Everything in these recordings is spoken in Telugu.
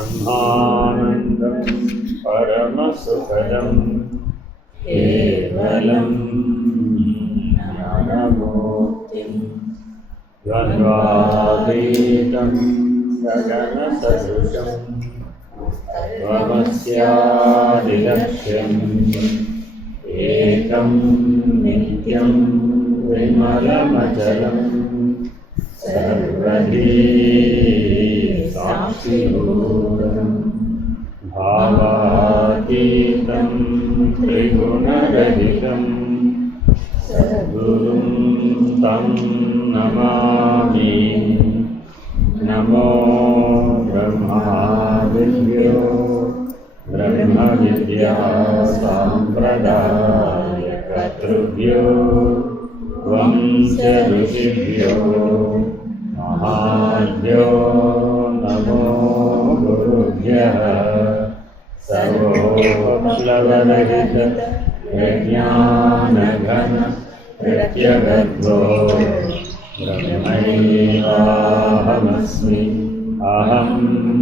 ब्रह्मानन्दं परमसुखदं केवलं ज्ञानमूर्तिं द्वन्द्वातीतं गगनसदृशं त्वमस्यादिलक्ष्यम् एकं नित्यं विमलमचलं सर्वधी साक्षिभूतं भावातीतं त्रिगुणरहितं सद्गुरुं तं नमामि। नमो ब्रह्मादिभ्यो ब्रह्मविद्या साम्प्रदायकर्तृभ्यो वंश ऋषिभ्यो महाभ्यो नमो गुरुभ्यः। सर्वोपप्लवरहित प्रज्ञानघन प्रत्यगर्भो ब्रह्मैवाहमस्मि। अहं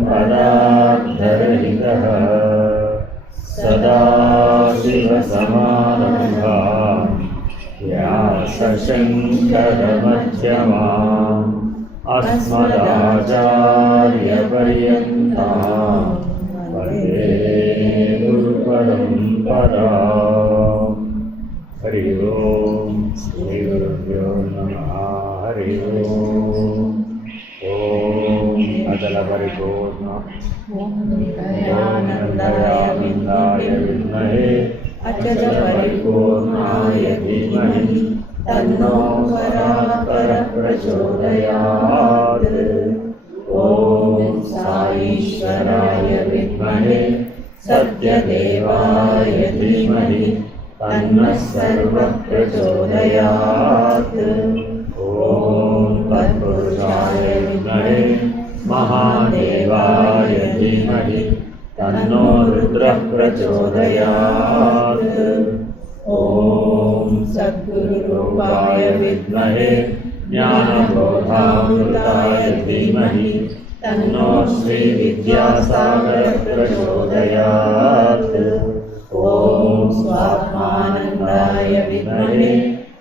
पदार्थरहितः सदाशिवसमारम्भां व्यासशङ्करमध्यमाम् अस्मदाचार्यपर्यन्तां वन्दे गुरुपरम्पराम्। हरि ओं श्रीगुरुभ्यो नमः। हरि ओम्। ओम अचल परिपूर्ण ज्ञानदाय विद्महे अचल परिपूर्णाय धीमहि तन्नो परात्परः प्रचोदयात्। ओम साईश्वराय विद्महे सत्यदेवाय धीमहि तन्नः सर्वः प्रचोदयात्। ओम तत्पुरुषाय विद्महे महादेवाय धीमहि तन्नो रुद्रः प्रचोदयात्। ओम सद्गुरुरूपाय विद्महे ज्ञानबोधामृताय धीमहि तन्नो श्रीविद्यासागरः प्रचोदयात्। ओम स्वात्मानन्दाय विद्महे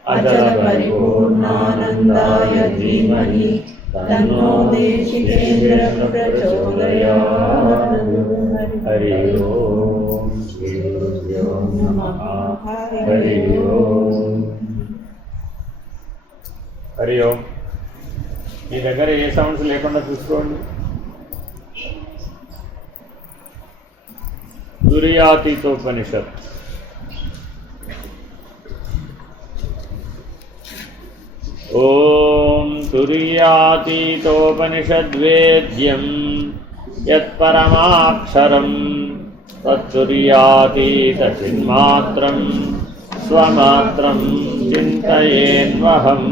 अचल परिपूर्णानन्दाय धीमहि तन्नो देशिकेन्द्रः प्रचोदयात्। हरि ओम श्री गुरुभ्यो नमः। हरि ओम। हरि ओम। మీ దగ్గర ఏ సౌండ్స్ లేకుండా చూసుకోండి. తురీయాతీతోపనిషత్. ఓం తురీయాతీతోపనిషద్వేద్యం యత్పరమాక్షరం తత్తురీయాతీతచిన్మాత్రం స్వమాత్రం చింతయేన్వహం.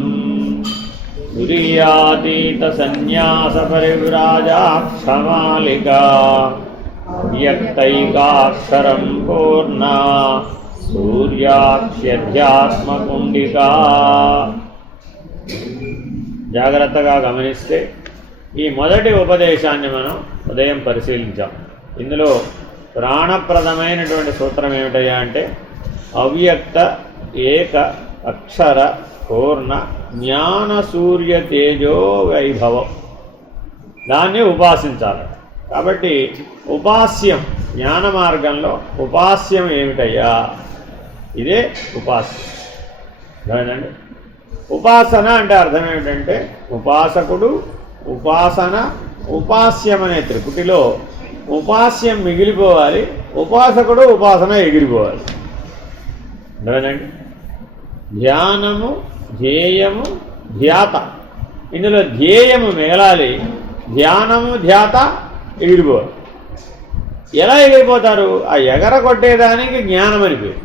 తురీయాతీతసన్యాసపరివ్రాజాక్షమాలికా వ్యక్తైకాక్షరం పూర్ణా సూర్యాక్ష్యధ్యాత్మకుండికా. జాగ్రత్తగా గమనిస్తే ఈ మొదటి ఉపదేశాన్ని మనం ఉదయం పరిశీలించాం. ఇందులో ప్రాణప్రదమైనటువంటి సూత్రం ఏమిటయ్యా అంటే అవ్యక్త ఏక అక్షర పూర్ణ జ్ఞాన సూర్య తేజో వైభవం. దాన్ని ఉపాసించాలి. కాబట్టి ఉపాస్యం, జ్ఞాన మార్గంలో ఉపాస్యం ఏమిటయ్యా? ఇదే ఉపాస్యం. అర్థమైందండి? ఉపాసన అంటే అర్థం ఏమిటంటే ఉపాసకుడు, ఉపాసన, ఉపాస్యం అనే త్రిపుటిలో ఉపాస్యం మిగిలిపోవాలి, ఉపాసకుడు ఉపాసన ఎగిరిపోవాలి. అర్థమైందండి? ధ్యానము, ధ్యేయము, ధ్యాత. ఇందులో ధ్యేయము మిగలాలి, ధ్యానము ధ్యాత ఎగిరిపోవాలి. ఎలా ఎగిరిపోతారు? ఆ ఎగర కొట్టేదానికి జ్ఞానం అని పేరు.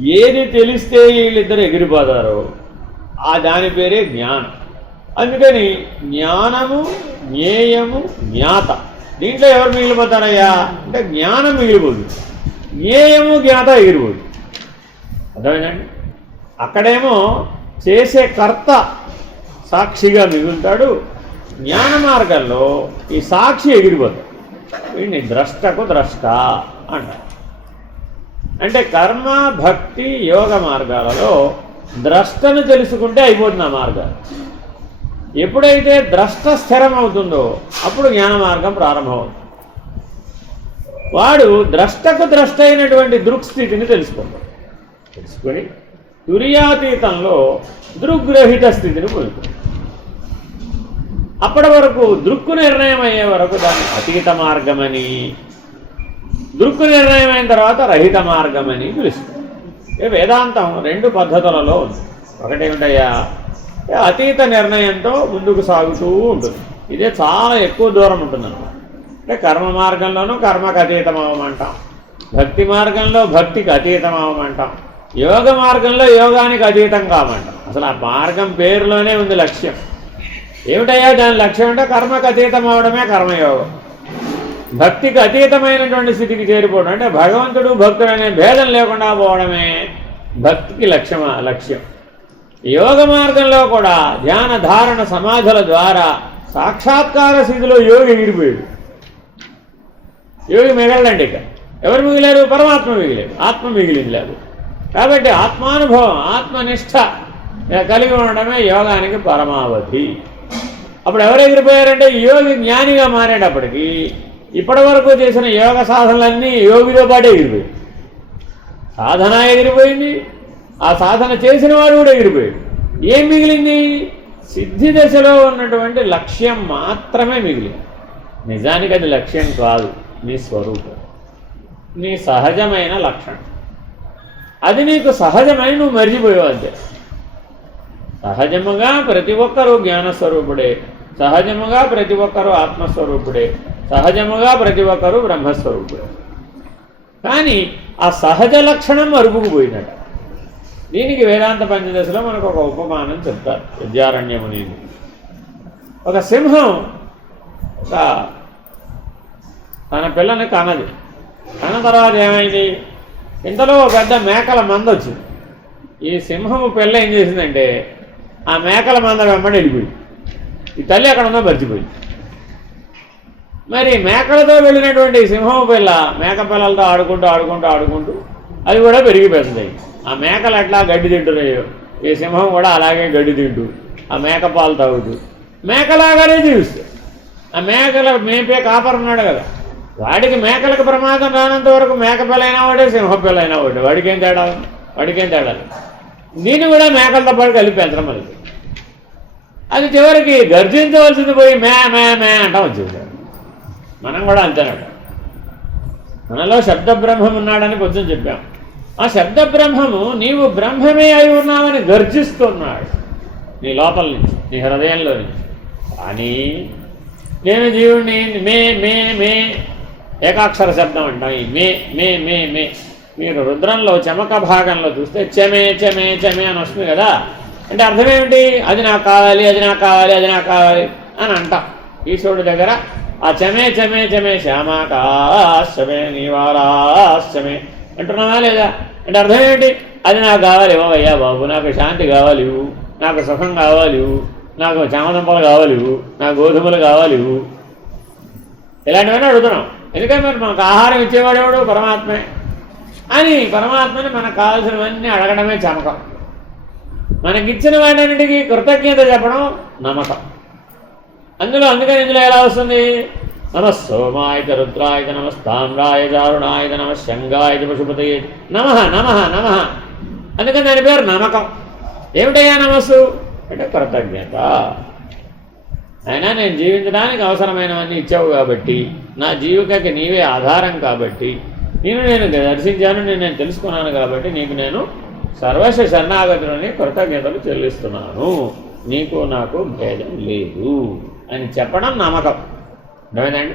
ఏది తెలిస్తే వీళ్ళిద్దరు ఎగిరిపోతారో ఆ దాని పేరే జ్ఞానం. అందుకని జ్ఞానము, జ్ఞేయము, జ్ఞాత. దీంట్లో ఎవరు మిగిలిపోతారయ్యా అంటే జ్ఞానం మిగిలిపోతుంది, జ్ఞేయము జ్ఞాత ఎగిరిపోతుంది. అర్థమైందండి? అక్కడేమో చేసే కర్త సాక్షిగా మిగులుతాడు, జ్ఞాన మార్గంలో ఈ సాక్షి ఎగిరిపోతాడు. వీడిని ద్రష్టకు ద్రష్ట అంటారు. అంటే కర్మ భక్తి యోగ మార్గాలలో ద్రష్టను తెలుసుకుంటే అయిపోతుంది ఆ మార్గం. ఎప్పుడైతే ద్రష్ట స్థిరం అవుతుందో అప్పుడు జ్ఞాన మార్గం ప్రారంభమవుతుంది. వాడు ద్రష్టకు ద్రష్ట అయినటువంటి దృక్స్థితిని తెలుసుకుంటాడు. తెలుసుకొని తుర్యాతీతంలో దృగ్రహిత స్థితిని పొందుతాడు. అప్పటి వరకు దృక్కు నిర్ణయం అయ్యే వరకు దాన్ని అతీత మార్గమని, దృక్కు నిర్ణయం అయిన తర్వాత రహిత మార్గమని పిలుస్తుంది. వేదాంతం 2 పద్ధతులలో ఉంది. ఒకటేమిటయ్యా, అతీత నిర్ణయంతో ముందుకు సాగుతూ ఉంటుంది. ఇదే చాలా ఎక్కువ దూరం ఉంటుందన్నమాట. అంటే కర్మ మార్గంలోనూ కర్మకు అతీతం అవ్వమంటాం, భక్తి మార్గంలో భక్తికి అతీతం అవ్వమంటాం, యోగ మార్గంలో యోగానికి అతీతం కామంటాం. అసలు ఆ మార్గం పేరులోనే ఉంది లక్ష్యం. ఏమిటయ్యా దాని లక్ష్యం అంటే కర్మకు అతీతం అవడమే కర్మయోగం. భక్తికి అతీతమైనటువంటి స్థితికి చేరిపోవడం అంటే భగవంతుడు భక్తుడు అనే భేదం లేకుండా పోవడమే భక్తికి లక్ష్యం. యోగ మార్గంలో కూడా ధ్యాన ధారణ సమాధుల ద్వారా సాక్షాత్కార స్థితిలో యోగి ఎగిరిపోయాడు. యోగి మిగలడండి. ఇక ఎవరు మిగిలారు? పరమాత్మ మిగిలాడు, ఆత్మ మిగిలింది లేదు. కాబట్టి ఆత్మానుభవం ఆత్మనిష్ట కలిగి ఉండడమే యోగానికి పరమావధి. అప్పుడు ఎవరు ఎగిరిపోయారంటే యోగి జ్ఞానిగా మారేటప్పటికీ ఇప్పటి వరకు చేసిన యోగ సాధనలన్నీ యోగితో పాటే ఎగిరిపోయాయి. సాధన ఎగిరిపోయింది, ఆ సాధన చేసిన వాడు కూడా ఎగిరిపోయాడు. ఏం మిగిలింది? సిద్ధి దశలో ఉన్నటువంటి లక్ష్యం మాత్రమే మిగిలింది. నిజానికి అది లక్ష్యం కాదు, నీ స్వరూపం, నీ సహజమైన లక్షణం. అది నీకు సహజమని నువ్వు మర్చిపోయావు అంతే. సహజముగా ప్రతి ఒక్కరూ జ్ఞానస్వరూపుడే, సహజముగా ప్రతి ఒక్కరూ ఆత్మస్వరూపుడే, సహజముగా ప్రతి ఒక్కరూ బ్రహ్మస్వరూపుడే. కానీ ఆ సహజ లక్షణం అరుపుకుపోయినట్టు. దీనికి వేదాంత పంచదశలో మనకు ఒక ఉపమానం చెప్తారు విద్యారణ్యముని. ఒక సింహం తన పిల్లని కన్నది. కన్న తర్వాత ఏమైంది? ఇంతలో పెద్ద మేకల మంద వచ్చింది. ఈ సింహము పిల్ల ఏం చేసిందంటే ఆ మేకల మంద వెంబడి వెళ్ళిపోయింది. ఈ తల్లి అక్కడ ఉందో మర్చిపోయింది. మరి మేకలతో వెళ్ళినటువంటి సింహము పిల్ల మేక పిల్లలతో ఆడుకుంటూ అది కూడా పెరిగి పెద్దది. ఆ మేకలు ఎట్లా గడ్డి తింటున్నాయో ఈ సింహం కూడా అలాగే గడ్డి తింటూ ఆ మేక పాలు తాగుతూ మేకలాగానే జీవిస్తాయి. ఆ మేకల మేపే కాపరు ఉన్నాడు కదా, వాడికి మేకలకు ప్రమాదం రానంత వరకు మేక పిల్లైనా వాడే సింహ పిల్లైనా వాడే. వాడికేం తేడా? దీన్ని కూడా మేకలతో పాటు కలిపి పెంచడం మనకి. అది చివరికి గర్జించవలసింది పోయి మే మే మే అంటాం వచ్చేసాడు. మనం కూడా అంతేనట. మనలో శబ్ద బ్రహ్మం ఉన్నాడని కొంచెం చెప్పాం. ఆ శబ్ద బ్రహ్మము నీవు బ్రహ్మమే అయి ఉన్నావని గర్జిస్తున్నాడు నీ లోపల నుంచి, నీ హృదయంలో నుంచి. కానీ నేను జీవుడిని మే మే మే ఏకాక్షర శబ్దం అంటాం. ఈ మే మే మే మే మీరు రుద్రంలో చమక భాగంలో చూస్తే చెమే చెమే చెమే అని వస్తుంది కదా. అంటే అర్థం ఏమిటి? అది నాకు కావాలి, అది నాకు కావాలి, అది నాకు కావాలి అని అంటాం. ఈశ్వరుడి దగ్గర ఆ చెమే చెమే చెమే శ్యామాకాశమే నీవారాశమే అంటున్నావా లేదా? అంటే అర్థం ఏమిటి? అది నాకు కావాలి, ఓవయ్యా బాబు, నాకు శాంతి కావాలి, నాకు సుఖం కావాలి, నాకు చామదంపలు కావాలి, నాకు గోధుమలు కావాలి, ఇలాంటివన్నీ అడుగుతున్నాం. ఎందుకంటే మరి మనకు ఆహారం ఇచ్చేవాడేవాడు పరమాత్మే. అని పరమాత్మని మనకు కావాల్సినవన్నీ అడగడమే చమకం. మనకిచ్చిన వాటన్నిటికీ కృతజ్ఞత చెప్పడం నమ్మకం. అందుకని ఇందులో ఎలా వస్తుంది? నమః సోమాయ రుద్రాయ నమస్తామ్రాయ దారుణాయ నమ శంగాయ పశుపతయే నమః నమః నమః. అందుకని దాని పేరు నమ్మకం. ఏమిటయ్యా నమస్సు అంటే కృతజ్ఞత. అయినా నేను జీవించడానికి అవసరమైనవన్నీ ఇచ్చావు కాబట్టి, నా జీవికకి నీవే ఆధారం కాబట్టి, నేను దర్శించాను, నేను తెలుసుకున్నాను కాబట్టి నీకు నేను సర్వస్వ శరణాగతులని కృతజ్ఞతలు చెల్లిస్తున్నాను. నీకు నాకు భేదం లేదు అని చెప్పడం నమ్మకం. అర్థమైందండి?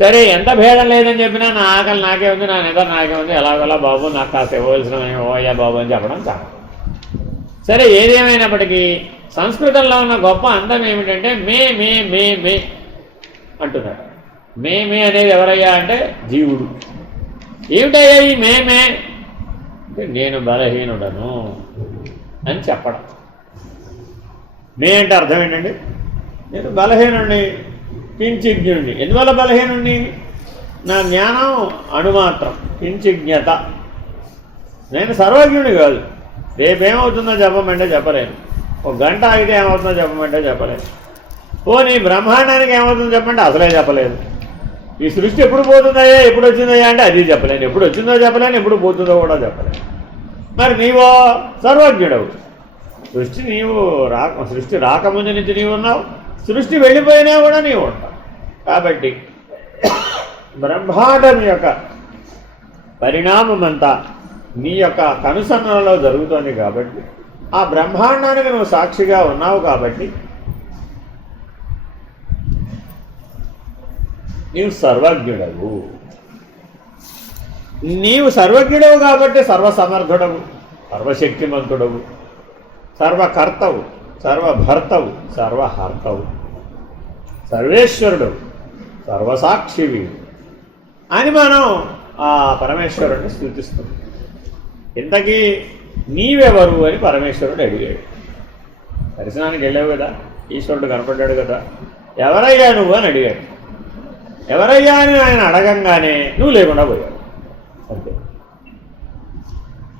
సరే, ఎంత భేదం లేదని చెప్పినా నా ఆకలి నాకే ఉంది, నా నిద్ర నాకే ఉంది, ఎలాగోలా బాబు నాకు కాస్త ఇవ్వవలసిన ఓయ్యా బాబు అని చెప్పడం చాలా. సరే, ఏదేమైనప్పటికీ సంస్కృతంలో ఉన్న గొప్ప అందం ఏమిటంటే మే మే మే మే అంటున్నాడు. మే మే అనేది ఎవరయ్యా అంటే జీవుడు. ఏమిటయ్యా ఈ మే మే అంటే నేను బలహీనుడను అని చెప్పడం. మే అంటే అర్థం ఏంటండి? నేను బలహీనుడిని, కించిజ్ఞుడిని. ఎందువల్ల బలహీనుడిని? నా జ్ఞానం అణుమాత్రం, కించిజ్ఞత. నేను సర్వజ్ఞుని కాదు. రేపేమవుతుందో చెప్పమంటే చెప్పలేను. ఒక గంట ఆగితే ఏమవుతుందో చెప్పమంటే చెప్పలేను. నీ బ్రహ్మాండానికి ఏమవుతుందో చెప్పమంటే అసలే చెప్పలేదు. ఈ సృష్టి ఎప్పుడు పోతుందయ్యా, ఎప్పుడు వచ్చిందయ్యా అంటే అది చెప్పలేను. ఎప్పుడు వచ్చిందో చెప్పలేను, ఎప్పుడు పోతుందో కూడా చెప్పలేను. మరి నీవో సర్వజ్ఞుడవు. సృష్టి రాకముందు నుంచి నీవు ఉన్నావు, సృష్టి వెళ్ళిపోయినా కూడా నీవు ఉంటావు. కాబట్టి బ్రహ్మాండం యొక్క పరిణామమంతా నీ యొక్క కనుసన్నలలో జరుగుతోంది. కాబట్టి ఆ బ్రహ్మాండానికి నువ్వు సాక్షిగా ఉన్నావు. కాబట్టి నీవు సర్వజ్ఞుడవు. నీవు సర్వజ్ఞుడవు కాబట్టి సర్వసమర్థుడవు, సర్వశక్తిమంతుడవు, సర్వకర్తవు, సర్వభర్తవు, సర్వహర్తవు, సర్వేశ్వరుడవు, సర్వసాక్షివి అని మనం ఆ పరమేశ్వరుడిని స్తుతిస్తాం. ఇంతకీ నీవెవరు అని పరమేశ్వరుడు అడిగాడు. దర్శనానికి వెళ్ళావు కదా, ఈశ్వరుడు కనపడ్డాడు కదా, ఎవరయ్యా నువ్వు అని అడిగాడు. ఎవరయ్యా అని ఆయన అడగంగానే నువ్వు లేకుండా పోయావు. అంతే.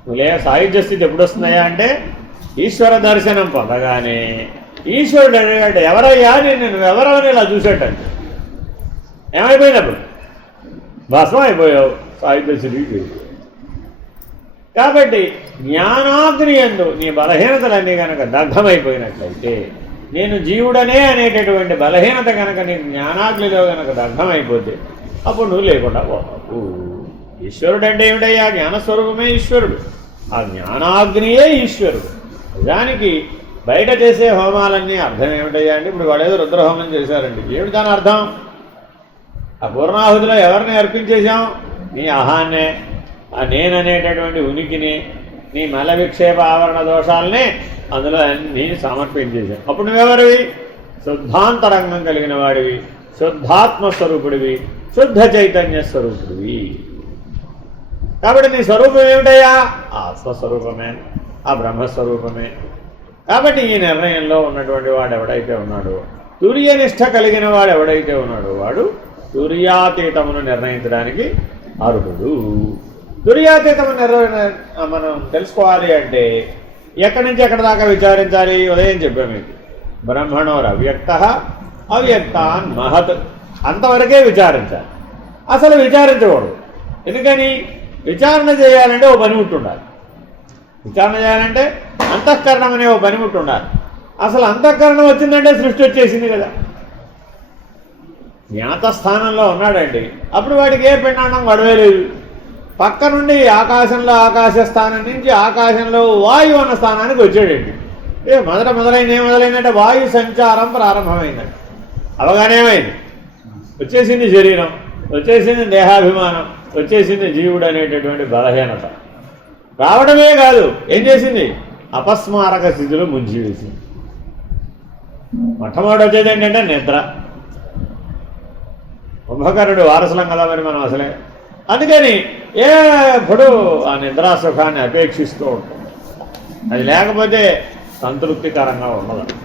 నువ్వు సాయుధ్య స్థితి ఎప్పుడు వస్తున్నాయా అంటే ఈశ్వర దర్శనం పొందగానే ఈశ్వరుడు అడిగాడు ఎవరయ్యా నేను నువ్వెవరని ఇలా చూసేటంటే ఏమైపోయినప్పుడు భస్మం అయిపోయావు, సాయుధ్య స్థితికి. కాబట్టి జ్ఞానాగ్ని యందు నీ బలహీనతలన్నీ కనుక దగ్ధమైపోయినట్లయితే, నేను జీవుడనే అనేటటువంటి బలహీనత కనుక నీ జ్ఞానాగ్నిలో కనుక దగ్ధమైపోతే అప్పుడు నువ్వు లేకుండా పోవు. ఈశ్వరుడు అంటే ఏమిటయ్యా? జ్ఞానస్వరూపమే ఈశ్వరుడు. ఆ జ్ఞానాగ్నియే ఈశ్వరుడు. నిజానికి బయట చేసే హోమాలన్నీ అర్థం ఏమిటయ్యా అంటే, ఇప్పుడు వాడేదో రుద్రహోమం చేశారండి, ఏమిటి దాని అర్థం? ఆ పూర్ణాహుతిలో ఎవరిని అర్పించేశాం? నీ అహాన్నే, ఆ నేననేటటువంటి ఉనికిని, నీ మల విక్షేప ఆవరణ దోషాలనే అందులో అన్నీ సమర్పించేశాం. అప్పుడు నువ్వెవరివి? శుద్ధాంతరంగం కలిగిన వాడివి, శుద్ధాత్మస్వరూపుడివి, శుద్ధ చైతన్య స్వరూపుడివి. కాబట్టి నీ స్వరూపం ఏమిటయ్యా? ఆత్మస్వరూపమే, ఆ బ్రహ్మస్వరూపమే. కాబట్టి ఈ నిర్ణయంలో ఉన్నటువంటి వాడు ఎవడైతే ఉన్నాడో, తుర్యనిష్ట కలిగిన వాడు ఎవడైతే ఉన్నాడో వాడు తుర్యాతీతమును నిర్ణయించడానికి అర్హుడు. తుర్యాతీతము మనం తెలుసుకోవాలి అంటే ఎక్కడి నుంచి ఎక్కడి దాకా విచారించాలి? ఉదయం చెప్పాము మీకు, బ్రహ్మణోర్ అవ్యక్త అవ్యక్తాన్ మహత్, అంతవరకే విచారించాలి. అసలు విచారించకూడదు. ఎందుకని? విచారణ చేయాలంటే ఓ పనిముట్టు ఉండాలి. విచారణ చేయాలంటే అంతఃకరణం అనే ఓ పనిముట్టు ఉండాలి. అసలు అంతఃకరణం వచ్చిందంటే సృష్టి వచ్చేసింది కదా. జ్ఞాత స్థానంలో ఉన్నాడండి, అప్పుడు వాడికి ఏ పిండాండం గడవేలేదు. పక్క నుండి ఆకాశంలో ఆకాశ స్థానం నుంచి ఆకాశంలో వాయువు అన్న స్థానానికి వచ్చాడండి. మొదలైందంటే వాయు సంచారం ప్రారంభమైందండి. అవగానేమైంది? వచ్చేసింది శరీరం, వచ్చేసింది దేహాభిమానం, వచ్చేసింది జీవుడు అనేటటువంటి బలహీనత. రావడమే కాదు, ఏం చేసింది? అపస్మారక స్థితిలో ముంచివేసింది. మొట్టమొదటి వచ్చేది ఏంటంటే నిద్ర. కుంభకర్ణుడు వారసులం కదా మరి మనం అసలే. అందుకని ఎప్పుడు ఆ నిద్రా సుఖాన్ని అపేక్షిస్తూ ఉంటాం. అది లేకపోతే సంతృప్తికరంగా ఉండదు.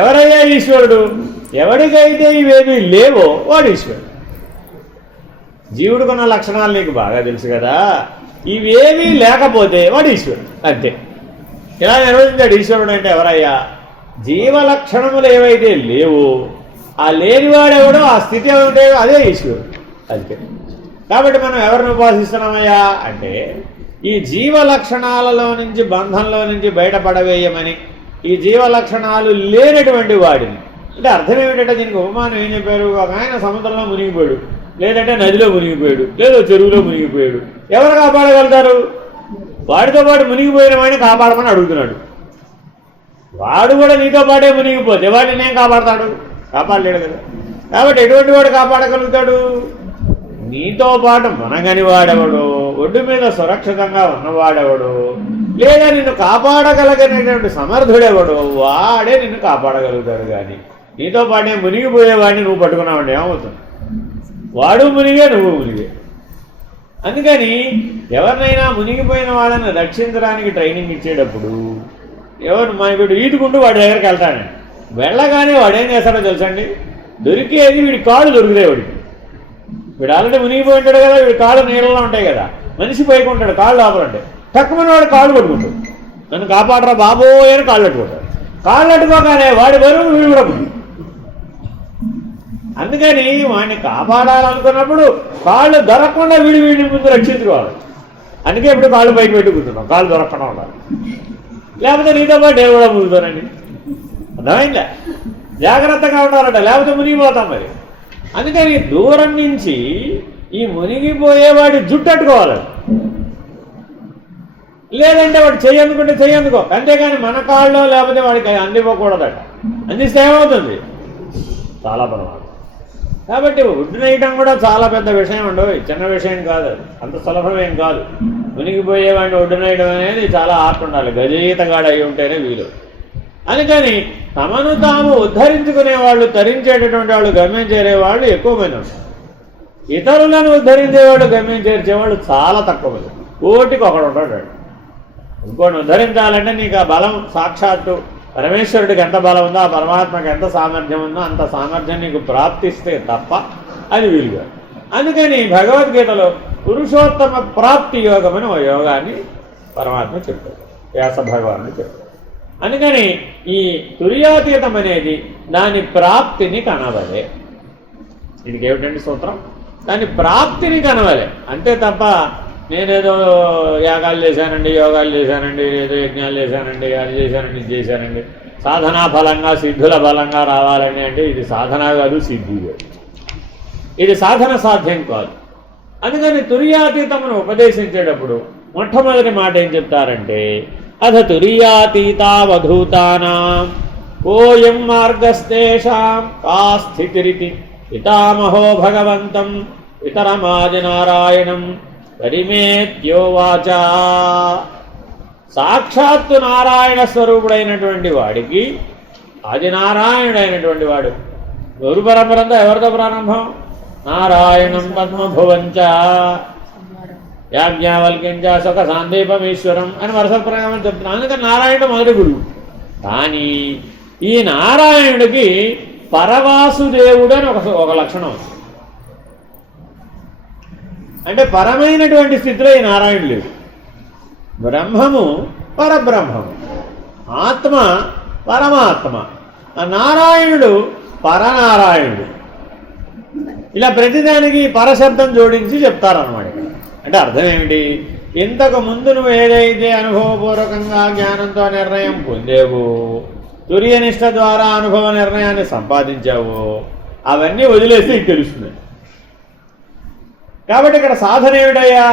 ఎవరయ్యా ఈశ్వరుడు? ఎవరికైతే ఇవేమీ లేవో వాడు ఈశ్వరుడు. జీవుడుకున్న లక్షణాలు నీకు బాగా తెలుసు కదా. ఇవేమీ లేకపోతే వాడు ఈశ్వరుడు, అంతే. ఇలా నిర్వచించాడు. ఈశ్వరుడు అంటే ఎవరయ్యా? జీవలక్షణములు ఏవైతే లేవో, ఆ లేనివాడెవడో, ఆ స్థితి ఏమిటో అదే ఈశ్వరుడు, అంతే. కాబట్టి మనం ఎవరిని ఉపాసిస్తున్నామయ్యా అంటే, ఈ జీవలక్షణాలలో నుంచి, బంధంలో నుంచి బయటపడవేయమని, ఈ జీవలక్షణాలు లేనటువంటి వాడిని. అంటే అర్థం ఏమిటంటే, దీనికి ఉపమానం ఏం చెప్పారు? ఒక ఆయన సముద్రంలో మునిగిపోయాడు, లేదంటే నదిలో మునిగిపోయాడు, లేదో చెరువులో మునిగిపోయాడు. ఎవరు కాపాడగలుగుతారు? వాడితో పాటు మునిగిపోయిన వాడిని కాపాడమని అడుగుతున్నాడు. వాడు కూడా నీతో పాటే మునిగిపోతే వాడిని ఏం కాపాడతాడు? కాపాడలేడు కదా. కాబట్టి ఎటువంటి వాడు కాపాడగలుగుతాడు? నీతో పాటు మనగని వాడెవడు, ఒడ్డు మీద సురక్షితంగా ఉన్నవాడెవడు, లేదా నిన్ను కాపాడగలిగినటువంటి సమర్థుడెవడు, వాడే నిన్ను కాపాడగలుగుతాడు. కానీ నీతో పాటే మునిగిపోయేవాడిని నువ్వు పట్టుకున్నావండి ఏమవుతుంది? వాడు మునిగే, నువ్వు మునిగే. అందుకని ఎవరినైనా మునిగిపోయిన వాళ్ళని రక్షించడానికి ట్రైనింగ్ ఇచ్చేటప్పుడు వీడు ఈదుకుంటూ వాడి దగ్గరికి వెళ్తాడండి. వెళ్ళగానే వాడు ఏం చేస్తాడో తెలుసండి? దొరికేది వీడి కాళ్ళు దొరుకుతాయి వాడికి. వీడు ఆల్రెడీ మునిగిపోయి ఉంటాడు కదా, వీడు కాళ్ళు నీళ్ళలో ఉంటాయి కదా, మనిషి పైకి ఉంటాడు, కాళ్ళు లోపల ఉంటాయి. తక్కువని వాడు కాళ్ళు పట్టుకుంటాడు, నన్ను కాపాడరా బాబోయ్ అని కాళ్ళు అట్టుకుంటాడు. కాళ్ళు అట్టుకోగానే వాడి బరువు వీడు కూడా పుట్టి. అందుకని వాడిని కాపాడాలనుకున్నప్పుడు కాళ్ళు దొరకకుండా వీడిని ముందు రక్షించుకోవాలి. అందుకే ఇప్పుడు కాళ్ళు పైకి పెట్టి కూర్చున్నాం, కాళ్ళు దొరకకుండా ఉండాలి. లేకపోతే నీతో పాటు నేను కూడా మునుగుతానండి. అర్థమైందా? జాగ్రత్తగా ఉండాలంట, లేకపోతే మునిగిపోతాం మరి. అందుకని దూరం నుంచి ఈ మునిగిపోయేవాడి జుట్టు అట్టుకోవాలి. లేదంటే వాడు చెయ్యందుకుంటే చెయ్యందుకో, అంతేగాని మన కాళ్ళలో లేకపోతే వాడికి అందిపోకూడదట. అందిస్తే ఏమవుతుంది? చాలా ప్రమాదం. కాబట్టి ఒడ్డునేయటం కూడా చాలా పెద్ద విషయం ఉండవు, చిన్న విషయం కాదు, అంత సులభమేం కాదు. మునిగిపోయేవాడిని ఒడ్డునేయడం అనేది చాలా ఆర్ట్ ఉండాలి, గజయితగాడు అయి ఉంటేనే వీలు. అందుకని తమను తాము ఉద్ధరించుకునే వాళ్ళు, తరించేటటువంటి వాళ్ళు, గమ్యం చేరేవాళ్ళు ఎక్కువ మంది ఉంటారు. ఇతరులను ఉద్ధరించేవాళ్ళు, గమ్యం చేర్చేవాళ్ళు చాలా తక్కువ మంది. కోటికి ఒకడు ఉంటాడు. ఇంకోటి ఉద్ధరించాలంటే నీకు ఆ బలం సాక్షాత్తు పరమేశ్వరుడికి ఎంత బలం ఉందో, ఆ పరమాత్మకి ఎంత సామర్థ్యం ఉందో అంత సామర్థ్యం నీకు ప్రాప్తిస్తే తప్ప అది వీలుగా. అందుకని భగవద్గీతలో పురుషోత్తమ ప్రాప్తి యోగం అని ఓ యోగాన్ని పరమాత్మ చెప్పాడు, వ్యాస భగవానుడు చెప్పాడు. అందుకని ఈ తుర్యాతీతం అనేది దాని ప్రాప్తిని కనవలే. ఇది ఏమిటండి సూత్రం? దాని ప్రాప్తిని కనవలే అంతే తప్ప నేనేదో యాగాలు చేశానండి, యోగాలు చేశానండి, ఏదో యజ్ఞాలు చేశానండి, అది చేశానండి, ఇది చేశానండి, సాధనా బలంగా సిద్ధుల బలంగా రావాలండి అంటే ఇది సాధన కాదు, సిద్ధి కాదు, ఇది సాధన సాధ్యం కాదు. అందుకని తుర్యాతీతమును ఉపదేశించేటప్పుడు మొట్టమొదటి మాట ఏం చెప్తారంటే, అథ తుర్యాతీతావధూతానాం కోయం మార్గస్తేషాం కా స్థితిరితి పితామహో భగవంతం ఇతరమాదినారాయణం పరిమేత్యోవాచ. సాక్షాత్తు నారాయణ స్వరూపుడైనటువంటి వాడికి, ఆదినారాయణుడైనటువంటి వాడు, గురు పరంపరంతో ఎవరితో ప్రారంభం? నారాయణం పద్మభువంచ యాజ్ఞావల్కించ సుఖ సాందీపమీశ్వరం అని వరుస ప్రకారం చెప్తున్నాను. అందుకని నారాయణుడు మొదటి గురువు. కానీ ఈ నారాయణుడికి పరవాసుదేవుడు అని ఒక లక్షణం. అంటే పరమైనటువంటి స్థితిలో ఈ నారాయణుడు లేడు. బ్రహ్మము పరబ్రహ్మము, ఆత్మ పరమాత్మ, ఆ నారాయణుడు పరనారాయణుడు. ఇలా ప్రతిదానికి పరశబ్దం జోడించి చెప్తారన్నమాట. అంటే అర్థం ఏమిటి? ఇంతకు ముందు నువ్వు ఏదైతే అనుభవపూర్వకంగా జ్ఞానంతో నిర్ణయం పొందేవో, తుర్యనిష్ట ద్వారా అనుభవ నిర్ణయాన్ని సంపాదించావో అవన్నీ వదిలేస్తే ఇది తెలుస్తుంది. కాబట్టి ఇక్కడ సాధన ఏమిటయ్యా?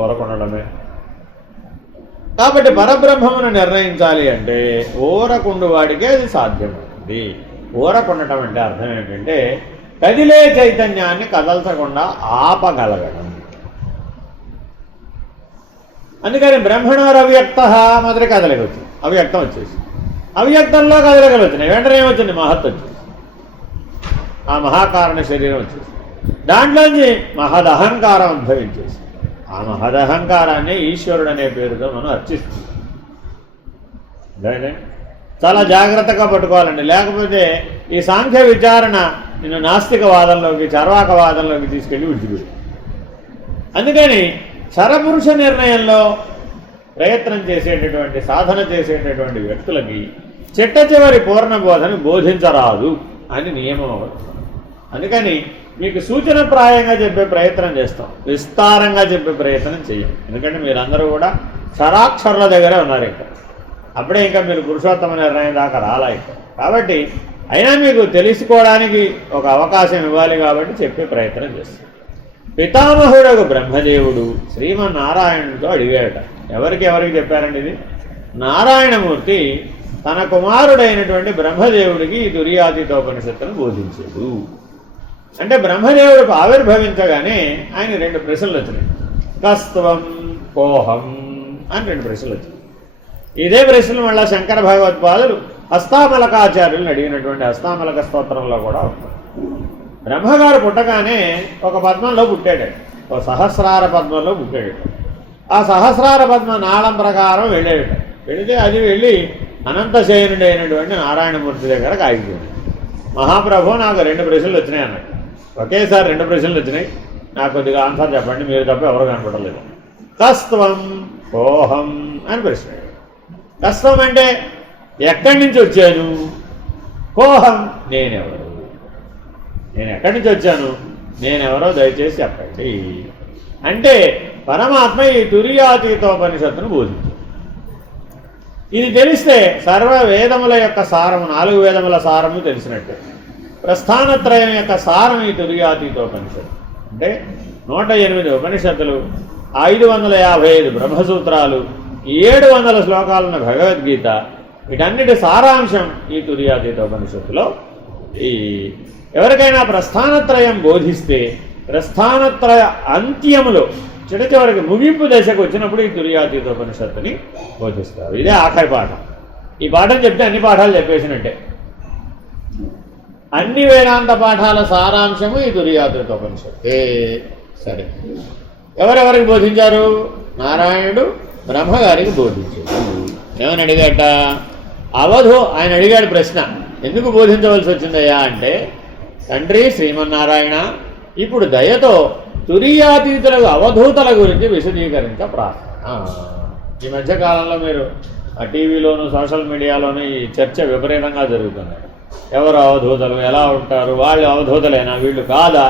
ఊరకుండడమే. కాబట్టి పరబ్రహ్మమును నిర్ణయించాలి అంటే ఊరకుండు వాడికే అది సాధ్యమవుతుంది. ఊరకుండటం అంటే అర్థం ఏంటంటే కదిలే చైతన్యాన్ని కదల్చకుండా ఆపగలగడం. అందుకని బ్రహ్మణోరవ్యక్త మొదటి కదలగవచ్చు, అవ్యక్తం వచ్చేసి అవ్యక్తంలో కదలగలుగుతున్నాయి. వెంటనే ఏమొచ్చింది? మహత్ వచ్చేసి, ఆ మహాకారణ శరీరం వచ్చేసి దాంట్లోంచి మహదహంకారం ఉద్భవించేసి ఆ మహదహంకారాన్ని ఈశ్వరుడు అనే పేరుతో మనం అర్చిస్తున్నాం. చాలా జాగ్రత్తగా పట్టుకోవాలండి. లేకపోతే ఈ సాంఖ్య విచారణ నిన్ను నాస్తికవాదంలోకి, చర్వాకవాదంలోకి తీసుకెళ్ళి విడిచిపెడు. అందుకని చరపురుష నిర్ణయంలో ప్రయత్నం చేసేటటువంటి, సాధన చేసేటటువంటి వ్యక్తులకి చిట్ట చివరి పూర్ణబోధను బోధించరాదు అని నియమం. అందుకని మీకు సూచనప్రాయంగా చెప్పే ప్రయత్నం చేస్తాం, విస్తారంగా చెప్పే ప్రయత్నం చేయం. ఎందుకంటే మీరందరూ కూడా క్షరాక్షరుల దగ్గరే ఉన్నారు. ఇంకా అప్పుడే ఇంకా మీరు పురుషోత్తమ నిర్ణయం దాకా రాలా ఇంకా. కాబట్టి అయినా మీకు తెలుసుకోవడానికి ఒక అవకాశం ఇవ్వాలి కాబట్టి చెప్పే ప్రయత్నం చేస్తాం. పితామహుడు బ్రహ్మదేవుడు శ్రీమన్నారాయణుడితో అడిగాడట. ఎవరికి చెప్పారండి ఇది? నారాయణమూర్తి తన కుమారుడైనటువంటి బ్రహ్మదేవుడికి ఈ తుర్యాతీతోపనిషత్తును బోధించాడు. అంటే బ్రహ్మదేవుడికి ఆవిర్భవించగానే ఆయన 2 ప్రశ్నలు వచ్చినాయి. కస్త్వం కోహం అని 2 ప్రశ్నలు వచ్చినాయి. ఇదే ప్రశ్నలు మళ్ళా శంకర భగవత్పాదులు హస్తామలకాచార్యులను అడిగినటువంటి హస్తామలక స్తోత్రంలో కూడా ఉంటారు. బ్రహ్మగారు పుట్టగానే ఒక పద్మంలో పుట్టాడు, ఒక సహస్రార పద్మంలో పుట్టాడు. ఆ సహస్రార పద్మ నాళం ప్రకారం వెళ్ళాడు. వెళితే అది వెళ్ళి అనంతశయనుడు అయినటువంటి నారాయణమూర్తి దగ్గరకు ఆగిపోయింది. మహాప్రభు నాకు 2 ప్రశ్నలు వచ్చినాయి అన్నాడు. ఒకేసారి 2 ప్రశ్నలు వచ్చినాయి. నాకు కొద్దిగా ఆన్సర్ చెప్పండి, మీరు తప్ప ఎవరు కనపడలేదు. కస్త్వం కోహం అని ప్రశ్న. కస్త్వం అంటే ఎక్కడి నుంచి వచ్చాను, కోహం నేనెవరు, నేను ఎక్కడి నుంచి వచ్చాను, నేనెవరో దయచేసి చెప్పండి అంటే పరమాత్మ ఈ తురీయాతీతోపనిషత్తును బోధించాడు. ఇది తెలిస్తే సర్వ వేదముల యొక్క సారము, 4 వేదముల సారము తెలిసినట్టే. ప్రస్థానత్రయం యొక్క సారం ఈ తురీయాతీతోపనిషత్తు అంటే 108 ఉపనిషత్తులు, 555 బ్రహ్మసూత్రాలు, 700 శ్లోకాలున్న భగవద్గీత, వీటన్నిటి సారాంశం ఈ తురీయాతీతోపనిషత్తులో. ఈ ఎవరికైనా ప్రస్థానత్రయం బోధిస్తే ప్రస్థానత్రయ అంత్యములో చివరికి ముగింపు దశకు వచ్చినప్పుడు ఈ తురీయాతీతోపనిషత్తుని బోధిస్తారు. ఇదే ఆఖరి పాఠం. ఈ పాఠం చెప్తే అన్ని పాఠాలు చెప్పేసినట్టే. అన్ని వేదాంత పాఠాల సారాంశము ఈ తురీయాతీతోపనిషత్తే. సరే, ఎవరెవరికి బోధించారు? నారాయణుడు బ్రహ్మగారికి బోధించాడు. ఏమని అడిగాట? ఆయన అడిగాడు ప్రశ్న, ఎందుకు బోధించవలసి వచ్చిందయ్యా అంటే, తండ్రి శ్రీమన్నారాయణ, ఇప్పుడు దయతో తురీయాతీతులకు అవధూతల గురించి విశదీకరించ ప్రార్థన. ఈ మధ్యకాలంలో మీరు ఆ టీవీలోను సోషల్ మీడియాలోనూ ఈ చర్చ విపరీతంగా జరుగుతున్నాయి. ఎవరు అవధూతలు, ఎలా ఉంటారు, వాళ్ళు అవధూతలేనా, వీళ్ళు కాదా,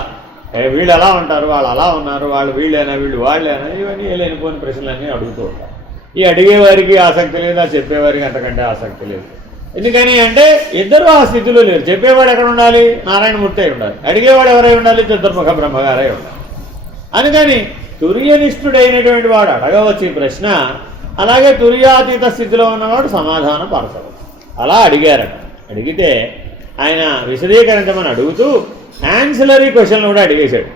వీళ్ళు ఎలా ఉంటారు, వాళ్ళు అలా ఉన్నారు, వాళ్ళు వీళ్ళేనా, వీళ్ళు వాళ్ళేనా, ఇవన్నీ లేనిపోని ప్రశ్నలన్నీ అడుగుతూ ఉంటారు. ఈ అడిగేవారికి ఆసక్తి లేదు, ఆ చెప్పేవారికి అంతకంటే ఆసక్తి లేదు. ఎందుకని అంటే ఇద్దరు ఆ స్థితిలో లేరు. చెప్పేవాడు ఎక్కడ ఉండాలి? నారాయణమూర్తి అయి ఉండాలి. అడిగేవాడు ఎవరై ఉండాలి? చతుర్ముఖ బ్రహ్మగారై ఉండాలి. అందుకని తుర్యనిష్ఠుడైనటువంటి వాడు అడగవచ్చు ఈ ప్రశ్న, అలాగే తుర్యాతీత స్థితిలో ఉన్నవాడు సమాధానం పరచవచ్చు. అలా అడిగారట. అడిగితే ఆయన విశదీకరించమని అడుగుతూ యాన్సిలరీ క్వశ్చన్లు కూడా అడిగేశాడు.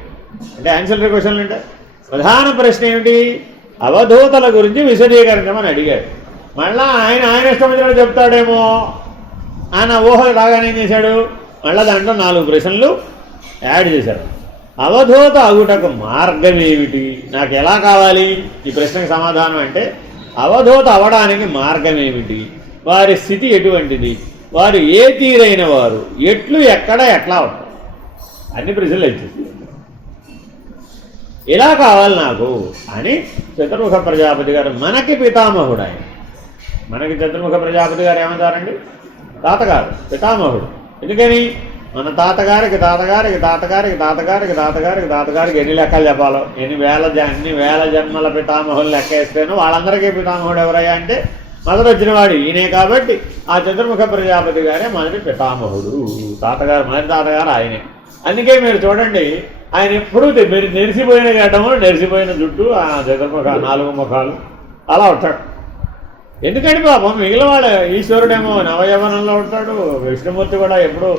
అంటే యాన్సిలరీ క్వశ్చన్లు అంటే ప్రధాన ప్రశ్న ఏమిటి? అవధూతల గురించి విశదీకరించమని అడిగాడు. మళ్ళా ఆయన ఇష్టం వచ్చినట్టు చెప్తాడేమో ఆయన ఊహలు రాగానే ఏం చేశాడు, మళ్ళీ దాంట్లో 4 ప్రశ్నలు యాడ్ చేశాడు. అవధూత అగుటకు మార్గం ఏమిటి, నాకు ఎలా కావాలి ఈ ప్రశ్నకు సమాధానం అంటే, అవధూత అవడానికి మార్గం ఏమిటి, వారి స్థితి ఎటువంటిది, వారు ఏ తీరైన వారు, ఎట్లు ఎక్కడ ఎట్లా ఉంటారు, అన్ని ప్రశ్నలు వచ్చేసి ఇలా కావాలి నాకు అని చతుర్ముఖ ప్రజాపతి గారు మనకి పితామహుడు. ఆయన మనకి చతుర్ముఖ ప్రజాపతి గారు ఏమంటారండి? తాతగారు, పితామహుడు. ఎందుకని మన తాతగారికి తాతగారికి తాతగారికి తాతగారికి తాతగారికి తాతగారికి ఎన్ని లెక్కలు చెప్పాలో, ఎన్ని వేల జన్మల పితామహులు లెక్కేస్తేనో వాళ్ళందరికీ పితామహుడు ఎవరయ్యా అంటే మొదటి వచ్చిన వాడు ఈయనే. కాబట్టి ఆ చతుర్ముఖ ప్రజాపతి గారే మొదటి పితామహుడు. తాతగారు, మొదటి తాతగారు ఆయనే. అందుకే మీరు చూడండి, ఆయన ఎప్పుడూ మీరు నెరిసిపోయిన గడ్డములు, నెరిసిపోయిన జుట్టు, ఆ చతుర్ముఖ 4 ముఖాలు అలా ఉంటాడు. ఎందుకంటే పాపం మిగిలిన వాళ్ళ ఈశ్వరుడేమో నవయవనంలో ఉంటాడు, విష్ణుమూర్తి కూడా ఎప్పుడు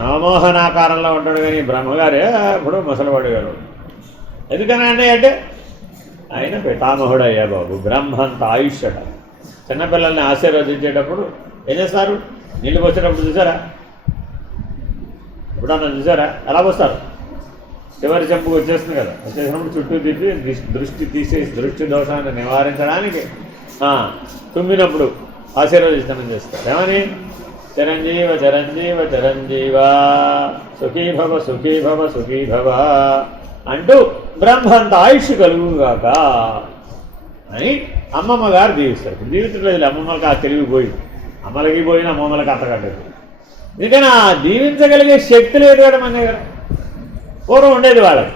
నవమోహనాకారంలో ఉంటాడు, కానీ బ్రహ్మగారే ఎప్పుడు ముసలివాడు గారు. ఎందుకని అంటే ఆయన పితామహుడు అయ్యా బాబు. బ్రహ్మంత ఆయుష్ అట. చిన్నపిల్లల్ని ఆశీర్వదించేటప్పుడు ఏం చేస్తారు? నీళ్ళు పోసేటప్పుడు చూసారా? ఎప్పుడన్నా చూసారా? ఎలా పోస్తారు? చివరి చెంపుకు వచ్చేస్తుంది కదా, వచ్చేసినప్పుడు చుట్టూ తిప్పి దృష్టి తీసేసి దృష్టి దోషాన్ని నివారించడానికి తుమ్మినప్పుడు ఆశీర్వదిస్తామని చేస్తారు. ఏమని? చిరంజీవ చిరంజీవ చిరంజీవ, సుఖీభవ సుఖీభవ సుఖీభవ అంటూ బ్రహ్మంత ఆయుష్ కలుగుగాక అని అమ్మమ్మ గారు దీవిస్తారు. దీవించట్లేదు, అమ్మమ్మలకి ఆ తెలివి పోయింది. అమ్మలకి పోయిన అమ్మమ్మలకి అంతకట్టదు. ఎందుకని ఆ దీవించగలిగే శక్తి లేదు కదా మన దగ్గర. పూర్వం ఉండేది వాళ్ళకి.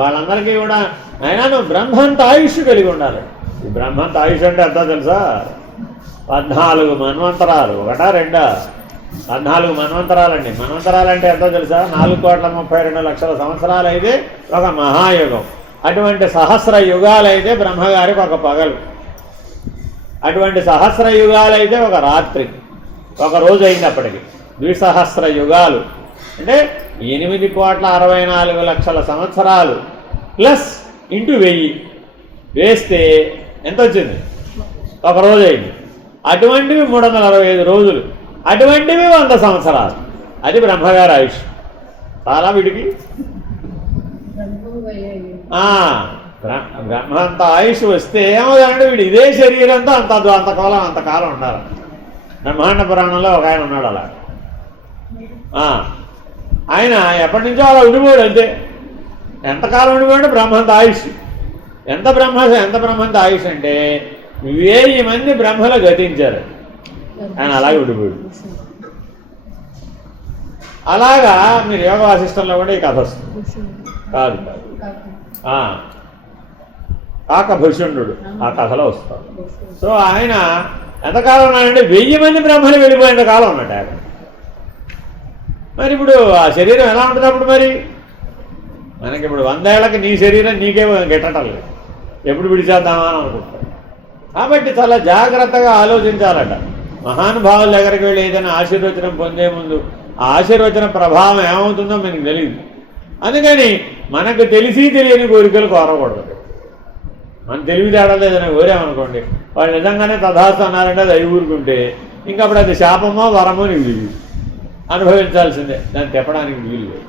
వాళ్ళందరికీ కూడా అయినా నువ్వు బ్రహ్మంత ఆయుష్ కలిగి ఉండాలి. ఈ బ్రహ్మంత ఆయుష్ అంటే ఎంతో తెలుసా? 14 మన్వంతరాలు. 1, 2 14 మన్వంతరాలండి. మన్వంతరాలు అంటే ఎంతో తెలుసా? 4,32,00,000 సంవత్సరాలు అయితే ఒక మహాయుగం. అటువంటి సహస్ర యుగాలైతే బ్రహ్మగారికి ఒక పగలు. అటువంటి సహస్ర యుగాలైతే ఒక రాత్రి, ఒక రోజు అయినప్పటికీ. 2,000 యుగాలు అంటే 8,64,00,000 సంవత్సరాలు ప్లస్ ఇంటూ 1000 వేస్తే ఎంత వచ్చింది? ఒక రోజు అయింది. అటువంటివి 365 రోజులు, అటువంటివి 100 సంవత్సరాలు. అది బ్రహ్మగారి ఆయుష్. చాలా వీడికి బ్రహ్మంత ఆయుష్ వస్తే ఏమవుతాడంటే వీడు ఇదే శరీరంతో అంతకాలం ఉండాలి. బ్రహ్మాండ పురాణంలో ఒక ఆయన ఉన్నాడు అలా. ఆయన ఎప్పటి నుంచో అలా ఉండిపోయాడు అంతే. ఎంతకాలం ఉండిపోయాడు? బ్రహ్మంత ఆయుష్. ఎంత బ్రహ్మంత ఆయుష్ అంటే 1000 మంది బ్రహ్మలు గతించారు, ఆయన అలాగే ఉండిపోయాడు. అలాగా మీరు యోగ వాసిష్టంలో కూడా ఈ కథ వస్తుంది. కాదు కాకభూషణుడు ఆ కథలో వస్తాడు. సో ఆయన ఎంతకాలం ఉన్నాడంటే 1000 మంది బ్రహ్మలు వెళ్ళిపోయేంత కాలం ఉన్నాడు ఆయన. మరి ఇప్పుడు ఆ శరీరం ఎలా ఉంటుంది అప్పుడు? మరి మనకి ఇప్పుడు 100 ఏళ్ళకి నీ శరీరం నీకే గిట్టటం లేదు, ఎప్పుడు విడిచేద్దామా అని అనుకుంటాం. కాబట్టి చాలా జాగ్రత్తగా ఆలోచించాలట. మహానుభావుల దగ్గరికి వెళ్ళి ఏదైనా ఆశీర్వచనం పొందే ముందు ఆ ఆశీర్వచన ప్రభావం ఏమవుతుందో మనకు తెలియదు. అందుకని మనకు తెలిసి తెలియని కోరికలు కోరకూడదు. మనం తెలివితేడాలు ఏదైనా కోరామనుకోండి, వాళ్ళు నిజంగానే తథాస్తు అన్నారంటే అది ఊరుకుంటే ఇంకా అప్పుడు అది శాపమో వరమో నీకు తెలియదు, అనుభవించాల్సిందే, దాన్ని తెప్పడానికి వీలు లేదు.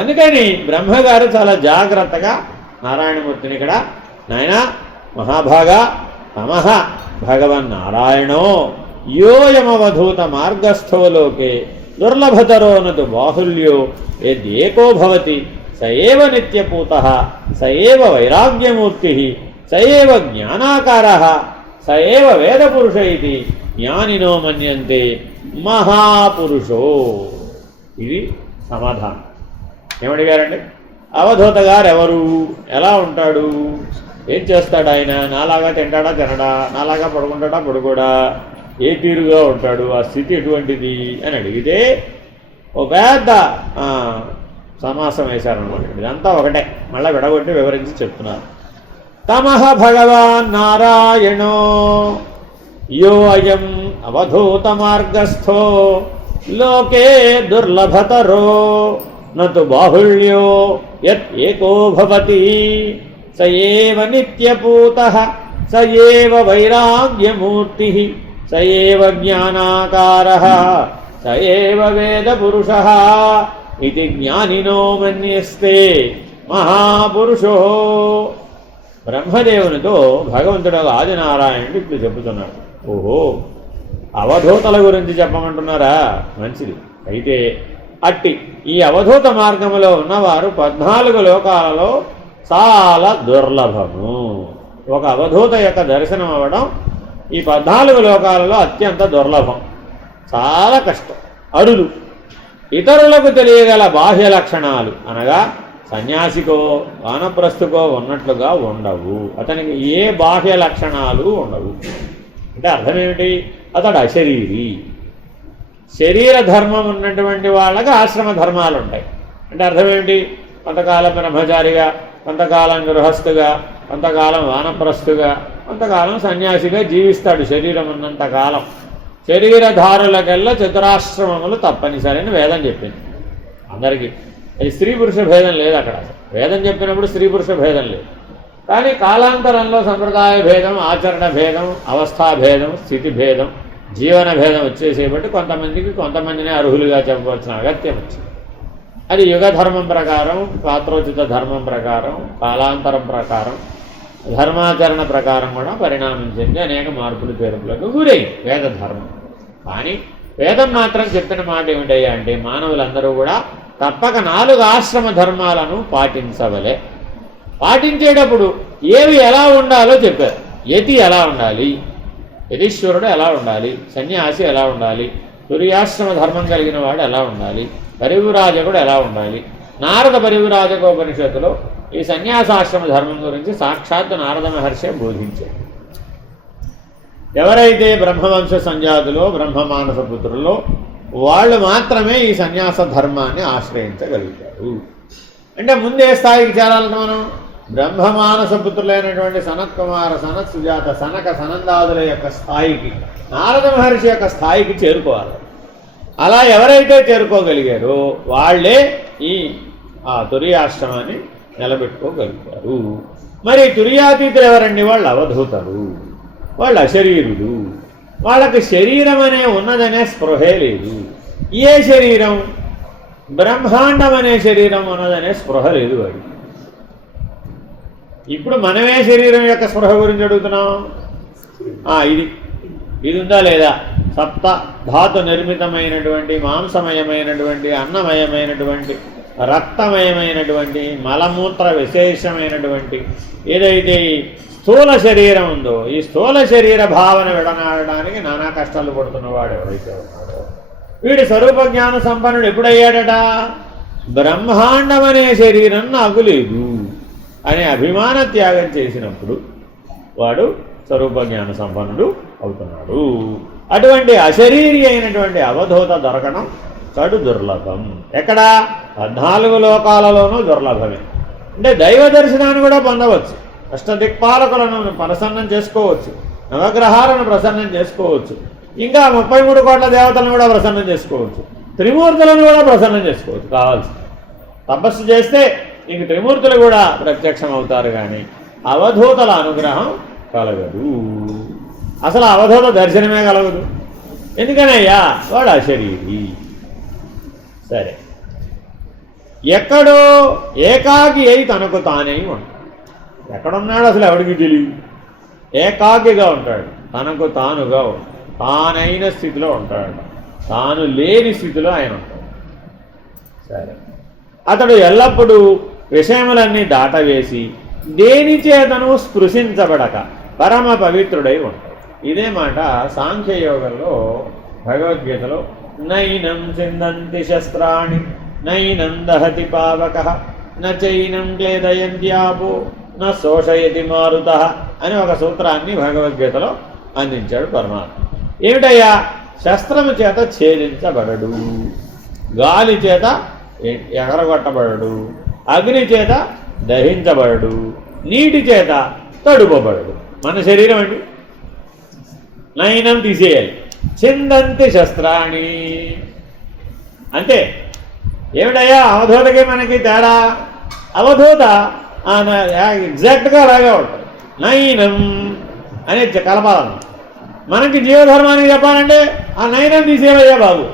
అందుకని బ్రహ్మగారు చాలా జాగ్రత్తగా నారాయణమూర్తిని ఇక్కడ, నాయన మహాభాగా తమః భగవన్నారాయణో యోయమవధూత మార్గస్థోలోకే దుర్లభతరోనతు బాహుల్యో యద్యేకో భవతి స ఏవ నిత్యపూతః స ఏవ వైరాగ్యమూర్తి స ఏవ జ్ఞానాకారః స ఏవ వేదపురుష ఇది జ్ఞానినో మన్యంతే మహాపురుషో. ఇది సమాధానం. ఏమడిగారండి? అవధూత గారు ఎవరు, ఎలా ఉంటాడు, ఏం చేస్తాడు ఆయన, నాలాగా తింటాడా తినడా, నాలాగా పడుకుంటాడా పడుకోడా, ఏ తీరుగా ఉంటాడు, ఆ స్థితి ఎటువంటిది అని అడిగితే ఓ పెద్ద సమాసం వేశారనమాట. ఇదంతా ఒకటే, మళ్ళీ విడగొట్టి వివరించి చెప్తున్నారు. తమః భగవాన్ నారాయణో యో అయం అవధూత మార్గస్థో లోకే దుర్లభతరో నతు బాహుళ్యో యత్ ఏకో భవతి స ఏవ నిత్యపూతః స ఏవ వైరాగ్యమూర్తి స ఏవ జ్ఞానాకారః స ఏవ వేదపురుషః ఇది జ్ఞానినో మన్యస్తే మహాపురుషో. బ్రహ్మదేవునితో భగవంతుడు ఆదినారాయణుడు ఇప్పుడు చెబుతున్నాడు. ఓహో, అవధూతల గురించి చెప్పమంటున్నారా? మంచిది. అయితే అట్టి ఈ అవధూత మార్గంలో ఉన్నవారు 14 లోకాలలో చాలా దుర్లభము. ఒక అవధూత యొక్క దర్శనం అవ్వడం ఈ 14 లోకాలలో అత్యంత దుర్లభం, చాలా కష్టం, అరుదు. ఇతరులకు తెలియగల బాహ్య లక్షణాలు అనగా సన్యాసికో వానప్రస్థుకో ఉన్నట్లుగా ఉండవు. అతనికి ఏ బాహ్య లక్షణాలు ఉండవు. అంటే అర్థం ఏమిటి? అతడు అశరీరి. శరీర ధర్మం ఉన్నటువంటి వాళ్ళకి ఆశ్రమ ధర్మాలు ఉంటాయి. అంటే అర్థం ఏమిటి? కొంతకాలం బ్రహ్మచారిగా, కొంతకాలం గృహస్థుగా, కొంతకాలం వానప్రస్థుగా, కొంతకాలం సన్యాసిగా జీవిస్తాడు శరీరం ఉన్నంతకాలం. శరీరధారులకెల్లా చతురాశ్రమములు తప్పనిసరిని వేదం చెప్పింది అందరికీ. అది స్త్రీ పురుష భేదం లేదు అక్కడ. వేదం చెప్పినప్పుడు స్త్రీ పురుష భేదం లేదు. కానీ కాలాంతరంలో సంప్రదాయ భేదం, ఆచరణ భేదం, అవస్థా భేదం, స్థితి భేదం, జీవన భేదం వచ్చేసేబట్టి కొంతమందిని అర్హులుగా చెప్పవలసిన అగత్యం వచ్చింది. అది యుగ ధర్మం ప్రకారం, పాత్రోచిత ధర్మం ప్రకారం, కాలాంతరం ప్రకారం, ధర్మాచరణ ప్రకారం కూడా పరిణామించింది. అనేక మార్పులు చేర్పులకు గురైంది వేద ధర్మం. కానీ వేదం మాత్రం చెప్పిన మాట ఏమిటయ్యా అంటే మానవులందరూ కూడా తప్పక 4 ఆశ్రమ ధర్మాలను పాటించవలే. పాటించేటప్పుడు ఏవి ఎలా ఉండాలో చెప్పారు. యతి ఎలా ఉండాలి, యతీశ్వరుడు ఎలా ఉండాలి, సన్యాసి ఎలా ఉండాలి, తుర్యాశ్రమ ధర్మం కలిగిన వాడు ఎలా ఉండాలి, పరివ్రాజకుడు ఎలా ఉండాలి. నారద పరివ్రాజకోపనిషత్తులో ఈ సన్యాసాశ్రమ ధర్మం గురించి సాక్షాత్తు నారద మహర్షి బోధించారు. ఎవరైతే బ్రహ్మవంశ సంజాతులో బ్రహ్మమానస పుత్రుల్లో వాళ్ళు మాత్రమే ఈ సన్యాస ధర్మాన్ని ఆశ్రయించగలుగుతారు. అంటే ముందే స్థాయికి చేరాలంటే మనం బ్రహ్మమానస పుత్రులైనటువంటి సనత్ కుమార, సనత్ సుజాత, సనక, సనందాదుల యొక్క స్థాయికి, నారద మహర్షి యొక్క స్థాయికి చేరుకోవాలి. అలా ఎవరైతే చేరుకోగలిగారో వాళ్ళే ఈ తుర్యాశ్రమాన్ని నిలబెట్టుకోగలుగుతారు. మరి తుర్యాతీతులు ఎవరండి? వాళ్ళు అవధూతలు, వాళ్ళు అశరీరులు. వాళ్ళకి శరీరం అనే ఉన్నదనే స్పృహే లేదు. ఏ శరీరం? బ్రహ్మాండం అనే శరీరం ఉన్నదనే స్పృహ లేదు వాడికి. ఇప్పుడు మనమే శరీరం యొక్క స్పృహ గురించి అడుగుతున్నాం. ఇది ఉందా లేదా? సప్త ధాతు నిర్మితమైనటువంటి మాంసమయమైనటువంటి అన్నమయమైనటువంటి రక్తమయమైనటువంటి మలమూత్ర విశేషమైనటువంటి ఏదైతే ఈ స్థూల శరీరం ఉందో ఈ స్థూల శరీర భావన విడనాడడానికి నానా కష్టాలు పడుతున్నవాడు ఎవరైతే ఉన్నాడో వీడి స్వరూప జ్ఞాన సంపన్నుడు ఎప్పుడయ్యాడట? బ్రహ్మాండం అనే శరీరం నాకు లేదు అనే అభిమాన త్యాగం చేసినప్పుడు వాడు స్వరూప జ్ఞాన సంపన్నుడు అవుతున్నాడు. అటువంటి అశరీరి అయినటువంటి అవధూత దొరకడం కడు దుర్లభం. ఎక్కడ? 14 లోకాలలోనూ దుర్లభమే. అంటే దైవ దర్శనాన్ని కూడా పొందవచ్చు, అష్టదిక్పాలకులను ప్రసన్నం చేసుకోవచ్చు, నవగ్రహాలను ప్రసన్నం చేసుకోవచ్చు, ఇంకా 33 కోట్ల దేవతలను కూడా ప్రసన్నం చేసుకోవచ్చు, త్రిమూర్తులను కూడా ప్రసన్నం చేసుకోవచ్చు. కావాల్సి తపస్సు చేస్తే ఇంక త్రిమూర్తులు కూడా ప్రత్యక్షం అవుతారు, కానీ అవధూతల అనుగ్రహం కలగదు. అసలు అవధూత దర్శనమే కలగదు. ఎందుకనయ్యా? వాడు అశరీరి. సరే, ఎక్కడో ఏకాకి అయి తనకు తానే ఉంటాడు. ఎక్కడున్నాడు అసలు ఎవడికి తెలియదు. ఏకాకిగా ఉంటాడు, తనకు తానుగా తానైన స్థితిలో ఉంటాడు, తాను లేని స్థితిలో ఆయన ఉంటాడు. సరే, అతడు ఎల్లప్పుడూ విషయములన్నీ దాటవేసి దేని చేతను స్పృశించబడక పరమ పవిత్రుడై ఉంటాడు. ఇదే మాట సాంఖ్యయోగంలో భగవద్గీతలో నైనం చిందంతి శస్త్రాణి నైనం దహతి పావకః నైనం క్లేదయంత్యాపో న శోషయతి మారుతః అని ఒక సూత్రాన్ని భగవద్గీతలో అందించాడు పరమాత్మ. ఏమిటయ్యా? శస్త్రము చేత ఛేదించబడడు, గాలి చేత ఎగరగొట్టబడడు, అగ్ని చేత దహించబడడు, నీటి చేత తడుపబడడు. మన శరీరం అండి, నయనం తీసేయాలి. చిందంతి శస్త్రాణి అంటే ఏమిటయ్యా? అవధూతకి మనకి తేడా. అవధూత ఎగ్జాక్ట్గా అలాగే ఉంటుంది. నయనం అనే కలపాలన్న. మనకి జీవధర్మానికి చెప్పాలంటే ఆ నయనం తీసేవయ్యా బాబు.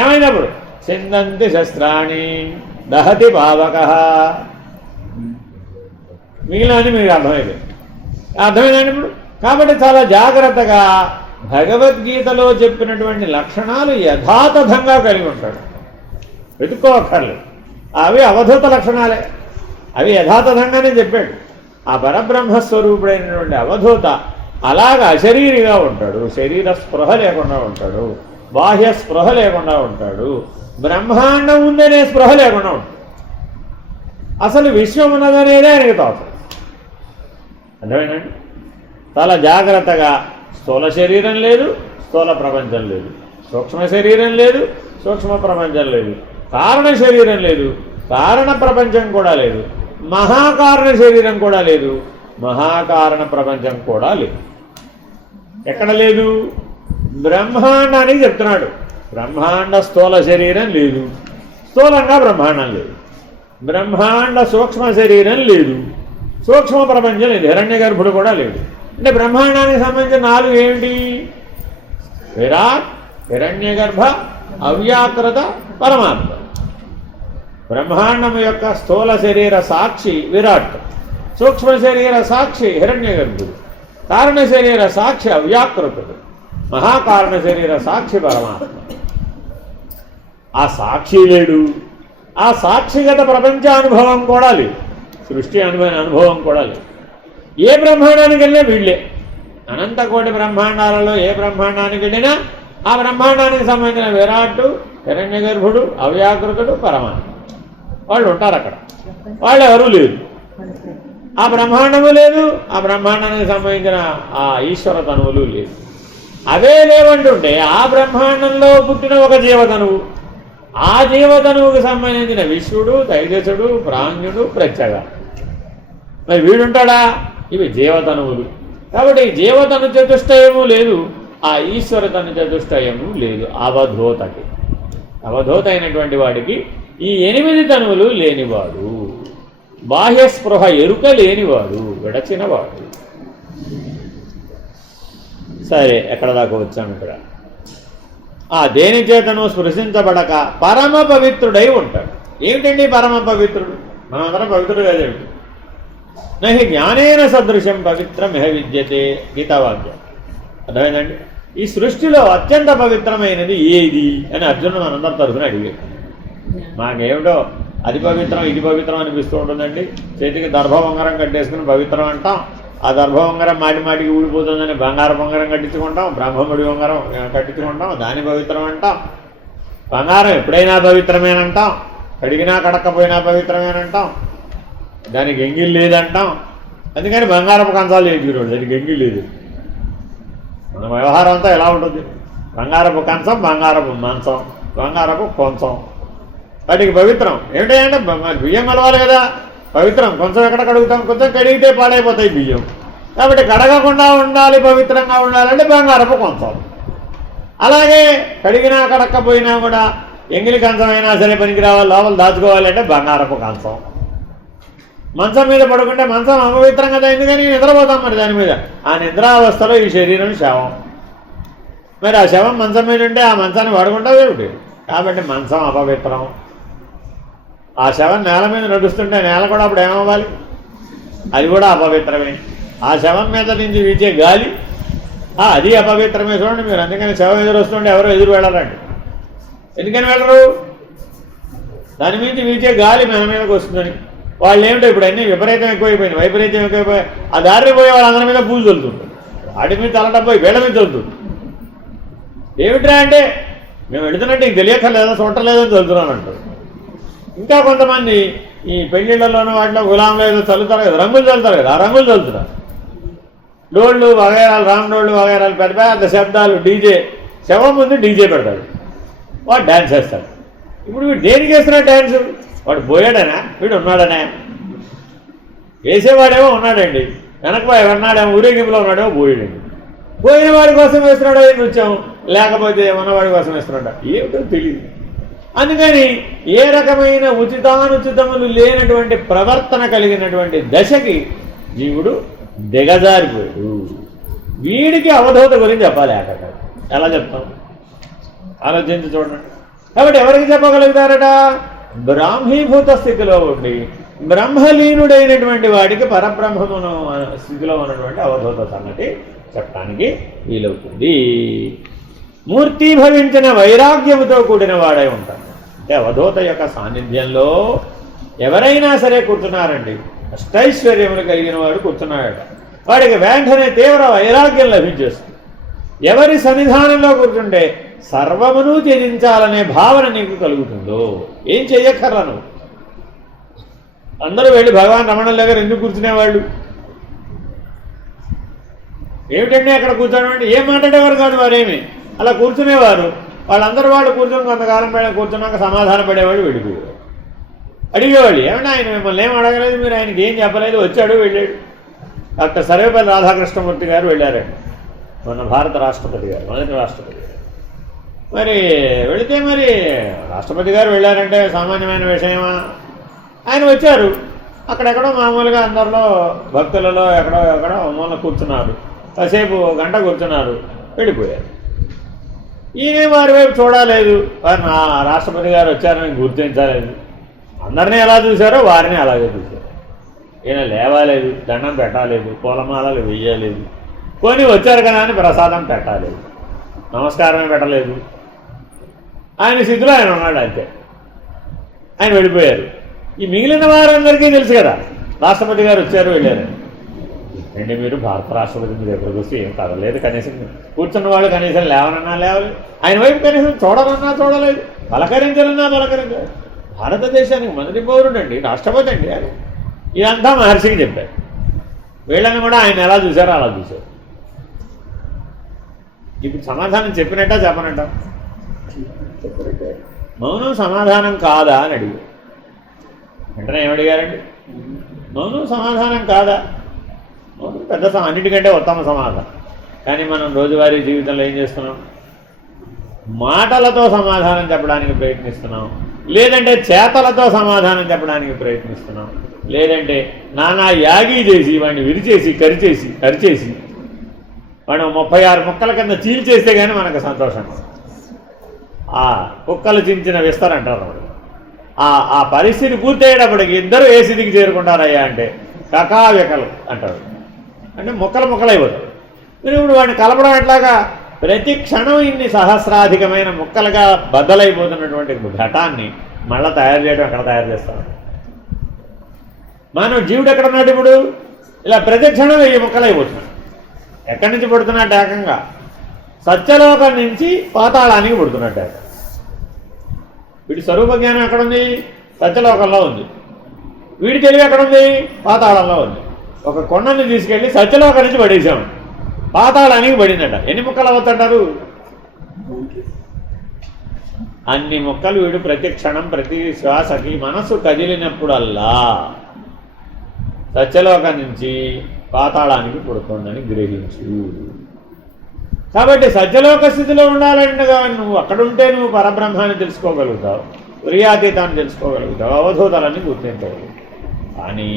ఏమైనప్పుడు చిందంతి శస్త్రాణి దహతి పావకః. మిగిలినది మీకు అర్థమైందండి ఇప్పుడు. కాబట్టి చాలా జాగ్రత్తగా భగవద్గీతలో చెప్పినటువంటి లక్షణాలు యథాతథంగా కలిగి ఉంటాడు, వెతుక్కోక్కర్లేదు. అవి అవధూత లక్షణాలే, అవి యథాతథంగానే చెప్పాడు. ఆ పరబ్రహ్మస్వరూపుడైనటువంటి అవధూత అలాగ అశరీరిగా ఉంటాడు, శరీర స్పృహ లేకుండా ఉంటాడు, బాహ్య స్పృహ లేకుండా ఉంటాడు, బ్రహ్మాండం ఉందనే స్పృహ లేకుండా ఉంటాడు. అసలు విశ్వం ఉన్నదనేదే ఆయనకి తోచదు. అర్థమేనండి? చాలా జాగ్రత్తగా స్థూల శరీరం లేదు, స్థూల ప్రపంచం లేదు, సూక్ష్మ శరీరం లేదు, సూక్ష్మ ప్రపంచం లేదు, కారణ శరీరం లేదు, కారణ ప్రపంచం కూడా లేదు, మహాకారణ శరీరం కూడా లేదు, మహాకారణ ప్రపంచం కూడా లేదు. ఎక్కడ లేదు? బ్రహ్మాండానికి చెప్తున్నాడు. బ్రహ్మాండ స్థూల శరీరం లేదు, స్థూలంగా బ్రహ్మాండం లేదు, బ్రహ్మాండ సూక్ష్మ శరీరం లేదు, సూక్ష్మ ప్రపంచం లేదు, హిరణ్య గర్భుడు కూడా లేడు. అంటే బ్రహ్మాండానికి సంబంధించిన 4 ఏమిటి? విరాట్, హిరణ్య గర్భ, అవ్యాకృత, పరమాత్మ. బ్రహ్మాండం యొక్క స్థూల శరీర సాక్షి విరాట్, సూక్ష్మ శరీర సాక్షి హిరణ్య గర్భుడు, కారణ శరీర సాక్షి అవ్యాకృతుడు, మహాకారణ శరీర సాక్షి పరమాత్మ. ఆ సాక్షి లేడు, ఆ సాక్షిగత ప్రపంచానుభవం కూడా లేదు, సృష్టి అనుభవం కూడా లేదు. ఏ బ్రహ్మాండానికి వెళ్ళినా వీళ్ళే. అనంతకోటి బ్రహ్మాండాలలో ఏ బ్రహ్మాండానికి వెళ్ళినా ఆ బ్రహ్మాండానికి సంబంధించిన విరాట్, హిరణ్య గర్భుడు, అవ్యాకృతుడు, పరమాత్మ వాళ్ళు ఉంటారు అక్కడ. వాళ్ళు ఎవరూ లేదు. ఆ బ్రహ్మాండము లేదు, ఆ బ్రహ్మాండానికి సంబంధించిన ఆ ఈశ్వర తనువులు లేదు. అవే లేవంటుంటే ఆ బ్రహ్మాండంలో పుట్టిన ఒక జీవతనువు, ఆ జీవతనువుకు సంబంధించిన విశ్వడు, తైజసుడు, ప్రాజ్ఞుడు, ప్రత్యగ. మరి వీడుంటాడా? ఇవి జీవతనువులు. కాబట్టి జీవతను చతుష్టయము లేదు, ఆ ఈశ్వరతను చతుష్టయము లేదు అవధూతకి. అవధూత అయినటువంటి వాడికి ఈ 8 తనువులు లేనివాడు, బాహ్యస్పృహ ఎరుక లేనివాడు, విడచినవాడు. సరే, ఎక్కడ దాకా వచ్చాము? ఇక్కడ ఆ దేని చేతను స్పృశించబడక పరమ పవిత్రుడై ఉంటాడు. ఏమిటండి పరమ పవిత్రుడు? మనందరం పవిత్రుడు కాదేమిటి? నహి జ్ఞానేన సదృశం పవిత్రం ఇహ విద్యతే, గీతావాక్యం. అర్థమైందండి? ఈ సృష్టిలో అత్యంత పవిత్రమైనది ఏది అని అర్జునుడు మనందరి తరఫున అడిగాడు. మాకేమిటో అది పవిత్రం ఇది పవిత్రం అనిపిస్తూ ఉంటుందండి. చేతికి దర్భ ఉంగరం కట్టేసుకుని పవిత్రం అంటాం. ఆ దర్భ ఉంగరం మాటికి ఊడిపోతుందని బంగారు ఉంగరం కట్టించుకుంటాం. బ్రహ్మముడి ఉంగరం కట్టించుకుంటాం, దాని పవిత్రం అంటాం. బంగారం ఎప్పుడైనా పవిత్రమేనంటాం, కడిగినా కడక్కపోయినా పవిత్రమేనంటాం. దానికి ఎంగిల్ లేదంటాం. అందుకని బంగారపు కంచాలు చేయించుకున్నాడు, దానికి ఎంగిల్ లేదు. మన వ్యవహారం అంతా ఎలా ఉంటుంది? బంగారపు కంచం, బంగారపు మంచం, బంగారపు కొంచెం, వాటికి పవిత్రం ఏమిటంటే బియ్యం కలవాలి కదా, పవిత్రం. కొంచెం ఎక్కడ కడుగుతాం, కొంచెం కడిగితే పాడైపోతాయి బియ్యం. కాబట్టి కడగకుండా ఉండాలి, పవిత్రంగా ఉండాలంటే బంగారపు కొంచెం. అలాగే కడిగినా కడక్కపోయినా కూడా ఎంగిలి కంచమైనా సరే పనికి రావాలి, లోపల దాచుకోవాలంటే బంగారపు కంచం. మంచం మీద పడుకుంటే మంచం అపవిత్రం కదా, ఎందుకని నిద్రపోతాం మరి దాని మీద. ఆ నిద్రావస్థలో ఈ శరీరం శవం. మరి ఆ శవం మంచం మీద ఉంటే ఆ మంచాన్ని పడుకుంటావు ఏమిటి? కాబట్టి మంచం అపవిత్రం. ఆ శవం నేల మీద నడుస్తుంటే నేల కూడా అప్పుడు ఏమవ్వాలి? అది కూడా అపవిత్రమే. ఆ శవం మీద నుంచి వీచే గాలి అది అపవిత్రమే. చూడండి మీరు, అందుకని శవం ఎదురు వస్తుంటే ఎవరో ఎదురు వెళ్ళరండి. ఎందుకని వెళ్ళరు? దాని మీద వీచే గాలి మన మీదకి వస్తుందని. వాళ్ళు ఏమిటో ఇప్పుడు అన్నీ విపరీతం ఎక్కువైపోయింది, వైపరీత్యం ఎక్కువైపోయి ఆ దారిని పోయే వాళ్ళందరి మీద పూలు చల్లుతుంటారు. వాటి మీద తలటపోయి వీళ్ళ మీద చల్లుతుంది. ఏమిట్రా అంటే మేము వెళుతున్నట్టు నీకు తెలియక్కర్లేదా, చూడలేదని చల్లుతున్నాను అంటారు. ఇంకా కొంతమంది ఈ పెళ్లిళ్లలోనూ వాటిలో గులాంలో ఏదో చల్లుతారు కదా, రంగులు చల్లుతారు కదా, ఆ రంగులు చల్లుతున్నారు. డోళ్ళు వగైరాలు, రామ్ డోళ్ళు వగైరాలు, పెద్ద పెద్ద శబ్దాలు, డీజే. శవం ముందు డీజే పెడతాడు, వాడు డ్యాన్స్ చేస్తాడు. ఇప్పుడు వీడు దేనికి వేస్తున్నాడు డ్యాన్స్? వాడు పోయాడనా, వీడు ఉన్నాడనా? వేసేవాడేమో ఉన్నాడండి, వెనక ఉన్నాడేమో, ఊరేగింపులో ఉన్నాడేమో పోయాడండి. పోయిన వాడి కోసం వేస్తున్నాడో నృత్యం, లేకపోతే ఉన్నవాడి కోసం వేస్తున్నాడా ఏమిటో తెలియదు. అందుకని ఏ రకమైన ఉచితానుచితములు లేనటువంటి ప్రవర్తన కలిగినటువంటి దశకి జీవుడు దిగజారిపోయాడు. వీడికి అవధూత గురించి చెప్పాలి. అక్కడ ఎలా చెప్తాం? ఆలోచించి చూడండి. కాబట్టి ఎవరికి చెప్పగలుగుతారట? బ్రాహ్మీభూత స్థితిలో ఉండి బ్రహ్మలీనుడైనటువంటి వాడికి పరబ్రహ్మమును స్థితిలో ఉన్నటువంటి అవధూత సంగతి చెప్పడానికి వీలవుతుంది. మూర్తీభవించిన వైరాగ్యముతో కూడిన వాడై ఉంటాడు. అంటే అవధూత యొక్క సాన్నిధ్యంలో ఎవరైనా సరే కూర్చున్నారండి, అష్టైశ్వర్యములు కలిగిన వాడు కూర్చున్నాడట, వాడికి వెంటనే తీవ్ర వైరాగ్యం లభించేస్తుంది. ఎవరి సన్నిధానంలో కూర్చుంటే సర్వమును త్యజించాలనే భావన నీకు కలుగుతుందో ఏం చెయ్యక్కర్లా నువ్వు. అందరూ వెళ్ళి భగవాన్ రమణుల దగ్గర ఎందుకు కూర్చునేవాళ్ళు? ఏమిటండి అక్కడ కూర్చోడం? ఏం మాట్లాడేవారు కాదు వారేమి, అలా కూర్చునేవారు. వాళ్ళందరూ వాళ్ళు కూర్చొని కొంతకాలం కూర్చున్నాక సమాధానం పడేవాళ్ళు, వెళ్ళిపోయేవాడు. అడిగేవాళ్ళు, ఏమన్నా ఆయన మిమ్మల్ని ఏం అడగలేదు, మీరు ఆయనకి ఏం చెప్పలేదు, వచ్చాడు వెళ్ళాడు. డాక్టర్ సర్వేపల్లి రాధాకృష్ణమూర్తి గారు వెళ్ళారండి, మన భారత రాష్ట్రపతి గారు, మొదటి రాష్ట్రపతి గారు. మరి వెళితే మరి రాష్ట్రపతి గారు వెళ్ళారంటే సామాన్యమైన విషయమా? ఆయన వచ్చారు, అక్కడెక్కడో మామూలుగా అందరిలో భక్తులలో ఎక్కడో మూల కూర్చున్నారు, కాసేపు గంట కూర్చున్నారు, వెళ్ళిపోయారు. ఈయన వారి వైపు చూడలేదు, వారు నా రాష్ట్రపతి గారు వచ్చారని గుర్తించలేదు. అందరినీ ఎలా చూశారో వారిని అలాగే చూశారు. ఈయన లేవాలేదు, దండం పెట్టాలేదు, పూలమాలలు వెయ్యలేదు, కొని వచ్చారు కదా అని ప్రసాదం పెట్టలేదు, నమస్కారమే పెట్టలేదు. ఆయన స్థితిలో ఆయన ఉన్నాడు, అంతే. ఆయన వెళ్ళిపోయారు. ఈ మిగిలిన వారందరికీ తెలుసు కదా రాష్ట్రపతి గారు వచ్చారు వెళ్ళారు. ఏంటి మీరు భారత రాష్ట్రపతి మీ దగ్గరకు వస్తే ఏం కదలేదు, కనీసం కూర్చున్న వాళ్ళు కనీసం లేవనన్నా లేవలేదు, ఆయన వైపు కనీసం చూడాలన్నా చూడలేదు, పలకరించాలన్నా పలకరించారు. భారతదేశానికి మొదటి పౌరుడు అండి, రాష్ట్రపతి అండి ఆయన. ఇదంతా మహర్షికి చెప్పారు. వీళ్ళని కూడా ఆయన ఎలా చూశారో అలా చూశారు. ఇప్పుడు సమాధానం చెప్పినట్టా చెప్పనట్ట? చెప్పినట్టే. మౌనం సమాధానం కాదా అని అడిగారు. వెంటనే ఏమడిగారండి? మౌనం సమాధానం కాదా? మౌనం పెద్ద అన్నిటికంటే ఉత్తమ సమాధానం. కానీ మనం రోజువారీ జీవితంలో ఏం చేస్తున్నాం? మాటలతో సమాధానం చెప్పడానికి ప్రయత్నిస్తున్నాం, లేదంటే చేతలతో సమాధానం చెప్పడానికి ప్రయత్నిస్తున్నాం, లేదంటే నానా యాగి చేసి వాడిని విరిచేసి కరిచేసి వాడు 36 ముక్కల కింద చీల్చేస్తే కానీ మనకు సంతోషం. ఆ కుక్కలు చించిన విస్తారంటారు వాడు. ఆ పరిస్థితి పూర్తయ్యేటప్పటికి ఇద్దరు ఏ స్థితికి చేరుకుంటారయ్యా అంటే కకావ్యకలు అంటారు, అంటే ముక్కలు అయిపోతారు. మీరు ఇప్పుడు వాడిని కలపడం ఎట్లాగా? ప్రతి క్షణం ఇన్ని సహస్రాధికమైన ముక్కలుగా బద్దలైపోతున్నటువంటి ఘటాన్ని మళ్ళీ తయారు చేయడం ఎక్కడ తయారు చేస్తాం? మనం జీవుడు ఎక్కడ ఉన్నాడు ఇప్పుడు? ఇలా ప్రతి క్షణం 1000 ముక్కలైపోతున్నాడు. ఎక్కడి నుంచి పుడుతున్నట్టు? ఏకంగా సత్యలోకం నుంచి పాతాళానికి పుడుతున్నట్టు. వీడి స్వరూప జ్ఞానం ఎక్కడుంది? సత్యలోకంలో ఉంది. వీడి తెలివి ఎక్కడుంది? పాతాళంలో ఉంది. ఒక కొండని తీసుకెళ్ళి సత్యలోకం నుంచి పడేసాం, పాతాళానికి పడిందట. ఎన్ని ముక్కలు అవుతుంటారు? అన్ని ముక్కలు వీడు ప్రతి క్షణం ప్రతి శ్వాసకి మనసు కదిలినప్పుడల్లా సత్యలోకం నుంచి పాతాళానికి పుడుతుందని గ్రహించు. కాబట్టి సత్యలోక స్థితిలో ఉండాలంటే నువ్వు అక్కడుంటే నువ్వు పరబ్రహ్మాన్ని తెలుసుకోగలుగుతావు, ప్రియాతీతాన్ని తెలుసుకోగలుగుతావు, అవధూతలన్నీ గుర్తించగలుగుతావు. కానీ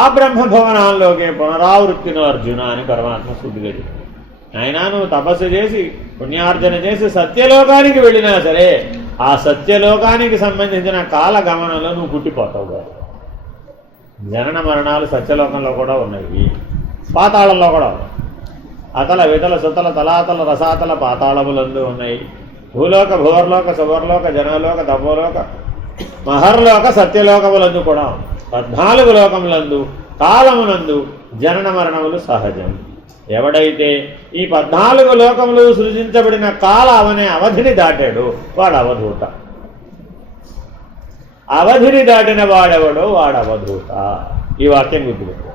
ఆ బ్రహ్మభవనాల్లోకే పునరావృత్తిను అర్జున అని పరమాత్మ శుద్ధిగా చెప్తాడు. అయినా నువ్వు తపస్సు చేసి పుణ్యార్జన చేసి సత్యలోకానికి వెళ్ళినా సరే ఆ సత్యలోకానికి సంబంధించిన కాలగమనంలో నువ్వు పుట్టిపోతావు కాదు. జనన మరణాలు సత్యలోకంలో కూడా ఉన్నాయి, పాతాళంలో కూడా ఉన్నాయి. అతల వితల సుతల తలాతల రసాతల పాతాళములందు ఉన్నాయి. భూలోక భువర్లోక సువర్లోక జనలోక తపోలోక మహర్లోక సత్యలోకములందు కూడా ఉంది. 14 లోకములందు కాలమునందు జనన మరణములు సహజం. ఎవడైతే ఈ 14 లోకములు సృజించబడిన కాల అవధిని దాటాడో వాడు అవధూత. అవధిని దాటిన వాడెవడో వాడు అవధూత. ఈ వాక్యం గుర్తుపెట్టు.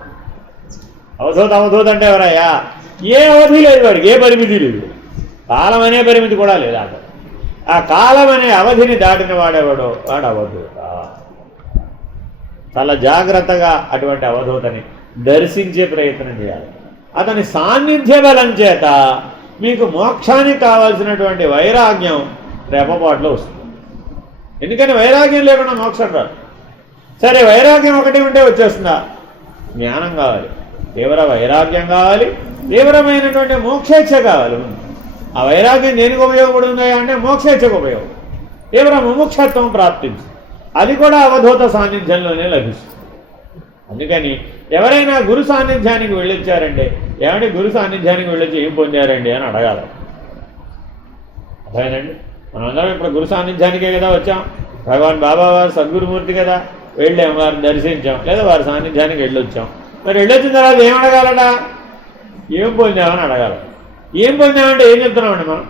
అవధూత అంటే ఎవరయ్యా? ఏ అవధి లేదు వాడికి, ఏ పరిమితి లేదు, కాలం అనే పరిమితి కూడా లేదు. ఆ కాలం అనే అవధిని దాటిన వాడెవడో వాడు అవధూత. చాలా జాగ్రత్తగా అటువంటి అవధూతని దర్శించే ప్రయత్నం చేయాలి. అతని సాన్నిధ్య బలం చేత మీకు మోక్షానికి కావాల్సినటువంటి వైరాగ్యం రెప్పపాటులో వస్తుంది. ఎందుకని వైరాగ్యం లేకుండా మోక్షం రాదు. సరే, వైరాగ్యం ఒకటి ఉంటే వచ్చేస్తుందా? జ్ఞానం కావాలి, తీవ్ర వైరాగ్యం కావాలి, తీవ్రమైనటువంటి మోక్షేచ్ఛ కావాలి. ఆ వైరాగ్యం దేనికి ఉపయోగపడుతుందా అంటే మోక్షేచ్ఛకు ఉపయోగం. తీవ్ర ముముక్షత్వం ప్రాప్తించు, అది కూడా అవధూత సాన్నిధ్యంలోనే లభిస్తుంది. అందుకని ఎవరైనా గురు సాన్నిధ్యానికి వెళ్ళొచ్చారంటే ఏమంటే గురు సాన్నిధ్యానికి వెళ్ళొచ్చి ఏం పొందారండి అని అడగాలి. అర్థమైందండి? మనమందరం ఇప్పుడు గురు సాన్నిధ్యానికే కదా వచ్చాం. భగవాన్ బాబా వారు సద్గురుమూర్తి కదా, వెళ్ళాం, వారిని దర్శించాం, లేదా వారి సాన్నిధ్యానికి వెళ్ళొచ్చాం. మరి వెళ్ళొచ్చిన తర్వాత ఏం అడగాలట? ఏం పొందామని అడగాలి. ఏం పొందామంటే ఏం చెప్తున్నామండి మనం?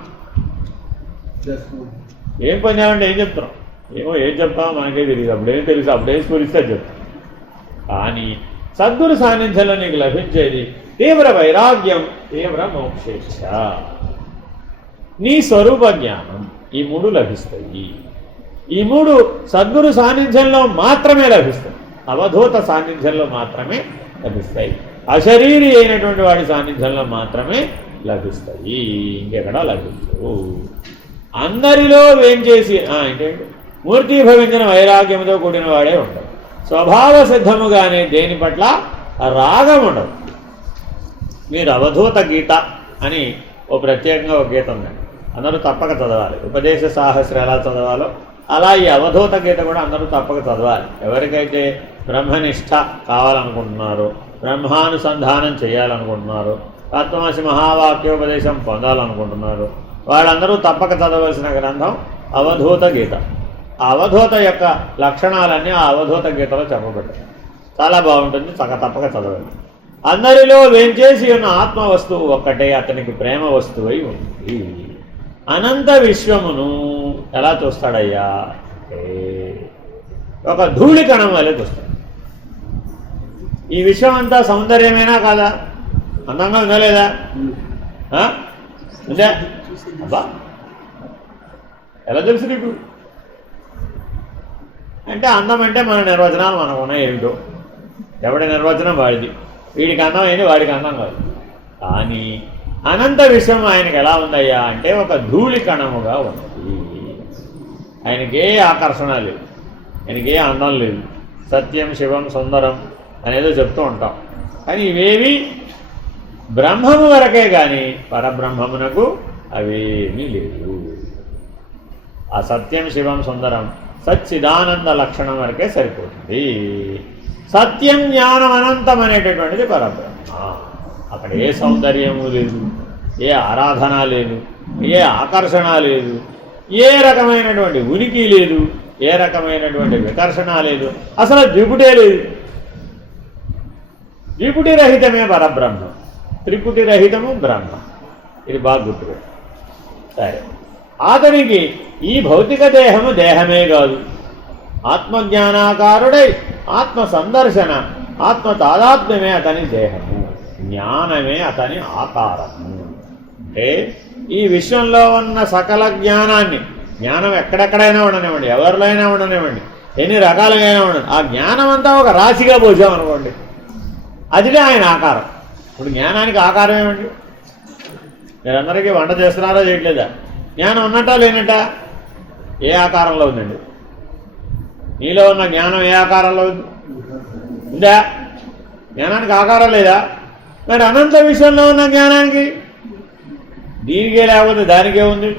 ఏం పొందామంటే ఏం చెప్తున్నాం? ఏమో ఏం చెప్తామో మనకే తెలియదు. అప్పుడేం తెలుసు, అప్పుడేం స్ఫూరిస్తే చెప్తాం. కానీ సద్గురు సాన్నిధ్యంలో నీకు లభించేది తీవ్ర వైరాగ్యం, తీవ్ర మోక్షేచ్ఛ, నీ స్వరూప జ్ఞానం. ఈ 3 లభిస్తాయి. ఈ 3 సద్గురు సాన్నిధ్యంలో మాత్రమే లభిస్తాయి, అవధూత సాన్నిధ్యంలో మాత్రమే లభిస్తాయి, అశరీరి అయినటువంటి వాడి సాన్నిధ్యంలో మాత్రమే లభిస్తాయి, ఇంకెక్కడా లభించవు. అందరిలో ఏం చేసి ఏంటంటే మూర్తిభవించిన వైరాగ్యంతో కూడిన వాడే ఉంటాడు. స్వభావ సిద్ధముగానే దేని పట్ల రాగం ఉండదు. మీరు అవధూత గీత అని ఓ ప్రత్యేకంగా ఒక గీత ఉందండి, అందరూ తప్పక చదవాలి. ఉపదేశ సాహస్రం ఎలా చదవాలో అలా ఈ అవధూత గీత కూడా అందరూ తప్పక చదవాలి. ఎవరికైతే బ్రహ్మనిష్ట కావాలనుకుంటున్నారో, బ్రహ్మానుసంధానం చేయాలనుకుంటున్నారో, తత్వమసి మహావాక్యోపదేశం పొందాలనుకుంటున్నారు, వాళ్ళందరూ తప్పక చదవలసిన గ్రంథం అవధూత గీత. ఆ అవధూత యొక్క లక్షణాలన్నీ ఆ అవధూత గీతలో చెప్పబడ్డాయి. చాలా బాగుంటుంది, తప్పక చదవండి. అందరిలో వేంచేసి ఉన్న ఆత్మ వస్తువు ఒక్కటే, అతనికి ప్రేమ వస్తువై ఉంది. అనంత విశ్వమును ఎలా చూస్తాడయ్యా? ఒక ధూళి కణం వల్లే చూస్తాడు. ఈ విశ్వం అంతా సౌందర్యమేనా కాదా? అందంగా ఉందా లేదా? ఉందా? అబ్బా, ఎలా తెలుసు నీకు? అంటే అందం అంటే మన నిర్వచనాలు మనకు ఉన్నాయి. ఏమిటో ఎవడి నిర్వచనం వాడిది. వీడికి అందం అయింది, వాడికి అందం కాదు. కానీ అనంత విషయం ఆయనకి ఎలా ఉందయ్యా అంటే ఒక ధూళి కణముగా ఉన్నది. ఆయనకే ఆకర్షణ లేదు, ఆయనకే అందం లేదు. సత్యం, శివం, సుందరం అనేదో చెప్తూ ఉంటాం. కానీ ఇవేవి బ్రహ్మము వరకే కానీ పరబ్రహ్మమునకు అవేమీ లేవు. ఆ సత్యం, శివం, సుందరం సచ్చిదానంద లక్షణం వరకే సరిపోతుంది. సత్యం, జ్ఞానం, అనంతం అనేటటువంటిది పరబ్రహ్మ. అక్కడ ఏ సౌందర్యము లేదు, ఏ ఆరాధన లేదు, ఏ ఆకర్షణ లేదు, ఏ రకమైనటువంటి ఉనికి లేదు, ఏ రకమైనటువంటి వికర్షణ లేదు, అసలు త్రిపుటే లేదు. త్రిపుటి రహితమే పరబ్రహ్మం, త్రిపుటి రహితము బ్రహ్మ. ఇది బాగా గుర్తుపెట్టు. సరే, అతనికి ఈ భౌతిక దేహము దేహమే కాదు, ఆత్మజ్ఞానాకారుడై ఆత్మ సందర్శన ఆత్మ తాదాత్మ్యమే అతని దేహము, జ్ఞానమే అతని ఆకారము. అంటే ఈ విశ్వంలో ఉన్న సకల జ్ఞానాన్ని, జ్ఞానం ఎక్కడెక్కడైనా ఉండనివ్వండి, ఎవరిలో అయినా ఉండనివ్వండి, ఎన్ని రకాలుగా అయినా ఉండండి, ఆ జ్ఞానం అంతా ఒక రాశిగా పోసామనుకోండి, అదిలే ఆయన ఆకారం. ఇప్పుడు జ్ఞానానికి ఆకారం ఏమండి? మీరందరికీ వంట చేస్తున్నారో చేయట్లేదా? జ్ఞానం ఉన్నట్టా లేనట్టా? ఏ ఆకారంలో ఉందండి? నీలో ఉన్న జ్ఞానం ఏ ఆకారంలో ఉంది? ఉందా? జ్ఞానానికి ఆకారం లేదా? మరి అనంత విషయంలో ఉన్న జ్ఞానానికి దీనికే లేకపోతే దానికే ఉంది.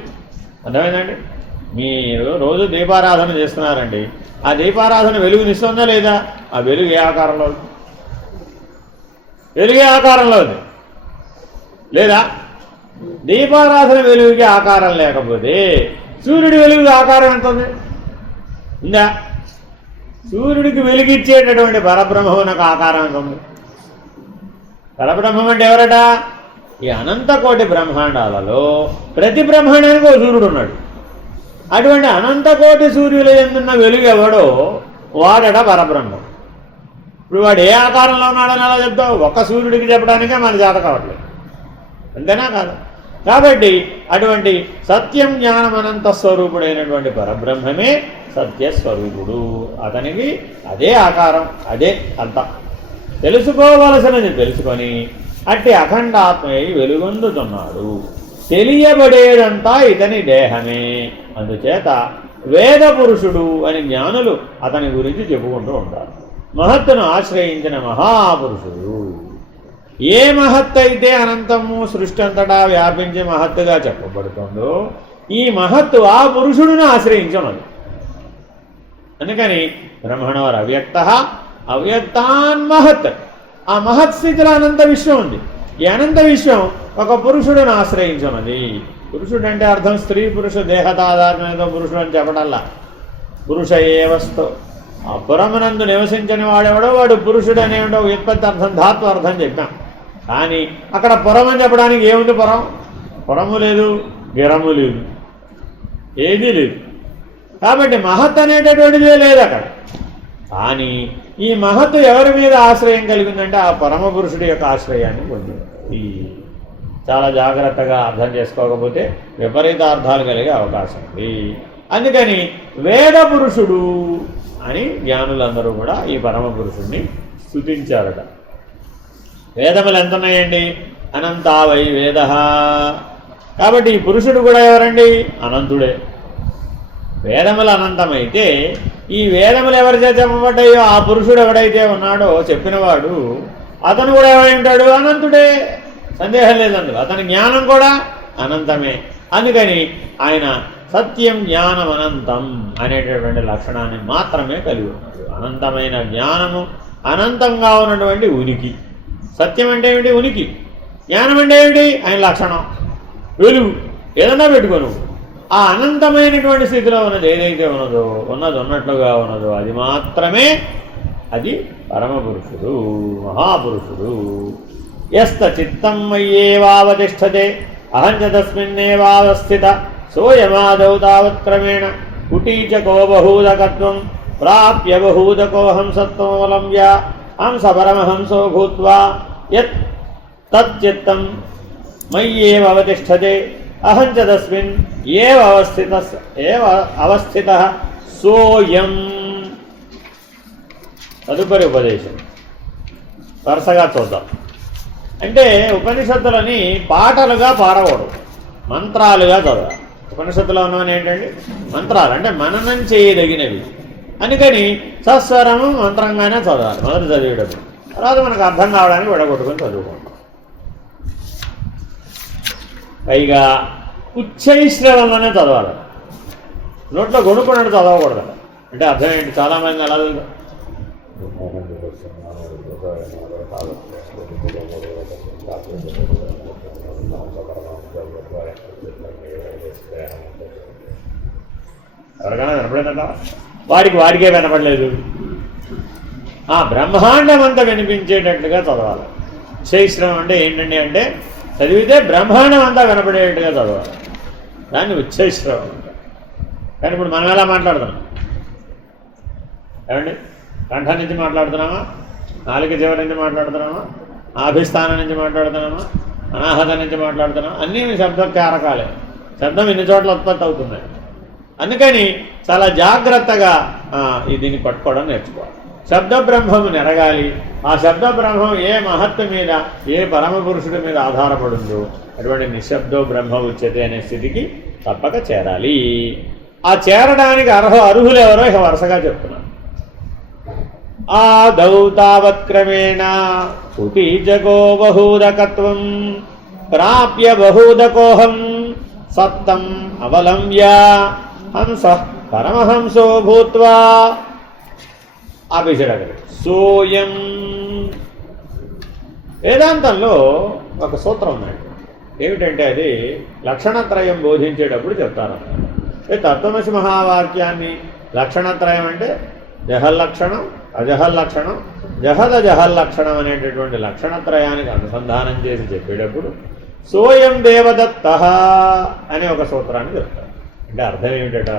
అర్థమైందండి? మీరు రోజు దీపారాధన చేస్తున్నారండి, ఆ దీపారాధన వెలుగునిస్తుందా లేదా? ఆ వెలుగు ఏ ఆకారంలో ఉంది? వెలుగే ఆకారంలో ఉంది లేదా? దీపారాధన వెలుగుకి ఆకారం లేకపోతే సూర్యుడి వెలుగు ఆకారం ఎంత ఉంది? ఉందా? సూర్యుడికి వెలుగిచ్చేటటువంటి పరబ్రహ్మమునకు ఆకారం ఎంత ఉంది? పరబ్రహ్మం అంటే ఎవరట? ఈ అనంత కోటి బ్రహ్మాండాలలో ప్రతి బ్రహ్మాండానికి ఒక సూర్యుడు ఉన్నాడు. అటువంటి అనంత కోటి సూర్యుల ఎందున్న వెలుగు ఎవడో వాడట పరబ్రహ్మం. ఇప్పుడు వాడు ఏ ఆకారంలో ఉన్నాడని అలా చెప్తావు? ఒక్క సూర్యుడికి చెప్పడానికే మన చేత కావట్లేదు, అంతేనా కాదు? కాబట్టి అటువంటి సత్యం జ్ఞానం అనంత స్వరూపుడైనటువంటి పరబ్రహ్మమే సత్యస్వరూపుడు. అతనికి అదే ఆకారం, అదే అంత. తెలుసుకోవలసినది తెలుసుకొని అట్టి అఖండాత్మయ్య వెలుగొందుతున్నాడు. తెలియబడేదంతా ఇతని దేహమే. అందుచేత వేద పురుషుడు అని జ్ఞానులు అతని గురించి చెప్పుకుంటూ ఉంటారు. మహత్తును ఆశ్రయించిన మహాపురుషుడు. ఏ మహత్ అయితే అనంతము సృష్టి అంతటా వ్యాపించి మహత్తుగా చెప్పబడుతుందో ఈ మహత్తు ఆ పురుషుడును ఆశ్రయించున్నది. అందుకని బ్రహ్మణోర్ అవ్యక్త అవ్యక్తాన్ మహత్. ఆ మహత్ స్థితిలో అనంత విశ్వం ఉంది. ఈ అనంత విశ్వం ఒక పురుషుడును ఆశ్రయించున్నది. పురుషుడు అంటే అర్థం స్త్రీ పురుష దేహతాదాత్మ్యంతో పురుషుడు అని చెప్పడల్లా. పురుష ఏ వస్తు ఆ పురమునందు నివసించని వాడెవడో వాడు పురుషుడు అనేటో వ్యుత్పత్తి అర్థం ధాత్వ అర్థం చెప్పాం. కానీ అక్కడ పురం అని చెప్పడానికి ఏముంది? పురము లేదు, గిరము లేదు, ఏదీ లేదు. కాబట్టి మహత్ అనేటటువంటిదే లేదు అక్కడ. కానీ ఈ మహత్తు ఎవరి మీద ఆశ్రయం కలిగిందంటే ఆ పరమ పురుషుడి యొక్క ఆశ్రయాన్ని పొందింది. చాలా జాగ్రత్తగా అర్థం చేసుకోకపోతే విపరీత అర్థాలు కలిగే అవకాశం ఉంది. అందుకని వేద పురుషుడు అని జ్ఞానులందరూ కూడా ఈ పరమ పురుషుడిని స్తుతించారట. వేదములు ఎంత ఉన్నాయండి? అనంతా వై వేద. కాబట్టి ఈ పురుషుడు కూడా ఎవరండి? అనంతుడే. వేదములు అనంతమైతే ఈ వేదములు ఎవరి చేత చెప్పబడ్డాయో ఆ పురుషుడు ఎవడైతే ఉన్నాడో చెప్పినవాడు అతను కూడా ఎవడై ఉంటాడు? అనంతుడే. సందేహం లేదందుకు. అతని జ్ఞానం కూడా అనంతమే. అందుకని ఆయన సత్యం జ్ఞానం అనంతం అనేటటువంటి లక్షణాన్ని మాత్రమే కలిగి ఉన్నాడు. అనంతమైన జ్ఞానము, అనంతంగా ఉన్నటువంటి ఉనికి. సత్యం అంటే ఏమిటి? ఉనికి. జ్ఞానం అంటే ఏమిటి? ఆయన లక్షణం, వెలుగు. ఏదన్నా పెట్టుకోను. ఆ అనంతమైనటువంటి స్థితిలో ఉన్నది ఏదైతే ఉన్నదో, ఉన్నది ఉన్నట్లుగా ఉన్నదో అది మాత్రమే అది పరమపురుషుడు, మహాపురుషుడు. యస్త చిత్తం మయ్యేవావతిష్ఠతే అహంచ తస్మిన్నేవావస్థిత సోయమాదౌ తావత్క్రమేణ కుటీచకో బహూదకత్వం ప్రాప్య బహూదకోహం సత్వమవలంబ్య హంసపరమహంసో భూత్వా యత్ తచ్చిత్తం మయ్యేవ అవతిష్ఠతే అహంచ తస్మిన్ ఏవ అవస్థితః సోయం. తదుపరి ఉపదేశం వరుసగా చూద్దాం. అంటే ఉపనిషత్తులని పాటలుగా పాడకూడదు, మంత్రాలుగా చదవాలి. ఉపనిషత్తులో ఉన్నవని ఏంటండి? మంత్రాలు, అంటే మననం చేయదగినవి. అందుకని సస్వరము మంత్రంగానే చదవాలి మొదట చదివేటప్పుడు. తర్వాత మనకు అర్థం కావడానికి విడగొట్టుకొని చదువుకుంటాం. పైగా ఉచ్చైశ్రవంలోనే చదవాలి, నోట్లో గొనుక్కున్నట్టు చదవకూడదు. అంటే అర్థం ఏంటి? చాలామంది అలా ఎవరికైనా వినపడిందంట? వాడికే వినపడలేదు. ఆ బ్రహ్మాండం అంతా వినిపించేటట్టుగా చదవాలి. ఉచ్చైశ్రవం అంటే ఏంటండి అంటే చదివితే బ్రహ్మాండం అంతా వినపడేటట్టుగా చదవాలి. దాన్ని ఉచ్చైశ్రవం. కానీ ఇప్పుడు మనం ఎలా మాట్లాడుతున్నాం ఏమండి? కంఠం నుంచి మాట్లాడుతున్నామా, నాలుక చివరి నుంచి మాట్లాడుతున్నామా, ఆభిస్థానం నుంచి మాట్లాడుతున్నామా, అనాహత నుంచి మాట్లాడుతున్నామా? అన్నీ శబ్దకారకాలే. శబ్దం ఇన్ని చోట్ల ఉత్పత్తి అవుతుంది. అందుకని చాలా జాగ్రత్తగా దీన్ని పట్టుకోవడం నేర్చుకోవాలి. శబ్ద బ్రహ్మము నెరగాలి. ఆ శబ్ద బ్రహ్మం ఏ మహత్వ మీద, ఏ పరమ పురుషుడి మీద ఆధారపడిందో అటువంటి నిశ్శబ్దో బ్రహ్మ ఉచ్యతే అనే స్థితికి తప్పక చేరాలి. ఆ చేరడానికి అర్హులు ఎవరో ఇక వరుసగా చెప్తున్నాను. ఆదౌ తావత్క్రమేణ ఉపీజగో బహూదకత్వం ప్రాప్య బహూదకోహం సప్తం అవలంబ్య హంస పరమహంసో భూత్వా ఆపేసాడు. సోయం. వేదాంతంలో ఒక సూత్రం ఉన్నాడు. ఏమిటంటే అది లక్షణత్రయం బోధించేటప్పుడు చెప్తారు. తత్వమసి మహావాక్యాన్ని లక్షణత్రయం అంటే జహల్లక్షణం, అజహల్లక్షణం, జహల్లక్షణం అనేటటువంటి లక్షణత్రయానికి అనుసంధానం చేసి చెప్పేటప్పుడు సోయం దేవదత్త అనే ఒక సూత్రాన్ని చెప్తారు. అంటే అర్థం ఏమిటట?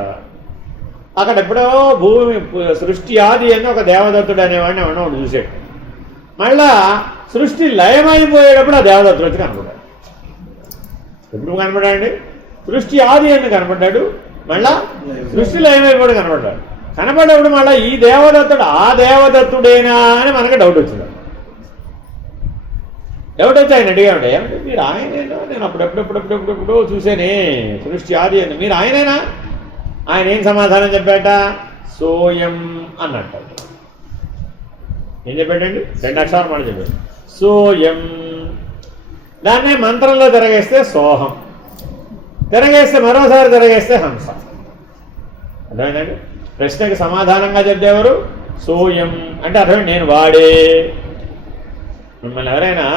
అక్కడ ఎప్పుడో భూమి సృష్టి ఆది అని ఒక దేవదత్తుడు అనేవాడిని ఎవడో చూసాడు. మళ్ళా సృష్టి లయమైపోయేటప్పుడు ఆ దేవదత్తుడు వచ్చి కనపడ్డాడు. ఎప్పుడు కనపడ్డాడండి? సృష్టి ఆది అని కనపడ్డాడు, మళ్ళా సృష్టి లయమైపోయాడు కనపడ్డాడు. కనపడ్డప్పుడు మళ్ళీ ఈ దేవదత్తుడు ఆ దేవదత్తుడేనా అని మనకు డౌట్ వచ్చింది. డౌట్ వచ్చి ఆయన అడిగాడు, ఏమంటే మీరు ఆయనేనా? నేను అప్పుడెప్పుడెప్పుడెప్పుడెప్పుడెప్పుడో చూసానే సృష్టి ఆది అని. మీరు ఆయనేనా? ఆయన ఏం సమాధానం చెప్పాట? సోయం అన్నట్టు. ఏం చెప్పాడండి? 2 అక్షరాలు మాట చెప్పాడు. సోయం. దాన్నే మంత్రంలో తిరగేస్తే సోహం, తిరగేస్తే మరోసారి తిరగేస్తే హంస. అర్థమైందండి? ప్రశ్నకి సమాధానంగా చెప్తేవారు సోయం అంటే అర్థం నేను వాడే. మిమ్మల్ని ఎవరైనా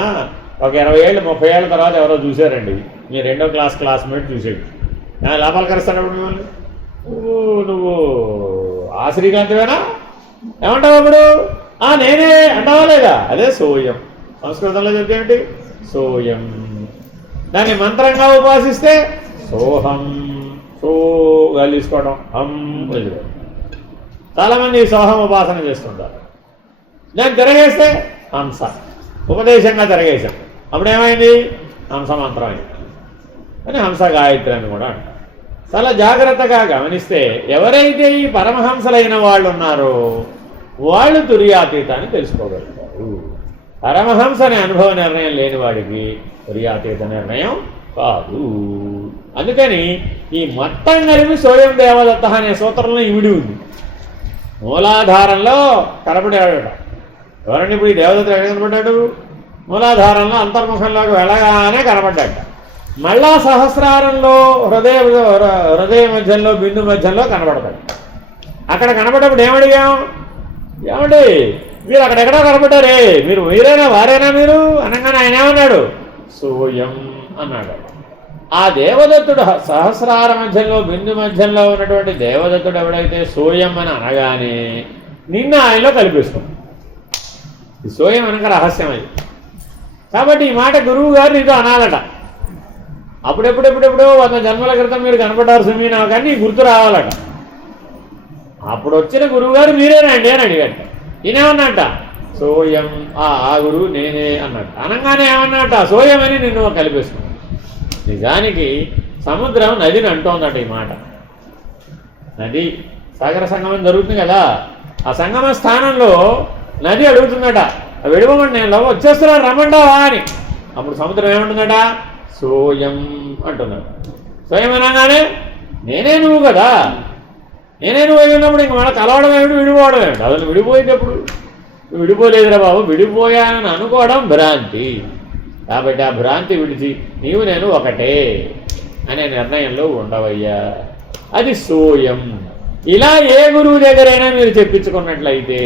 ఒక 20 ఏళ్ళు 30 ఏళ్ళ తర్వాత ఎవరో చూశారండి, మీ 2వ క్లాస్ క్లాస్మేట్ చూసాడు. లోపల కలుస్తాడు మిమ్మల్ని, నువ్వు ఆ శ్రీకాంత్వేనా ఏమంటావు? అప్పుడు నేనే అంటావా లేదా? అదే సోయం. సంస్కృతంలో చెప్తే ఏమిటి? సోయం. దాన్ని మంత్రంగా ఉపాసిస్తే సోహం. సోగా తీసుకోవడం, హం వదిలేదు. చాలామంది సోహం ఉపాసన చేస్తుంటారు. దాన్ని తిరగేస్తే హంస. ఉపదేశంగా తిరగేశాం, అప్పుడేమైంది? హంస మంత్రం అయింది అని హంస గాయత్రి అని కూడా అంటారు. చాలా జాగ్రత్తగా గమనిస్తే ఎవరైతే ఈ పరమహంసలైన వాళ్ళు ఉన్నారో వాళ్ళు తుర్యాతీతాన్ని తెలుసుకోగలుగుతారు. పరమహంస అనే అనుభవ నిర్ణయం లేని వాడికి తుర్యాతీత నిర్ణయం కాదు. అందుకని ఈ మొత్తం కలిపి సోయం దేవదత్త అనే సూత్రంలో ఇవిడి ఉంది. మూలాధారంలో కనపడేవాడట. ఎవరండి ఇప్పుడు ఈ దేవదత్త ఎక్కడ కనపడ్డాడు? మూలాధారంలో అంతర్ముఖంలోకి వెళ్ళగానే కనపడ్డాట. మళ్ళా సహస్రారంలో హృదయ మధ్యంలో బిందు మధ్యంలో కనపడతాడు. అక్కడ కనపడ్డప్పుడు ఏమడిగాం? ఏమండి మీరు అక్కడెక్కడో కనపడ్డారే, మీరేనా వారేనా మీరు అనగానే ఆయన ఏమన్నాడు? సోయం అన్నాడు. ఆ దేవదత్తుడు సహస్రార మధ్యంలో బిందు మధ్యంలో ఉన్నటువంటి దేవదత్తుడు ఎవడైతే సోయం అని అనగానే నిన్న ఆయనలో కల్పిస్తాం. ఈ సోయం అనక రహస్యం అది. కాబట్టి ఈ మాట గురువు గారు నీతో అనాలట. అప్పుడెప్పుడెప్పుడెప్పుడో 100 జన్మల క్రితం మీరు కనపడ్డారు సుమీ, నాకు కానీ గుర్తు రావాలట. అప్పుడు వచ్చిన గురువు గారు మీరేనండి అని అడిగట. ఈయనేమన్నట్ట? సోయం. ఆ గురువు నేనే అన్నట్టు. అనగానే ఏమన్నట్ట? సోయం అని నిన్ను కల్పిస్తున్నాను. నిజానికి సముద్రం నదిని అంటోందట ఈ మాట. నది సాగర సంగమం జరుగుతుంది కదా, ఆ సంగమ స్థానంలో నది అడుగుతుందట, విడవమండి నేను వచ్చేస్తున్నాను రమ్మంటావా అని. అప్పుడు సముద్రం ఏమంటుందట? సోయం అంటున్నాడు. సోయం అనగానే నేనే నువ్వు కదా, నేనే నువ్వు అయినప్పుడు ఇంక మళ్ళీ కలవడం ఏమిటి, విడిపోవడం ఏమిటి? అసలు విడిపోయేటప్పుడు విడిపోలేదురా బాబు, విడిపోయానని అనుకోవడం భ్రాంతి. కాబట్టి ఆ భ్రాంతి విడిచి నీవు నేను ఒకటే అనే నిర్ణయంలో ఉండవయ్యా, అది సోయం. ఇలా ఏ గురువు దగ్గరైనా మీరు చెప్పించుకున్నట్లయితే,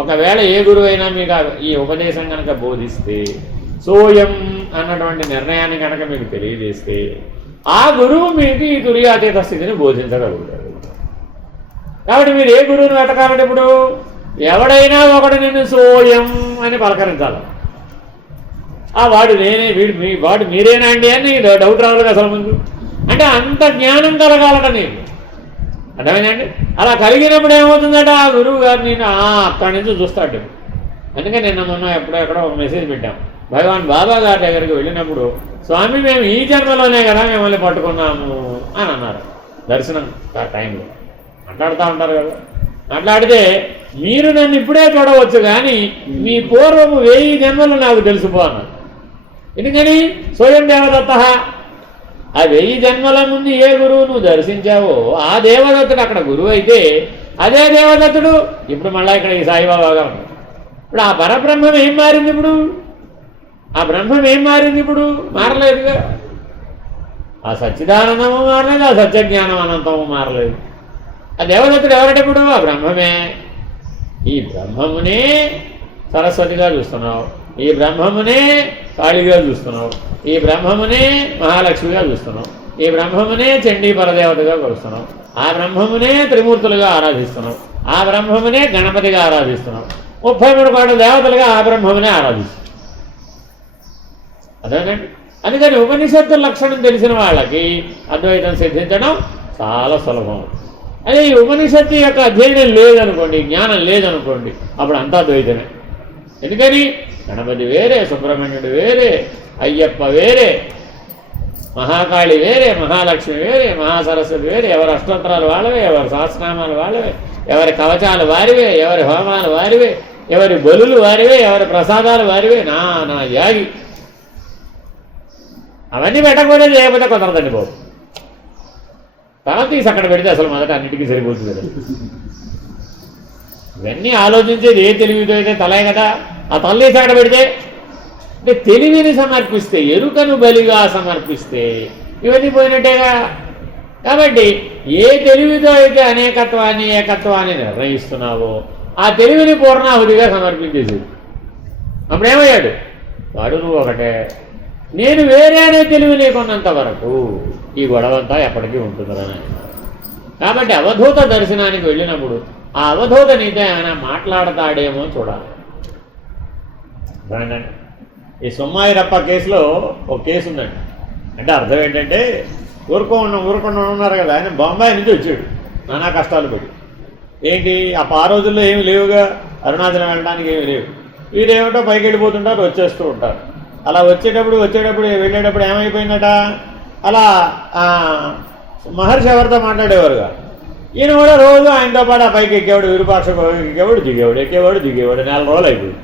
ఒకవేళ ఏ గురువు అయినా మీకు ఈ ఉపదేశం కనుక బోధిస్తే, సోయం అన్నటువంటి నిర్ణయాన్ని కనుక మీకు తెలియజేస్తే, ఆ గురువు మీకు ఈ తుర్యాతీత స్థితిని బోధించగలుగుతాడు. కాబట్టి మీరు ఏ గురువుని వెతకాలంటే ఇప్పుడు ఎవడైనా ఒకడు నిన్ను సోయం అని పలకరించాలి. వాడు నేనే, వాడు మీరేనా అండి అని డౌట్ రావాలి అసలు ముందు. అంటే అంత జ్ఞానం కలగాలట నీకు, అర్థమైందండి. అలా కలిగినప్పుడు ఏమవుతుందట, ఆ గురువు గారు నేను అక్కడి నుంచి చూస్తాడు. అందుకని నిన్న మొన్న ఎక్కడో ఒక మెసేజ్ పెట్టాం. భగవాన్ బాబా గారి దగ్గరికి వెళ్ళినప్పుడు, స్వామి మేము ఈ జన్మలోనే కదా మిమ్మల్ని పట్టుకున్నాము అని అన్నారు. దర్శనం ఆ టైంలో మాట్లాడుతూ ఉంటారు కదా. మాట్లాడితే మీరు నన్ను ఇప్పుడే చూడవచ్చు కానీ మీ పూర్వము 1000 జన్మలు నాకు తెలిసిపో అన్నారు. ఎందుకని స్వయం దేవదత్త, ఆ 1000 జన్మల ముందు ఏ గురువు నువ్వు దర్శించావో ఆ దేవదత్తుడు అక్కడ గురువు అయితే, అదే దేవదత్తుడు ఇప్పుడు మళ్ళీ ఇక్కడ ఈ సాయిబాబాగా ఉన్నాడు. ఇప్పుడు ఆ పరబ్రహ్మం ఏం మారింది ఇప్పుడు? ఆ బ్రహ్మం ఏం మారింది ఇప్పుడు? మారలేదుగా. ఆ సచ్చిదానందము మారలేదు, ఆ సత్యజ్ఞానం అనంతము మారలేదు. ఆ దేవదత్తుడు ఎవరంటే ఇప్పుడు ఆ బ్రహ్మమే. ఈ బ్రహ్మమునే సరస్వతిగా చూస్తున్నావు, ఈ బ్రహ్మమునే కాళిగా చూస్తున్నావు, ఈ బ్రహ్మమునే మహాలక్ష్మిగా చూస్తున్నావు, ఈ బ్రహ్మమునే చండీ పరదేవతగా కొలుస్తున్నావు, ఆ బ్రహ్మమునే త్రిమూర్తులుగా ఆరాధిస్తున్నావు, ఆ బ్రహ్మమునే గణపతిగా ఆరాధిస్తున్నావు, 33 కోట్ల దేవతలుగా ఆ బ్రహ్మమునే ఆరాధిస్తున్నావు. అదేనండి. అందుకని ఉపనిషత్తు లక్షణం తెలిసిన వాళ్ళకి అద్వైతం సిద్ధించడం చాలా సులభం. అదే ఈ ఉపనిషత్తు యొక్క అధ్యయనం లేదనుకోండి, జ్ఞానం లేదనుకోండి, అప్పుడు అంతా ద్వైతమే. ఎందుకని గణపతి వేరే, సుబ్రహ్మణ్యుడు వేరే, అయ్యప్ప వేరే, మహాకాళి వేరే, మహాలక్ష్మి వేరే, మహాసరస్వతి వేరే, ఎవరి అష్టోత్తరాలు వాళ్ళవే, ఎవరి సహస్రనామాలు వాళ్ళవే, ఎవరి కవచాలు వారివే, ఎవరి హోమాలు వారివే, ఎవరి బలులు వారివే, ఎవరి ప్రసాదాలు వారివే, నా యాగి. అవన్నీ పెట్టకపోతే చేయకపోతే కుదరదండి బాబు. తర్వాత తీసి అక్కడ పెడితే అసలు మొదట అన్నిటికీ సరిపోతుంది కదా. ఇవన్నీ ఆలోచించేది ఏ తెలివితో అయితే తలే కదా. ఆ తల్లేసి అక్కడ పెడితే అంటే తెలివిని సమర్పిస్తే, ఎరుకను బలిగా సమర్పిస్తే ఇవన్నీ పోయినట్టేగా. కాబట్టి ఏ తెలివితో అయితే అనేకత్వాన్ని ఏకత్వాన్ని నిర్ణయిస్తున్నావో ఆ తెలివిని పూర్ణాహుతిగా సమర్పించేసేది. అప్పుడేమయ్యాడు వాడు నువ్వు ఒకటే, నేను వేరే అనే తెలివి లేకున్నంత వరకు ఈ గొడవంతా ఎప్పటికీ ఉంటుందని. కాబట్టి అవధూత దర్శనానికి వెళ్ళినప్పుడు ఆ అవధూత నీతో ఏమైనా మాట్లాడతాడేమో చూడాలి. ఈ సొమ్మాయిరప్ప కేసులో ఒక కేసు ఉందండి. అంటే అర్థం ఏంటంటే ఊరుకుండా ఉన్నారు కదా, ఆయన బొంబాయి నుంచి వచ్చాడు నానా కష్టాలు పడి. ఏంటి ఆ రోజుల్లో ఏమి లేవుగా, అరుణాచలం వెళ్ళడానికి ఏమి లేవు. వీరేమిటో పైకి వెళ్ళిపోతుంటారు, వచ్చేస్తూ ఉంటారు. అలా వచ్చేటప్పుడు వెళ్ళేటప్పుడు ఏమైపోయిందట, అలా మహర్షి ఎవరితో మాట్లాడేవారుగా. ఈయన కూడా రోజు ఆయనతో పాటు ఆ పైకి ఎక్కేవాడు, విరూపాక్ష ఎక్కేవాడు, దిగేవాడు. 4 రోజులు అయిపోయింది.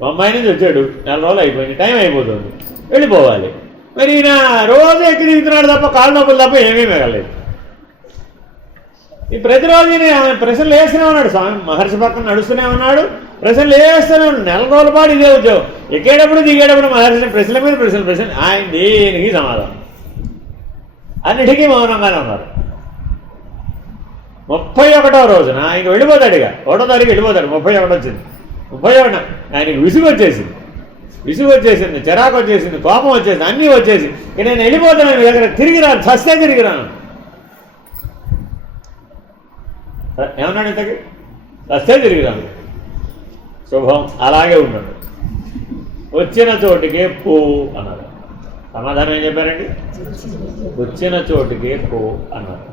బొంబాయి నుంచి వచ్చాడు, 4 రోజులు అయిపోయింది, టైం అయిపోతుంది, వెళ్ళిపోవాలి. మరి ఈయన రోజు ఎక్కి దిగుతున్నాడు తప్ప కాళ్ళు నొప్పులు తప్ప ఏమీ మిగలేదు. ఈ ప్రతిరోజు ప్రశ్నలు వేస్తూనే ఉన్నాడు. స్వామి మహర్షి పక్కన నడుస్తూనే ఉన్నాడు, ప్రశ్నలు వేస్తూనే ఉన్నాడు. 4 రోజుల పాటు ఇదే ఉద్యోగం. ఎక్కేటప్పుడు దిగేటప్పుడు మహర్షి ప్రశ్నల మీద ప్రశ్నలు, ఆయన దేనికి సమాధానం, అన్నిటికీ మౌనంగానే ఉన్నారు. 31వ రోజున ఆయన వెళ్ళిపోతాడు. ఇక 1వ తారీఖు వెళ్ళిపోతాడు. 31 వచ్చింది. 31 ఆయనకి విసుగు వచ్చేసింది, చిరాకు వచ్చేసింది, కోపం వచ్చేసింది, అన్నీ వచ్చేసి ఇక నేను వెళ్ళిపోతాను, దగ్గర తిరిగి రాను, చస్తే తిరిగి రాను. ఏమన్నాడు ఇంతకి? చస్తే తిరిగి రాను. శుభం, అలాగే ఉన్నాడు. వచ్చిన చోటికే పో అన్నారు. సమాధానం ఏం చెప్పారండి? వచ్చిన చోటికే పో అన్నారు.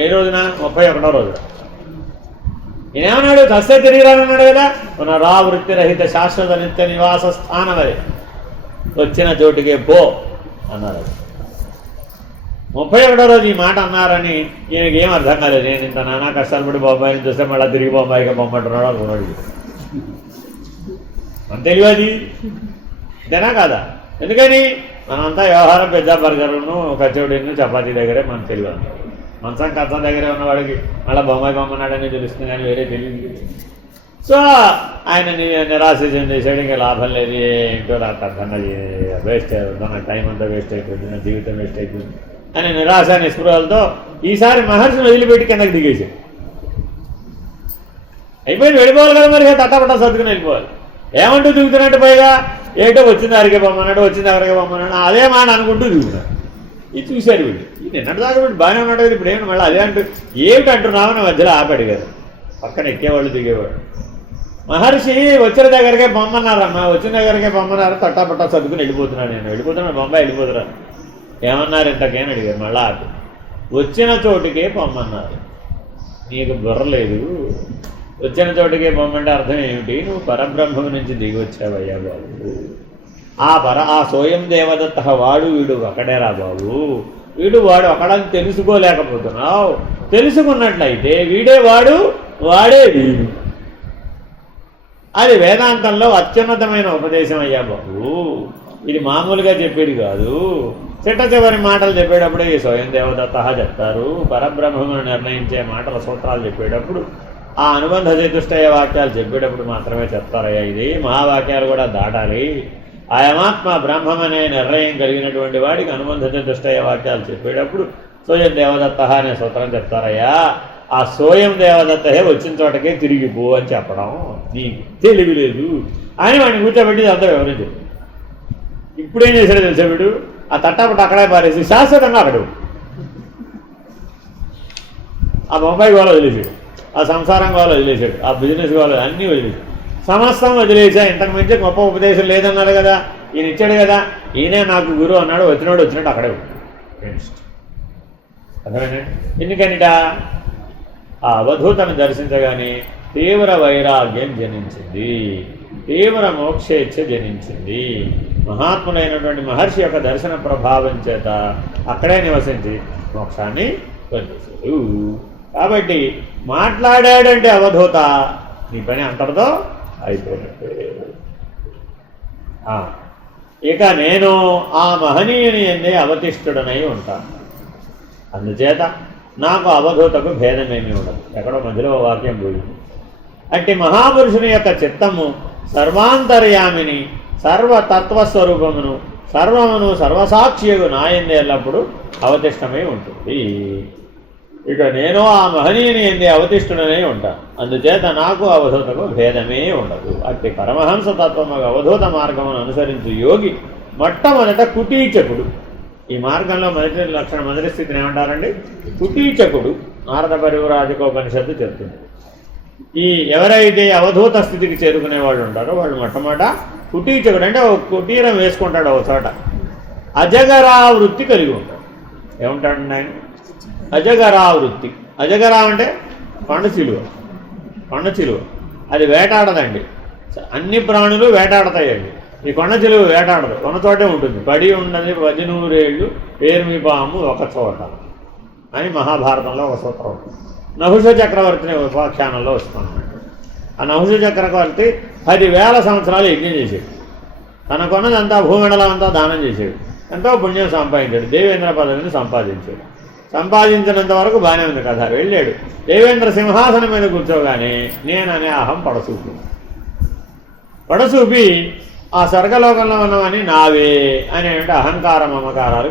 ఏ రోజున? 31వ రోజున. ఈయనేమన్నాడు? చస్తే తిరిగి రానన్నాడు కదా. పునరావృత్తి రహిత శాశ్వత నిత్య నివాస స్థానం అది. వచ్చిన చోటికే పో అన్నారు. 31వ రోజు ఈ మాట అన్నారని ఈయనకి ఏం అర్థం కాలేదు. నేను ఇంత నానా కష్టాలు పడి బొంబాయిని చూస్తే మళ్ళీ తిరిగి బొంబాయిగా పొమ్మంటున్నాడు అనుకున్నాడు. మన తెలియదు ఇదేనా కాదా? ఎందుకని మనంతా వ్యవహారం పెద్ద బర్గర్ను, కచోడీను, చపాతీ దగ్గరే మనం తెలియదు. మంచం కథం దగ్గరే ఉన్నవాడికి మళ్ళీ బొంబాయి పొమ్మన్నాడని తెలుస్తుంది, కానీ వేరే తెలియదు. సో ఆయన నిరాశ చెందేసాడు. ఇంకా లాభం లేదు, ఏంటో నాకు అర్థం వేస్ట్ అవుతుంది, నా టైం అంతా వేస్ట్ అయిపోతుంది, నా జీవితం వేస్ట్ అయిపోతుంది అని నిరాశ నిస్పృహలతో ఈసారి మహర్షిని వదిలిపెట్టి కిందకి దిగేసాడు. అయిపోయింది, వెళ్ళిపోవాలి కదా మరి, తట్టపట్ట సర్దుకుని వెళ్ళిపోవాలి. ఏమంటూ దిగుతున్నట్టు పైగా ఏంటో వచ్చింది అరిగే బొమ్మన్నాడు, వచ్చింది అరిగే బొమ్మన్నాడు, అదే మాట అనుకుంటూ దిగుతున్నాడు. ఇది చూశారు వీళ్ళు. ఈ నిన్నటి దాకా వీడు బాగానే ఉన్నాడు కదా, ఇప్పుడు ఏమన్నా మళ్ళీ అదే అంటూ ఏమిటి అంటున్నామని మధ్యలో ఆపాడు కదా, పక్కన ఎక్కేవాళ్ళు దిగేవాడు. మహర్షి వచ్చిన దగ్గరికే బొమ్మన్నారమ్మా, వచ్చిన దగ్గరికే బొమ్మన్నారు, తట్టాపట్టా చదువుకుని వెళ్ళిపోతున్నాను, నేను వెళ్ళిపోతున్నాను, బొంబాయి వెళ్ళిపోతున్నాను. ఏమన్నారు ఇంతకేని అడిగారు, మళ్ళా ఆపి వచ్చిన చోటుకే పొమ్మన్నారు. నీకు బుర్ర లేదు, వచ్చిన చోటుకే పొమ్మంటే అర్థం ఏమిటి, నువ్వు పరబ్రహ్మం నుంచి దిగి వచ్చావయ్యా బాబు. ఆ సోయం దేవదత్త వాడు వీడు ఒకడేరా బాబు, వీడు వాడు ఒకడని తెలుసుకోలేకపోతున్నావు. తెలుసుకున్నట్లయితే వీడే వాడు, వాడే వీడు. అది వేదాంతంలో అత్యున్నతమైన ఉపదేశం అయ్యా బాబు. ఇది మామూలుగా చెప్పేది కాదు. చిట్ట చివరి మాటలు చెప్పేటప్పుడు ఈ స్వయం దేవదత్త చెప్తారు. పరబ్రహ్మను నిర్ణయించే మాటల సూత్రాలు చెప్పేటప్పుడు, ఆ అనుబంధ చతుష్టయ వాక్యాలు చెప్పేటప్పుడు మాత్రమే చెప్తారయ్యా. ఇది మహావాక్యాలు కూడా దాటాలి. ఆయమాత్మ బ్రహ్మం అనే నిర్ణయం కలిగినటువంటి వాడికి అనుబంధ చతుష్టయ వాక్యాలు చెప్పేటప్పుడు స్వయం దేవదత్త అనే సూత్రం చెప్తారయ్యా. ఆ సోయం దేవదత్తయే వచ్చిన చోటకే తిరిగిపో అని చెప్పడం నీకు తెలివి లేదు అని వాడిని కూర్చోబెట్టి అంతా వివరించాడు. ఇప్పుడేం చేశాడో తెలిసా వీడు, ఆ తట్టాపట్ట అక్కడే పారేసి శాశ్వతంగా అక్కడ ఆ బొంబాయి గోళ వదిలేశాడు, ఆ సంసారం గోళ వదిలేశాడు, ఆ బిజినెస్ గోళ అన్నీ వదిలేశాడు, సమస్తం వదిలేసా. ఇంతకు మించి గొప్ప ఉపదేశం లేదన్నాడు కదా, ఈయన ఇచ్చాడు కదా, ఈయనే నాకు గురువు అన్నాడు. వచ్చినాడు వచ్చినట్టు అక్కడే అర్థమైనా. ఎందుకనిట ఆ అవధూతను దర్శించగానే తీవ్ర వైరాగ్యం జనించింది, తీవ్ర మోక్షేచ్ఛ జనించింది. మహాత్ములైనటువంటి మహర్షి యొక్క దర్శన ప్రభావం చేత అక్కడే నివసించి మోక్షాన్ని పొందేశాడు. కాబట్టి మాట్లాడాడంటే అవధూత, నీ పని అంతటితో అయిపోయినట్టే. ఇక నేను ఆ మహనీయుని ఎందే అవతిష్ఠుడనై ఉంటాను. అందుచేత నాకు అవధూతకు భేదమేమీ ఉండదు. ఎక్కడో మధ్యలో వాక్యం పోయింది. అట్టి మహాపురుషుని యొక్క చిత్తము సర్వాంతర్యామిని, సర్వతత్వస్వరూపమును, సర్వమును సర్వసాక్షియగు నాయందే ఎల్లప్పుడు అవతిష్టమై ఉంటుంది. ఇక నేను ఆ మహనీయుని ఎందే అవతిష్ఠుడనే ఉంటాను. అందుచేత నాకు అవధూతకు భేదమే ఉండదు. అట్టి పరమహంస తత్వము అవధూత మార్గమును అనుసరించు యోగి మొట్టమొదట కుటీచకుడు. ఈ మార్గంలో మొదటి లక్షణం, మొదటి స్థితిని ఏమంటారండి? కుటీచకుడు. నారద పరివ్రాజకోపనిషత్తు చెప్తుంది. ఈ ఎవరైతే అవధూత స్థితికి చేరుకునే వాళ్ళు ఉంటారో వాళ్ళు మొట్టమొదట కుటీచకుడు, అంటే ఒక కుటీరం వేసుకుంటాడు ఒక చోట. అజగరావృత్తి కలిగి ఉంటాడు. ఏముంటాడండి ఆయన? అజగరావృత్తి. అజగరా అంటే కొండ చిలువ. కొండ చిలువ అది వేటాడదండి. అన్ని ప్రాణులు వేటాడతాయండి, ఈ కొండ చిలువ వేటాడదు, కొన్న చోటే ఉంటుంది. పడి ఉన్నది 11 ఏళ్ళు పేరుమి పాము ఒక చోట అని మహాభారతంలో ఒక సూత్రం ఉంటుంది. నహుష చక్రవర్తిని ఉపాఖ్యానంలో వస్తున్నాడు. ఆ నహుష చక్రవర్తి 10,000 సంవత్సరాలు యజ్ఞం చేశాడు. తనకున్నదంతా భూమండలం అంతా దానం చేశాడు. ఎంతో పుణ్యం సంపాదించాడు. దేవేంద్ర పదవిని సంపాదించాడు. సంపాదించినంత వరకు బాగానే ఉంది కదా. వెళ్ళాడు, దేవేంద్ర సింహాసనం మీద కూర్చోగానే నేననే అహం పడసూపి ఆ స్వర్గలోకంలో ఉన్నవని నావే అనేటువంటి అహంకార మమకారాలు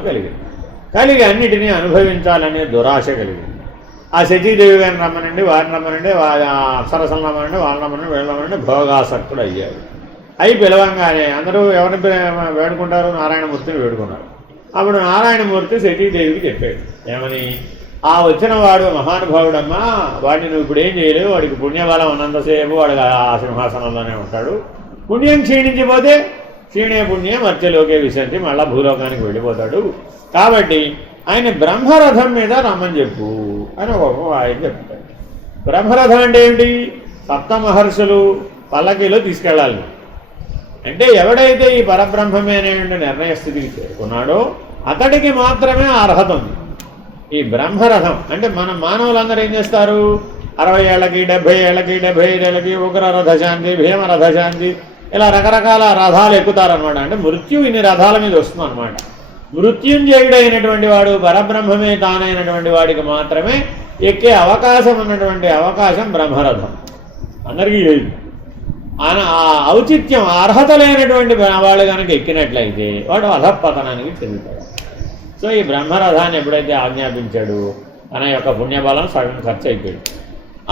కలిగి అన్నిటినీ అనుభవించాలనే దురాశ కలిగింది. ఆ శచీదేవి గారిని రమ్మనండి, వారిని రమ్మనండి, అప్సరసలు రమ్మనండి, వాళ్ళని రమ్మనండి, వీళ్ళని రమ్మనండి, భోగాసక్తుడు అయ్యాడు. అయి పిలవంగానే అందరూ ఎవరిని వేడుకుంటారు? నారాయణమూర్తిని వేడుకున్నారు. అప్పుడు నారాయణమూర్తి శచీదేవికి చెప్పాడు ఏమని, ఆ వచ్చిన వాడు మహానుభావుడమ్మా, వాడిని నువ్వు ఇప్పుడు ఏం చేయలేవు, వాడికి పుణ్యబలం ఉన్నంతసేపు వాడు ఆ సింహాసనంలోనే ఉంటాడు. పుణ్యం క్షీణించిపోతే క్షీణే పుణ్యం మర్త్యలోకే విశంతి, మళ్ళా భూలోకానికి వెళ్ళిపోతాడు. కాబట్టి ఆయన బ్రహ్మరథం మీద రమ్మని చెప్పు అని ఆయన చెప్తాడు. బ్రహ్మరథం అంటే ఏంటి? 7 మహర్షులు పల్లకీలో తీసుకెళ్ళాలి. అంటే ఎవడైతే ఈ పరబ్రహ్మమే అనేటువంటి నిర్ణయ స్థితికి చేరుకున్నాడో అతడికి మాత్రమే అర్హత ఉంది. ఈ బ్రహ్మరథం అంటే మన మానవులందరూ ఏం చేస్తారు? 60 ఏళ్ళకి, 70 ఏళ్ళకి, 75 ఏళ్ళకి ఉగ్ర రథశాంతి, భీమ రథశాంతి, ఇలా రకరకాల రథాలు ఎక్కుతారనమాట. అంటే మృత్యు ఇన్ని రథాల మీద వస్తుంది అనమాట. మృత్యుంజయుడైనటువంటి వాడు, పరబ్రహ్మమే తానైనటువంటి వాడికి మాత్రమే ఎక్కే అవకాశం ఉన్నటువంటి అవకాశం బ్రహ్మరథం. అందరికీ లేదు. ఆ ఔచిత్యం, అర్హత లేనటువంటి వాళ్ళు కనుక ఎక్కినట్లయితే వాడు అధపతనానికి చెందుతాడు. సో ఈ బ్రహ్మరథాన్ని ఎప్పుడైతే ఆజ్ఞాపించాడు తన యొక్క పుణ్యబలం సగం ఖర్చు అయిపోయాడు.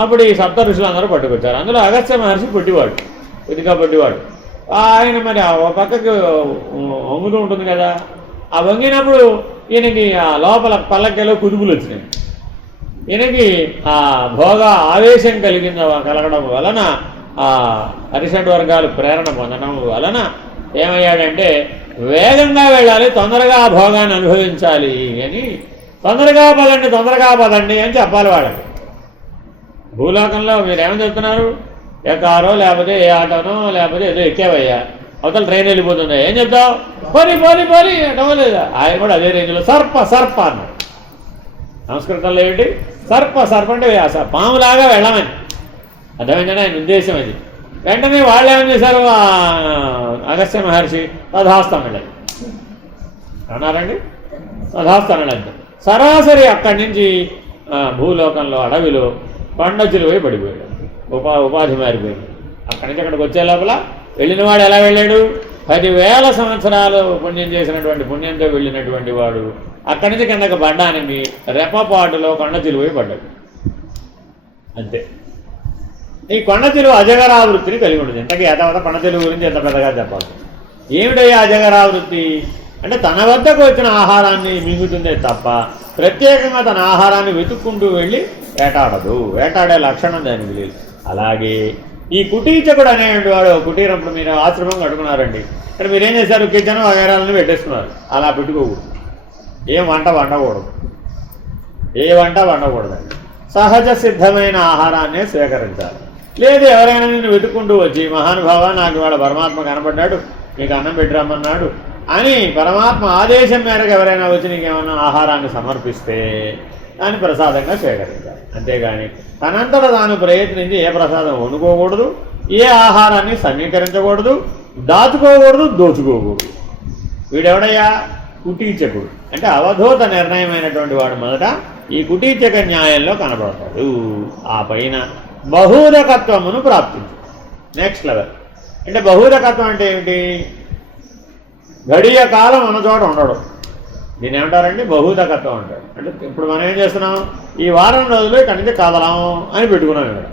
అప్పుడు ఈ 7 ఋషులు అందరూ పట్టుకొచ్చారు. అందులో అగస్త్య మహర్షి పొట్టివాడు, కొద్దిగా పొట్టివాడు. ఆయన మరి ఆ పక్కకి వంగుతూ ఉంటుంది కదా, ఆ వంగినప్పుడు ఈయనకి ఆ లోపల పల్లకెలో కుదుపులు వచ్చినాయి. ఈయనకి ఆ భోగ ఆవేశం కలగడం వలన, ఆ అరిషడ్ వర్గాలు ప్రేరణ పొందడం వలన ఏమయ్యాడంటే వేగంగా వెళ్ళాలి, తొందరగా ఆ భోగాన్ని అనుభవించాలి అని తొందరగా పదండి అని చెప్పాలి వాళ్ళకి. భూలోకంలో మీరేమని చెప్తున్నారు? ఏ కారో లేకపోతే ఏ ఆటోనో లేకపోతే ఏదో ఎక్కేవయ్యా, అవతల ట్రైన్ వెళ్ళిపోతుంది, ఏం చెప్తావు? పోని ఎటో లేదా? ఆయన కూడా అదే రేంజ్లో సర్ప అన్నాడు. సంస్కృతంలో ఏంటి? సర్ప అంటే పాములాగా వెళ్ళమని అర్థమైందని ఆయన ఉద్దేశం. అది వెంటనే వాళ్ళు ఏమని చేశారు? అగస్త్య మహర్షి తథాస్తు అన్నాడు అన్నారండి. తథాస్తు అన్నాడు. సరాసరి అక్కడి నుంచి భూలోకంలో అడవిలో కొండచిలు పోయి పడిపోయాడు. ఉపాధి మారిపోయింది. అక్కడి నుంచి అక్కడికి వచ్చే లోపల వెళ్ళినవాడు ఎలా వెళ్ళాడు? 10,000 సంవత్సరాలు పుణ్యం చేసినటువంటి పుణ్యంతో వెళ్ళినటువంటి వాడు అక్కడి నుంచి కిందకి పడ్డానికి రెప్పపాటులో కొండచిలు పోయి పడ్డాడు. అంతే. ఈ కొండచిలువ అజగరావృత్తిని కలిగి ఉంటుంది. ఇంతకీ ఏటవత కొండచిలువ గురించి ఎంత పెద్దగా చెప్పాలి. ఏమిటయ్యా అజగరావృత్తి అంటే? తన వద్దకు వచ్చిన ఆహారాన్ని మింగుతుందే తప్ప ప్రత్యేకంగా తన ఆహారాన్ని వెతుక్కుంటూ వెళ్ళి వేటాడదు. వేటాడే లక్షణం దానికి లేదు. అలాగే ఈ కుటీచకుడు అనేటువంటి వాడు కుటీరం, ఇప్పుడు మీరు ఆశ్రమం కట్టుకున్నారండి, ఇక్కడ మీరేం చేశారు? కిచెన్ వగైరాలను పెట్టేసుకున్నారు. అలా పెట్టుకోకూడదు. ఏ వంట వండకూడదండి. సహజ సిద్ధమైన ఆహారాన్నే స్వీకరించాలి. లేదు ఎవరైనా నిన్ను వెతుక్కుంటూ వచ్చి, మహానుభావ నాకు ఇవాళ పరమాత్మ కనపడ్డాడు, నీకు అన్నం పెట్టిరమ్మన్నాడు అని పరమాత్మ ఆదేశం మేరకు ఎవరైనా వచ్చి నీకేమన్నా ఆహారాన్ని సమర్పిస్తే దాన్ని ప్రసాదంగా స్వీకరించాలి. అంతేగాని తనంతట తాను ప్రయత్నించి ఏ ప్రసాదం వండుకోకూడదు, ఏ ఆహారాన్ని సమీకరించకూడదు, దాచుకోకూడదు, దోచుకోకూడదు. వీడెవడయ్యా? కుటీచకుడు. అంటే అవధూత నిర్ణయమైనటువంటి వాడు మొదట ఈ కుటీచక న్యాయంలో కనబడతాడు. ఆ పైన బహూదకత్వమును ప్రాప్తించు. Next level. అంటే బహూదకత్వం అంటే ఏమిటి? గడియ కాలం ఉన్న చోట ఉండడు. దీని ఏమంటారండి? బహూదకత్వం అంటారు. అంటే ఇప్పుడు మనం ఏం చేస్తున్నాం? ఈ వారం రోజులు ఇక్కడి నుంచి కదలాం అని పెట్టుకున్నాం. ఇక్కడ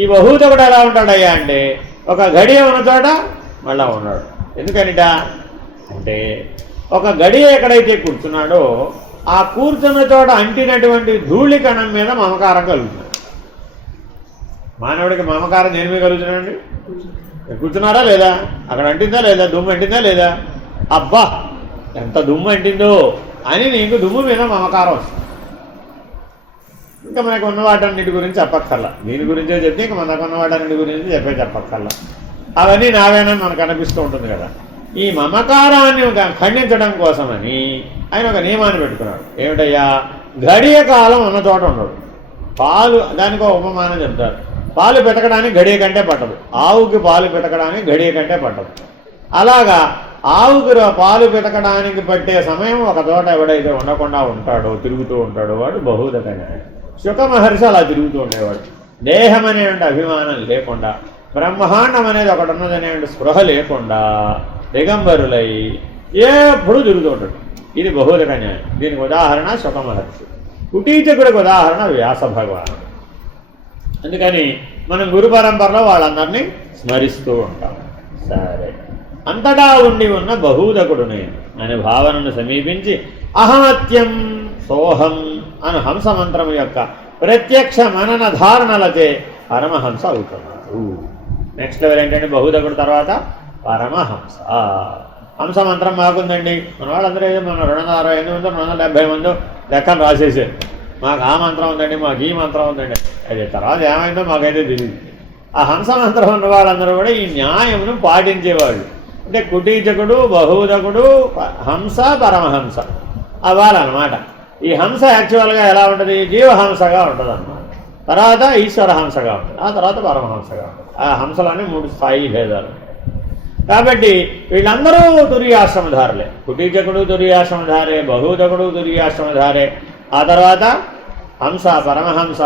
ఈ బహూదకుడు ఎలా ఉంటాడయ్యా అంటే ఒక గడియ ఉన్న చోట మళ్ళా ఉన్నాడు. ఎందుకనిట అంటే ఒక గడియ ఎక్కడైతే కూర్చున్నాడో ఆ కూర్చున్న చోట అంటినటువంటి ధూళి కణం మీద మమకారం కలుగుతుంది. మానవుడికి మమకారం దేని మీద కలుగుతున్నాడండి? కూర్చున్నారా లేదా? అక్కడ అంటిందా లేదా? దుమ్ము అంటిందా లేదా? అబ్బా ఎంత దుమ్ము అంటిందో అని నీకు దుమ్ము మీద మమకారం వస్తుంది. ఇంకా మనకు ఉన్న వాటన్నిటి గురించి చెప్పక్కర్లా. దీని గురించే చెప్తే ఇంకా మనకు ఉన్న వాటన్నిటి గురించి చెప్పక్కర్లా. అవన్నీ నావేనని మనకు అనిపిస్తూ ఉంటుంది కదా. ఈ మమకారాన్ని ఖండించడం కోసమని ఆయన ఒక నియమాన్ని పెట్టుకున్నాడు. ఏమిటయ్యా? గడియ కాలం ఉన్న చోట ఉండడు. పాలు, దానికి ఒక ఉపమానం చెప్తారు. పాలు పెతకడానికి గడియ కంటే పట్టదు. ఆవుకి పాలు పెతకడానికి గడియ కంటే పట్టదు. అలాగా ఆవుకి పాలు పెతకడానికి పట్టే సమయం ఒక చోట ఎవడైతే ఉండకుండా ఉంటాడో, తిరుగుతూ ఉంటాడో వాడు బహూదక న్యాయం. శుక మహర్షి అలా తిరుగుతూ ఉండేవాడు. దేహం అనేటువంటి అభిమానం లేకుండా, బ్రహ్మాండం అనేది ఒకటి ఉన్నదనేటువంటి స్పృహ లేకుండా దిగంబరులై ఎప్పుడు తిరుగుతూ ఉంటాడు. ఇది బహూదక న్యాయం. దీనికి ఉదాహరణ శుక మహర్షి. కుటీచకుడికి ఉదాహరణ వ్యాస భగవానుడు. అందుకని మనం గురు పరంపరలో వాళ్ళందరినీ స్మరిస్తూ ఉంటాం. సరే, అంతటా ఉండి ఉన్న బహూదకుడు నేను అనే భావనను సమీపించి అహమత్యం సోహం అను హంస మంత్రము యొక్క ప్రత్యక్ష మనన ధారణలచే పరమహంస అవుతున్నాడు. నెక్స్ట్ లెవెల్ ఏంటంటే బహూదకుడు తర్వాత పరమహంస. హంస మంత్రం మాకుందండి. మన వాళ్ళందరూ ఏదో మన 268 మందో 270 మందో లెక్కలు రాసేసారు. మాకు ఆ మంత్రం ఉందండి, మాకు ఈ మంత్రం ఉందండి. అది తర్వాత ఏమైందో మాకైతే తెలియదు. ఆ హంస మంత్రం ఉన్న వాళ్ళందరూ కూడా ఈ న్యాయమును పాటించేవాళ్ళు. అంటే కుటీచకుడు, బహూదకుడు, హంస, పరమహంస అవ్వాలన్నమాట. ఈ హంస యాక్చువల్గా ఎలా ఉంటుంది? జీవహంసగా ఉంటుంది అన్నమాట. తర్వాత ఈశ్వర హంసగా ఉంటుంది, ఆ తర్వాత పరమహంసగా ఉంటుంది. ఆ హంసలోనే 3 స్థాయి భేదాలు. కాబట్టి వీళ్ళందరూ తుర్యాశ్రమధారులే. కుటీచకుడు తుర్యాశ్రమధారే, బహూదకుడు తుర్యాశ్రమధారే, ఆ తర్వాత హంస, పరమహంస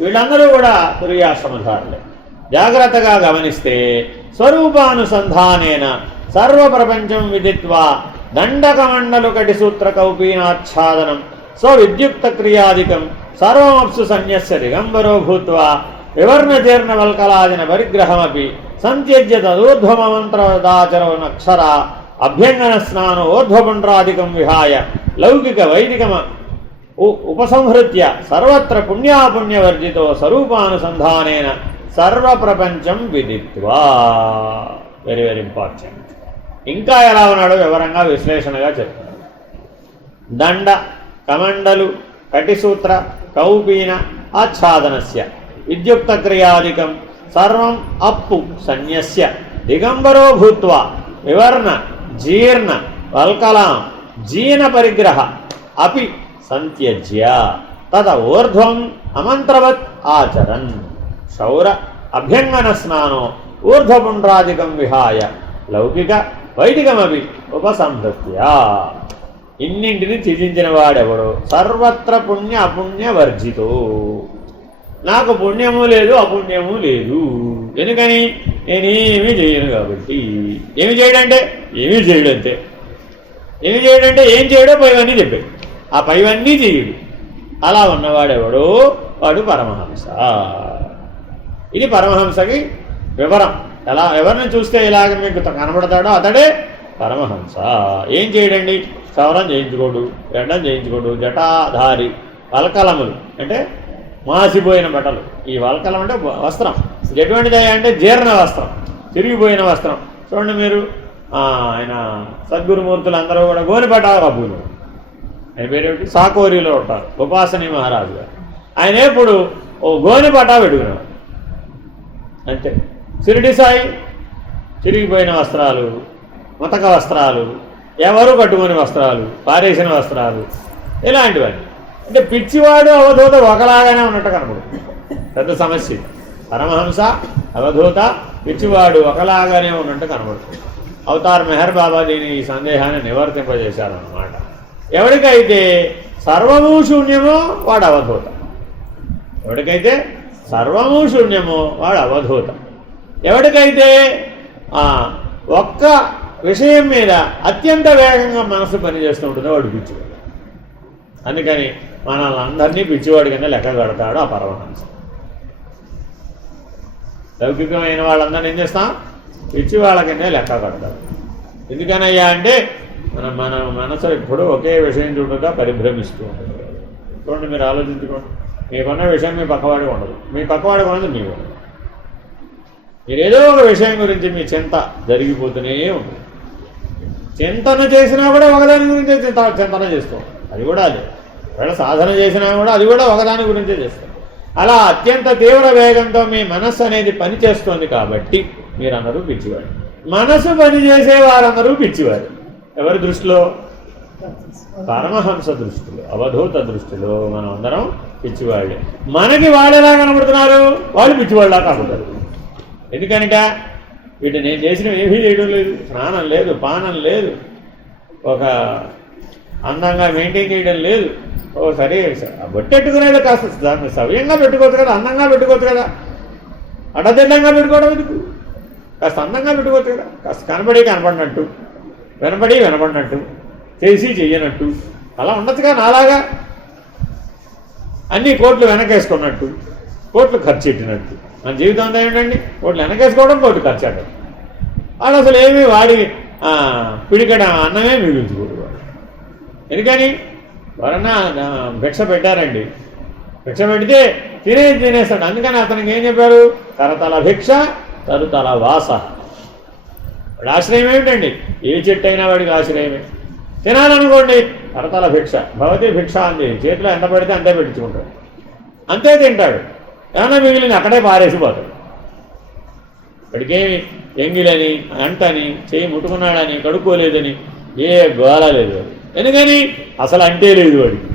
వీళ్ళందరూ కూడా తుర్యాశ్రమధారులే. జాగ్రత్తగా గమనిస్తే స్వరూపానుసంధానేన సర్వప్రపంచం విదిత్వా దండకమండలు కటి సూత్ర కౌపీనాచ్ఛాదనం స్వవిద్యుక్త క్రియాదికం సర్వమప్సు సన్యస్య దిగంబరో భూత్వా వివర్ణజీర్ణవల్కలాదిన పరిగ్రహమపి సంత్యజ్య తదూర్ధ్వమంత్రదాచరవనక్షర అభ్యంగన స్నానం ఊర్ధ్వపుండ్రాదికం విహాయ లౌకిక వైదికమ ఉపసంహృత్య సర్వత్ర పుణ్యాపుణ్యవర్జితో స్వరూపానుసంధానేన సర్వప్రపంచం విదిత్వా. Very very important. ఇంకా ఎలా ఉన్నాడో వివరంగా విశ్లేషణగా చెప్తాడు. దండ కమండలు కటిసూత్ర కౌపీన ఆచ్ఛాదనస్య విద్యుక్త క్రియాదికం సర్వం అప్పు సన్యస్య దిగంబరో భూత్వా వివర్ణ జీర్ణ వల్కలాం జీన పరిగ్రహ అపి సంత్యజ్య తద ఊర్ధ్వం అమంత్రవత్ ఆచరన్ శౌర అభ్యంగన స్నానో ఊర్ధ్వపుండ్రాదికం విహాయ లౌకిక వైదికమపి ఉపసంహృత్య. ఇన్నింటిని త్యజించిన వాడెవడో సర్వత్ర పుణ్య అపుణ్య వర్జితో. నాకు పుణ్యము లేదు అపుణ్యము లేదు, ఎందుకని నేనేమీ చేయను కాబట్టి. ఏమి చేయడంటే ఏమీ చేయడు అంతే. ఏమి చేయడంటే ఏం చేయడో పైవన్నీ చెప్పాడు, ఆ పైవన్నీ చేయడు. అలా ఉన్నవాడెవడో వాడు పరమహంస. ఇది పరమహంసకి వివరం. ఎలా ఎవరిని చూస్తే ఇలాగ మీకు కనబడతాడో అతడే పరమహంస. ఏం చేయడండి? క్షౌరం చేయించుకోడు, గడ్డం చేయించుకోడు, జటాధారి, వల్కలములు అంటే మాసిపోయిన బట్టలు. ఈ వల్కలం అంటే వస్త్రం. ఎటువంటిది అంటే జీర్ణ వస్త్రం, తిరిగిపోయిన వస్త్రం. చూడండి మీరు, ఆయన సద్గురుమూర్తులు అందరూ కూడా గోనిపట కప్పులు. ఆయన పేరేమిటి? సాకోరిలో ఉంటారు ఉపాసని మహారాజు గారు. ఆయన ఎప్పుడు ఓ గోనిపట పెట్టుకునేవాడు అంతే. షిరిడి సాయి చిరిగిపోయిన వస్త్రాలు, ముతక వస్త్రాలు, ఎవరు కట్టుకుని వస్త్రాలు, పారేసిన వస్త్రాలు, ఇలాంటివన్నీ. అంటే పిచ్చివాడు అవధూత ఒకలాగానే ఉన్నట్టు కనపడుతుంది. పెద్ద సమస్య. పరమహంస అవధూత పిచ్చివాడు ఒకలాగానే ఉన్నట్టు కనబడుతుంది. అవతార్ మెహర్ బాబా దీని ఈ సందేహాన్ని నివర్తింపజేశారన్నమాట. ఎవరికైతే సర్వము శూన్యమో వాడు అవధూత, ఎవరికైతే సర్వము శూన్యమో వాడు అవధూత. ఎవరికైతే ఒక్క విషయం మీద అత్యంత వేగంగా మనసు పనిచేస్తూ ఉంటుందో వాడు పిచ్చివాడు. అందుకని మనల్ని అందరినీ పిచ్చివాడి కింద లెక్క కడతాడు ఆ పరమహంస. లౌకికమైన వాళ్ళందరినీ ఏం చేస్తాం? పిచ్చివాళ్ళ కిందే లెక్క కడతాడు. ఎందుకనయ్యా అంటే మన మనసు ఎప్పుడూ ఒకే విషయం చూడగా పరిభ్రమిస్తూ ఉంటుంది. చూడండి, మీరు ఆలోచించుకోండి. మీకున్న విషయం మీ పక్కవాడికి ఉండదు, మీ పక్కవాడికి ఉన్నది మీకు ఉండదు. మీరు ఏదో ఒక విషయం గురించి మీ చింత జరిగిపోతూనే ఉంటుంది. చింతన చేసినా కూడా ఒకదాని గురించే చింతన చేస్తాం. అది కూడా అదే. ఒకవేళ సాధన చేసినా కూడా అది కూడా ఒకదాని గురించే చేస్తాం. అలా అత్యంత తీవ్ర వేగంతో మీ మనస్సు అనేది పనిచేస్తోంది కాబట్టి మీరందరూ పిచ్చివాడు. మనసు పనిచేసే వారందరూ పిచ్చివారు. ఎవరి దృష్టిలో? పరమహంస దృష్టిలో, అవధూత దృష్టిలో మనం అందరం పిచ్చివాళ్ళే. మనకి వాళ్ళెలా కనబడుతున్నారు? వాళ్ళు పిచ్చివాళ్ళలా కనబడతారు. ఎందుకనిట వీటి నేను చేసినవి ఏమీ చేయడం లేదు, స్నానం లేదు, పానం లేదు, ఒక అందంగా మెయింటైన్ చేయడం లేదు. ఓ సరే బొట్టెట్టుకునేది కాస్త దాన్ని సవ్యంగా పెట్టుకోవచ్చు కదా, అందంగా పెట్టుకోవచ్చు కదా. అడ్డదిడ్డంగా పెట్టుకోవడం ఎందుకు? కాస్త అందంగా పెట్టుకోవచ్చు కదా. కాస్త కనపడినట్టు, వినపడినట్టు, చేసి చెయ్యనట్టు అలా ఉండొచ్చుగా. నాలాగా అన్ని కోట్లు వెనకేసుకున్నట్టు, కోట్లు ఖర్చు పెట్టినట్టు. మన జీవితం అంతా ఏంటండి? కోట్లు వెనకేసుకోవడం, కోట్లు ఖర్చు పెట్టడం. వాడు అసలు ఏమీ వాడి పిడికడ అన్నమే మిగుల్చుకోడు వాడు. ఎందుకని? ఎవరన్నా భిక్ష పెట్టారండి, భిక్ష పెడితే తినేస్తాడు. అందుకని అతనికి ఏం చెప్పారు? కరతల భిక్ష తరుతల వాస. వాడి ఆశ్రయం ఏమిటండి? ఏ చెట్టు అయినా వాడికి ఆశ్రయమే. తినాలనుకోండి, కరతల భిక్ష భవతి భిక్ష అంది. చేతిలో ఎంత పడితే అంతే పెట్టించుకుంటాడు, అంతే తింటాడు. ఏమన్నా మిగిలింది అక్కడే పారేసిపోతాడు. వాడికేమి ఎంగిలని, అంటని, చేయి ముట్టుకున్నాడని, కడుక్కోలేదని ఏ గోళ లేదు. ఎందుకని? అసలు అంటే లేదు వాడికి.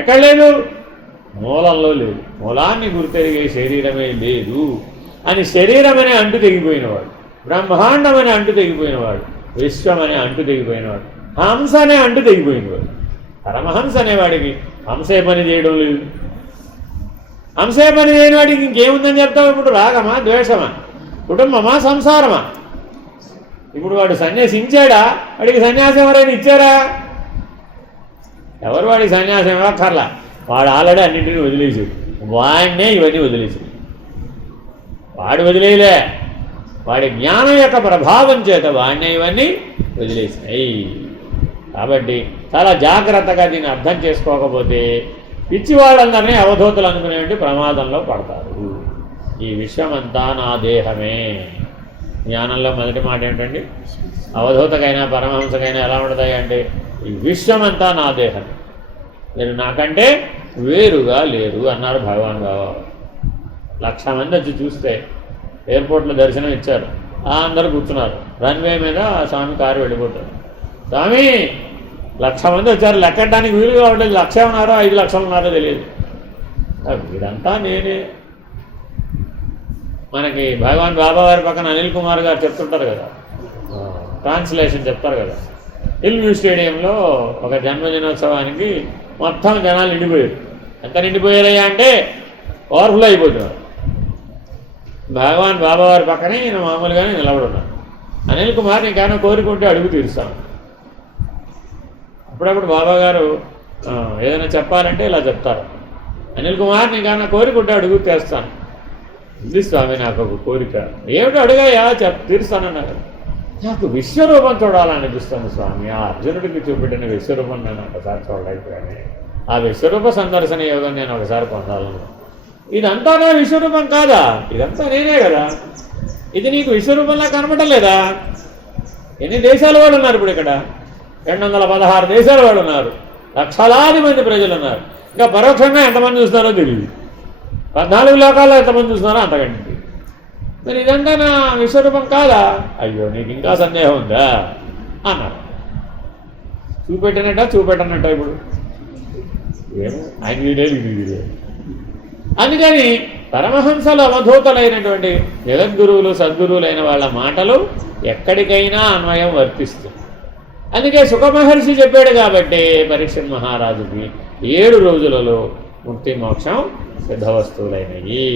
ఎక్కడ లేదు? మూలంలో లేదు. మూలాన్ని గుర్తెరిగే శరీరమే లేదు అని శరీరమనే అంటు తెగిపోయినవాడు, బ్రహ్మాండమనే అంటు తెగిపోయినవాడు, విశ్వమనే అంటు తెగిపోయినవాడు, హంస అనే అంటు తెగిపోయినవాడు. పరమహంస అనేవాడికి హంసే పని చేయడం లేదు. హంసే పని చేయని వాడికి ఇంకేముందని చెప్తావు? ఇప్పుడు రాగమా, ద్వేషమా, కుటుంబమా, సంసారమా? ఇప్పుడు వాడు సన్యాసించాడా? వాడికి సన్యాసం ఎవరైనా ఇచ్చారా? ఎవరు వాడికి సన్యాసం ఇవ్వక్కర్లా. వాడు ఆల్రెడీ అన్నింటినీ వదిలేసాడు. వాడినే ఇవన్నీ వదిలేసాడు. వాడు వదిలేయలే, వాడి జ్ఞానం యొక్క ప్రభావం చేత వాడిని ఇవన్నీ వదిలేసినాయి. కాబట్టి చాలా జాగ్రత్తగా దీన్ని అర్థం చేసుకోకపోతే పిచ్చి వాళ్ళందరినీ అవధూతలు అనుకునేటువంటి ప్రమాదంలో పడతారు. ఈ విశ్వమంతా నా దేహమే. జ్ఞానంలో మొదటి మాట ఏంటండి? అవధూతకైనా పరమహంసకైనా ఎలా ఉంటాయి అంటే ఈ విశ్వమంతా నా దేహమే, మీరు నాకంటే వేరుగా లేరు అన్నారు భగవాన్ బాబా. 1,00,000 మంది వచ్చి చూస్తే ఎయిర్పోర్ట్లో దర్శనం ఇచ్చారు. అందరూ కూర్చున్నారు. రన్వే మీద స్వామి కారు వెళ్ళిపోతారు. స్వామి 1,00,000 మంది వచ్చారు, లెక్కడానికి వీలుగా ఉండేది 1,00,000 ఉన్నారో 5 లక్షలు ఉన్నారో తెలియదు. వీరంతా నేనే. మనకి భగవాన్ బాబా వారి పక్కన అనిల్ కుమార్ గారు చెప్తుంటారు కదా, ట్రాన్స్లేషన్ చెప్తారు కదా. హిల్ స్టేడియంలో ఒక జన్మదినోత్సవానికి మొత్తం జనాలు నిండిపోయారు. ఎంత నిండిపోయారయ్యా అంటే ఓవర్ఫ్లో అయిపోతున్నారు. భగవాన్ బాబా వారి పక్కనే నేను మామూలుగానే నిలబడున్నాను. అనిల్ కుమార్ నీకేమైనా కోరుకుంటే అడుగు తీరుస్తాను. అప్పుడప్పుడు బాబా గారు ఏదైనా చెప్పాలంటే ఇలా చెప్తారు, అనిల్ కుమార్ నీకేమైనా కోరుకుంటే అడుగు తీస్తాను. ఇది స్వామి నాకు ఒక కోరిక. ఏమిటో అడుగాయా తీరుస్తానన్నారు. నాకు విశ్వరూపం చూడాలనిపిస్తుంది స్వామి. ఆ అర్జునుడికి చూపెట్టిన విశ్వరూపం నేను ఒకసారి చూడలేకపోయాను. ఆ విశ్వరూప సందర్శన యోగం నేను ఒకసారి పొందాలను. ఇదంతా నా విశ్వరూపం కాదా? ఇదంతా నేనే కదా. ఇది నీకు విశ్వరూపంలా కనబడలేదా? ఎన్ని దేశాల వాళ్ళు ఉన్నారు ఇప్పుడు ఇక్కడ? 216 దేశాల వాళ్ళు ఉన్నారు. లక్షలాది మంది ప్రజలు ఉన్నారు. ఇంకా పరోక్షంగా ఎంతమంది చూస్తున్నారో తెలియదు. 14 లోకాల్లో ఎంతమంది చూస్తున్నారో అంతకంటే. మరి ఇదంతా నా విశ్వరూపం కాదా? అయ్యో నీకు ఇంకా సందేహం ఉందా అన్నారు. చూపెట్టనట్ట ఇప్పుడు ఏమో ఆయన వీడే. అందుకని పరమహంసలు అవధూతలైనటువంటి జగద్గురువులు సద్గురువులైన వాళ్ళ మాటలు ఎక్కడికైనా అన్వయం వర్తిస్తుంది. అందుకే సుఖమహర్షి చెప్పాడు కాబట్టి పరీక్షిత్ మహారాజుకి 7 రోజులలో ముక్తి మోక్షం సిద్ధవస్తువులైనవి.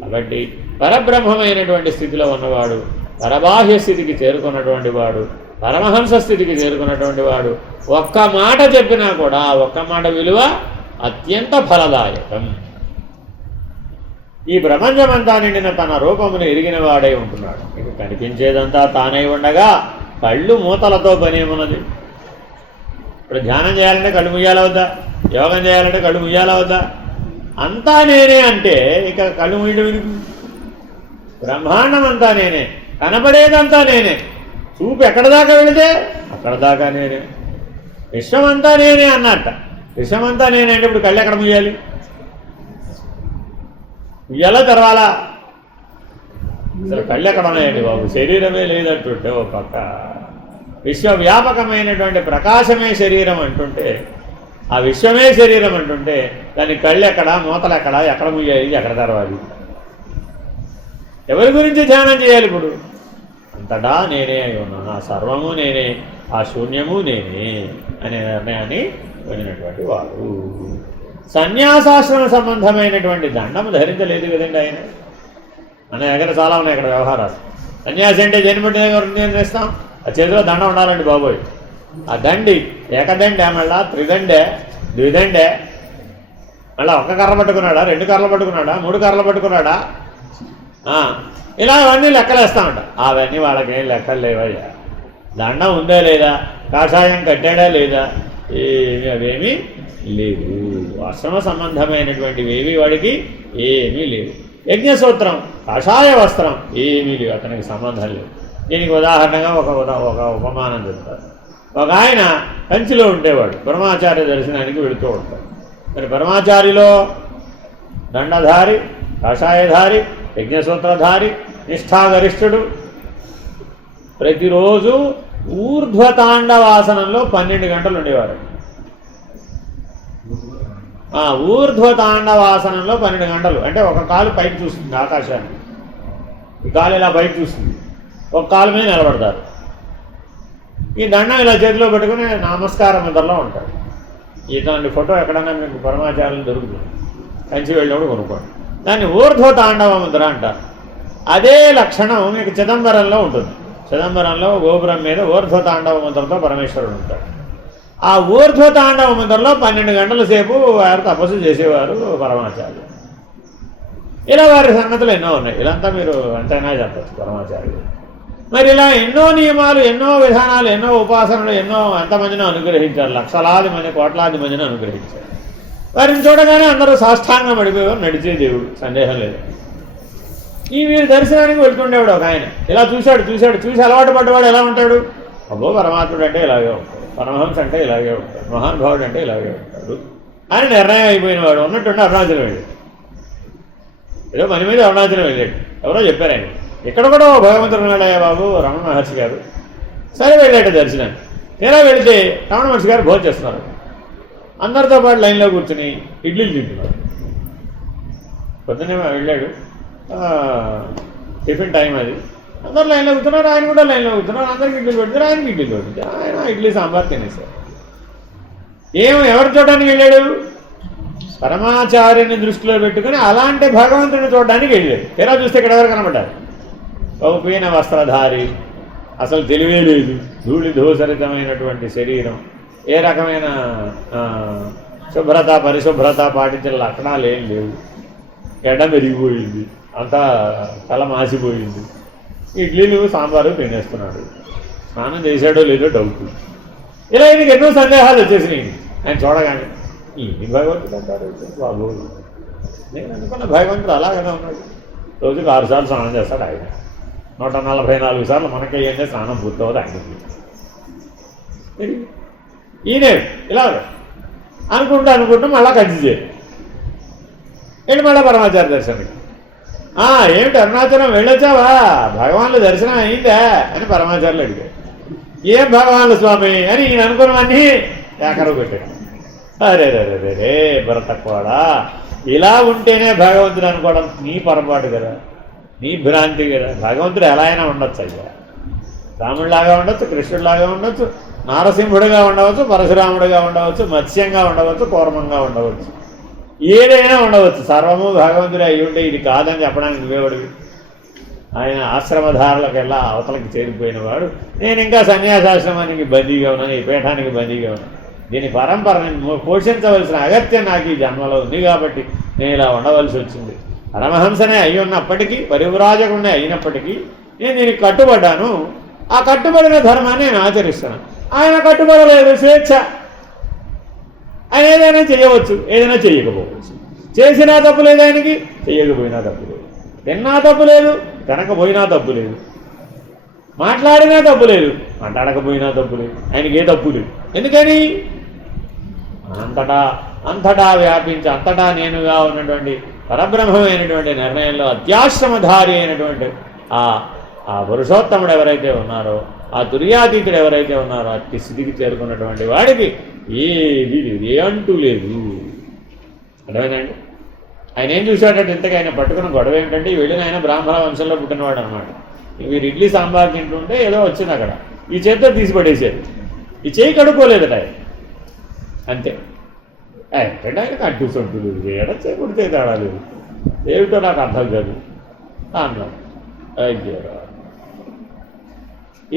కాబట్టి పరబ్రహ్మమైనటువంటి స్థితిలో ఉన్నవాడు, పరబాహ్య స్థితికి చేరుకున్నటువంటి వాడు, పరమహంస స్థితికి చేరుకున్నటువంటి వాడు ఒక్క మాట చెప్పినా కూడా ఒక్క మాట విలువ అత్యంత ఫలదాయకం. ఈ ప్రపంచమంతా నిండిన తన రూపమును ఎరిగిన వాడై ఉంటున్నాడు. మీకు కనిపించేదంతా తానై ఉండగా కళ్ళు మూతలతో పనేమున్నది? ఇప్పుడు ధ్యానం చేయాలంటే కళ్ళు ముయ్యాలా వద్దా? యోగం చేయాలంటే కళ్ళు ముయ్యాలా వద్దా? అంతా నేనే అంటే ఇక కళ్ళు ముయ్యడం ఎందుకు? బ్రహ్మాండం అంతా నేనే, కనపడేదంతా నేనే. చూపు ఎక్కడ దాకా వెళితే అక్కడ దాకా నేనే. విశ్వమంతా నేనే అన్నట్ట. విశ్వమంతా నేనే అంటే ఇప్పుడు కళ్ళు ఎక్కడ ముయ్యాలి? ముయ్యాలా తెరవాలా? అసలు కళ్ళు ఎక్కడ ఉన్నాయండి బాబు? శరీరమే లేదంటుంటే ఓ పక్క విశ్వవ్యాపకమైనటువంటి ప్రకాశమే శరీరం అంటుంటే, ఆ విశ్వమే శరీరం అంటుంటే దాని కళ్ళు ఎక్కడ, మూతలు ఎక్కడ, ఎక్కడ ముయ్యాలి, ఎక్కడ తెరవాలి? ఎవరి గురించి ధ్యానం చేయాలి ఇప్పుడు? అంతటా నేనే అయి ఉన్నాను, ఆ సర్వము నేనే, ఆ శూన్యము నేనే అనే నిర్ణయాన్ని పొందినటువంటి వాడు. సన్యాసాశ్రమ సంబంధమైనటువంటి దండము ధరించలేదు కదండి ఆయన. మన దగ్గర చాలా ఉన్నాయి ఇక్కడ వ్యవహారాలు. సన్యాసి అంటే జన్మటి నిర్ణయిస్తాం, ఆ చేతిలో దండ ఉండాలండి బాబోయ్. ఆ దండి ఏకదండే, మళ్ళా త్రిదండే, ద్విదండే, మళ్ళీ ఒక్క కర్ర పట్టుకున్నాడా, 2 కర్రలు పట్టుకున్నాడా, 3 కర్రలు పట్టుకున్నాడా, ఇలా అవన్నీ లెక్కలేస్తామంట. అవన్నీ వాళ్ళకేం లెక్కలు లేవయ్యా. దండం ఉందా లేదా, కాషాయం కట్టాడా లేదా, అవేమీ లేవు. ఆశ్రమ సంబంధమైనటువంటివి ఏవి వాడికి ఏమీ లేవు. యజ్ఞసూత్రం, కాషాయ వస్త్రం ఏమీ లేవు, అతనికి సంబంధం లేదు. దీనికి ఉదాహరణగా ఒక ఉపమానం చెప్తారు. ఒక ఆయన కంచిలో ఉండేవాడు, పరమాచార్య దర్శనానికి వెళుతూ ఉంటాడు. మరి పరమాచార్యులో దండధారి, కాషాయధారి, యజ్ఞసూత్రధారి, నిష్ఠాగరిష్ఠుడు. ప్రతిరోజు ఊర్ధ్వతాండవాసనంలో 12 గంటలు ఉండేవారు. ఊర్ధ్వతాండవాసనంలో 12 గంటలు అంటే ఒక కాలు పైకి చూస్తుంది ఆకాశాన్ని, ఈ కాలు ఇలా పైకి చూస్తుంది, ఒక కాలు మీద నిలబడతారు. ఈ దండం ఇలా చేతిలో పెట్టుకుని నమస్కార ముద్రలో ఉంటాడు. ఇటువంటి ఫోటో ఎక్కడన్నా మీకు పరమాచార్యులు దొరుకుతుంది, కంచి వెళ్ళినప్పుడు కొనుక్కోండి. దాన్ని ఊర్ధ్వతాండవ ముద్ర అంటారు. అదే లక్షణం మీకు చిదంబరంలో ఉంటుంది. చిదంబరంలో గోపురం మీద ఊర్ధ్వతాండవ ముద్రతో పరమేశ్వరుడు ఉంటాడు. ఆ ఊర్ధ్వతాండవ ముద్రలో 12 గంటల సేపు వారు తపస్సు చేసేవారు పరమాచార్యులు. ఇలా వారి సంగతులు ఎన్నో ఉన్నాయి. ఇలాంతా మీరు ఎంతైనా చెప్పచ్చు పరమాచార్యులు. మరి ఇలా ఎన్నో నియమాలు, ఎన్నో విధానాలు, ఎన్నో ఉపాసనలు, ఎన్నో ఎంతమందిని అనుగ్రహించారు, లక్షలాది మంది, కోట్లాది మందిని అనుగ్రహించారు. వారిని చూడగానే అందరూ సాష్టాంగం పడిపోయారు. నడిచే దేవుడు, సందేహం లేదు. ఈ వీరి దర్శనానికి వెళ్తుండేవాడు ఒక ఆయన. ఇలా చూసి అలవాటు పడ్డవాడు ఎలా ఉంటాడు? అబ్బో పరమాత్ముడు అంటే ఇలాగే ఉంటాడు, పరమహంస అంటే ఇలాగే ఉంటాడు, మహానుభావుడు అంటే ఇలాగే ఉంటాడు అని నిర్ణయం అయిపోయిన వాడు ఉన్నట్టుండి అరుణాచలం వెళ్ళాడు. ఏదో పని మీద అరుణాచలం వెళ్ళాడు. ఎవరో చెప్పారు ఆయన, ఇక్కడ కూడా భగవంతుడు ఉన్నాడయ్యా బాబు, రమణ మహర్షి గారు. సరే వెళ్ళాడు దర్శనాన్ని. తీరా వెళితే రమణ మహర్షి గారు భోజనం చేస్తున్నారు. అందరితో పాటు లైన్లో కూర్చుని ఇడ్లీలు తింటున్నారు. పొద్దున్నే వెళ్ళాడు, టిఫిన్ టైం అది. అందరు లైన్లో కూర్చున్నారు, ఆయన కూడా లైన్లో కూర్చున్నారు. అందరికి ఇడ్లీలు పెడుతున్నారు, ఆయనకి ఇడ్లీలు పెడుతుంది. ఆయన ఇడ్లీ సాంబార్ తినేశారు. ఎవరు చూడడానికి వెళ్ళాడు? పరమాచార్యుని దృష్టిలో పెట్టుకుని అలాంటి భగవంతుని చూడడానికి వెళ్ళాడు. తీరా చూస్తే ఇక్కడ ఎవరు కనబడ్డారు? కౌపీన వస్త్రధారి, అసలు తెలివే లేదు, ధూళి ధూసరితమైనటువంటి శరీరం, ఏ రకమైన శుభ్రత పరిశుభ్రత పాటించిన లక్షణాలు ఏం లేవు. ఎడ మెరిగిపోయింది, అంతా తల మాసిపోయింది. ఇడ్లీలు సాంబారు తినేస్తున్నాడు. స్నానం చేశాడో లేదో డౌట్. ఇలా ఆయనకి ఎన్నో సందేహాలు వచ్చేసినాయి ఆయన చూడగానే. ఈ భగవంతుడు అంటారు బాబు. నేను అనుకున్న భగవంతుడు అలాగనే ఉన్నాడు. రోజుకు 6 సార్లు స్నానం చేస్తాడు ఆయన. 144 సార్లు మనకయ్యంటే స్నానం పూర్తవుతుంది ఆయనకి. ఈయనే ఇలా అనుకుంటూ మళ్ళా కన్సి చేయాలి. ఏంటి మళ్ళా పరమాచార్య దర్శనానికి. ఏమిటి అరుణాచలం వెళ్ళొచ్చావా, భగవాన్ల దర్శనం అయిందా అని పరమాచార్యులు అడిగాడు. ఏం భగవాన్ల స్వామి అని ఈయన అనుకున్నవన్నీ ఏకరవు పెట్టాడు. అరే భరతక్కువాడా, ఇలా ఉంటేనే భగవంతుడు అనుకోవడం నీ పొరపాటు కదా, నీ భ్రాంతి కదా. భగవంతుడు ఎలా అయినా ఉండొచ్చు అయ్యా. రాముడిలాగా ఉండొచ్చు, కృష్ణుడిలాగా ఉండొచ్చు, నారసింహుడిగా ఉండవచ్చు, పరశురాముడిగా ఉండవచ్చు, మత్స్యంగా ఉండవచ్చు, కూర్మంగా ఉండవచ్చు, ఏదైనా ఉండవచ్చు. సర్వము భగవంతుడే అయ్యి ఉంటే ఇది కాదని చెప్పడానికి నువ్వేవాడివి. ఆయన ఆశ్రమధారులకెల్లా అవతలకి చేరిపోయిన వాడు. నేను ఇంకా సన్యాసాశ్రమానికి బందీగా ఉన్నాను, ఈ పీఠానికి బందీగా ఉన్నాను. దీని పరంపరని పోషించవలసిన అగత్యం నాకు ఈ జన్మలో ఉంది కాబట్టి నేను ఇలా ఉండవలసి వచ్చింది. పరమహంసనే అయి ఉన్నప్పటికీ, పరివ్రాజకుడే అయినప్పటికీ నేను దీనికి కట్టుబడ్డాను. ఆ కట్టుబడిన ధర్మాన్ని నేను ఆచరిస్తున్నాను. ఆయన కట్టుబడలేదు, స్వేచ్ఛ. ఆయన ఏదైనా చేయవచ్చు, ఏదైనా చేయకపోవచ్చు. చేసినా తప్పు లేదు ఆయనకి, చేయకపోయినా తప్పు లేదు. తిన్నా తప్పు లేదు, తినకపోయినా తప్పు లేదు. మాట్లాడినా తప్పు లేదు, మాట్లాడకపోయినా తప్పు లేదు. ఆయనకి ఏ తప్పు లేదు. ఎందుకని? అంతటా వ్యాపించి అంతటా నేనుగా ఉన్నటువంటి పరబ్రహ్మమైనటువంటి నిర్ణయంలో అత్యాశ్రమధారి అయినటువంటి ఆ పురుషోత్తముడు ఎవరైతే ఉన్నారో, ఆ తుర్యాతీతుడు ఎవరైతే ఉన్నారో, అతి స్థితికి చేరుకున్నటువంటి వాడికి ఏది లేదు, ఏ అంటూ లేదు. అర్థమైందండి? ఆయన ఏం చూశాడంటే ఇంతగా ఆయన పట్టుకున్న గొడవ ఏమిటంటే, వెళ్ళిన ఆయన బ్రాహ్మణ వంశంలో పుట్టినవాడు అనమాట. వీరు ఇడ్లీ సాంబార్ తింటుంటే ఏదో వచ్చింది అక్కడ, ఈ చేతితో తీసి పడేసేది. ఈ చేయి కడుక్కోలేదట ఆయన, అంతే. అంటే ఆయనకు అడ్డు సొంటులు చేయడం చేకూడితే తేడా లేదు. ఏమిటో నాకు అర్థం కాదు అన్నాడు.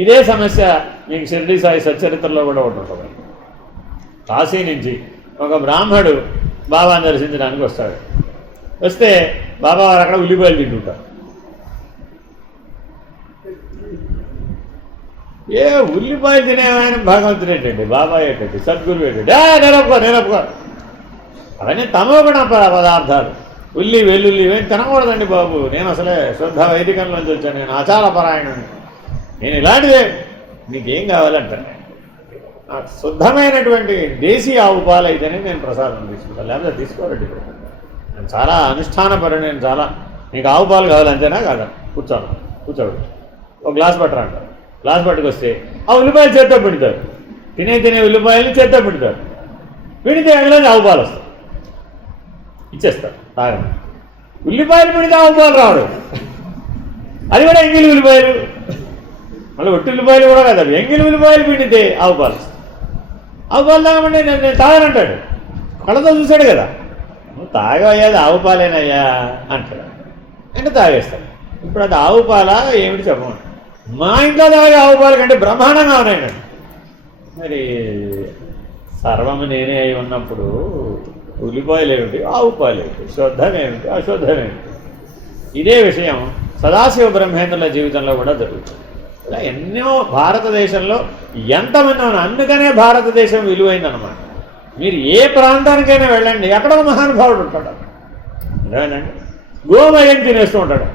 ఇదే సమస్య మీకు షిర్డీ సాయి సచ్చరిత్రలో కూడా ఉంటుంది. కాశీ నుంచి ఒక బ్రాహ్మడు బాబాని దర్శించడానికి వస్తాడు. వస్తే బాబా వారు అక్కడ ఉల్లిపాయలు తింటుంటారు. ఏ ఉల్లిపాయలు తినేవాయన భగవంతుడు ఏంటండి, బాబా ఏంటండి, సద్గురు ఏంటండి, నేనొప్పుకో అవన్నీ తమోగుణ పదార్థాలు. ఉల్లి వెల్లుల్లి ఇవేం తినకూడదండి బాబు. నేను అసలే శుద్ధ వైదికంలోంచి వచ్చాను, నేను ఆచారపరాయణుని, నేను ఇలాంటిదే. నీకేం కావాలంటాను, నాకు శుద్ధమైనటువంటి దేశీ ఆవు పాలు అయితేనే నేను ప్రసాదం తీసుకుంటాను, లేకపోతే తీసుకోరండి. నేను చాలా అనుష్ఠానపరు, నేను చాలా, నీకు ఆవు పాలు కావాలంతేనా కాదా, కూర్చోడు ఒక గ్లాస్ పట్టరా అంటారు. గ్లాస్ పట్టుకొస్తే ఆ ఉల్లిపాయలు చేత్తో పిండుతారు. తినే ఉల్లిపాయలు చేత్తో పిండుతారు. పిండితే అందులోనే ఆవు పాలు వస్తాయి, ఇచ్చేస్తారు తాగండి. ఉల్లిపాయలు పిండితే ఆవు పాలు రావడం, అది కూడా ఎంగిలి ఉల్లిపాయలు, మళ్ళీ ఒట్టి ఉల్లిపాయలు కూడా కదా, ఎంగిలి ఉల్లిపాయలు పిండితే ఆవు పాలు వస్తాయి. ఆవు పాలు తాగమంటే నేను తాగనంటాడు. కళ్ళతో చూశాడు కదా, నువ్వు తాగయ్యాది ఆవు పాలేనయ్యా అంటాడు. అంటే తాగేస్తాడు. ఇప్పుడు అది ఆవు పాలా ఏమిటి చెప్పమని. మా ఇంట్లో తాగే ఆవు పాలు కంటే బ్రహ్మాండంగా ఉన్నాయండి. మరి సర్వము నేనే అయి ఉన్నప్పుడు ఉల్లిపాయలు ఏమిటి, ఆవు పాలు ఏమిటి, శుద్ధమేమిటి, అశుద్ధమేమిటి? ఇదే విషయం సదాశివ బ్రహ్మేంద్రుల జీవితంలో కూడా జరుగుతుంది. ఇలా ఎన్నో భారతదేశంలో ఎంతమంది ఉన్నారు. అందుకనే భారతదేశం విలువైందనమాట. మీరు ఏ ప్రాంతానికైనా వెళ్ళండి, ఎక్కడో మహానుభావుడు ఉంటాడు. అదేనండి, గోమయం తినేస్తూ ఉంటాడు.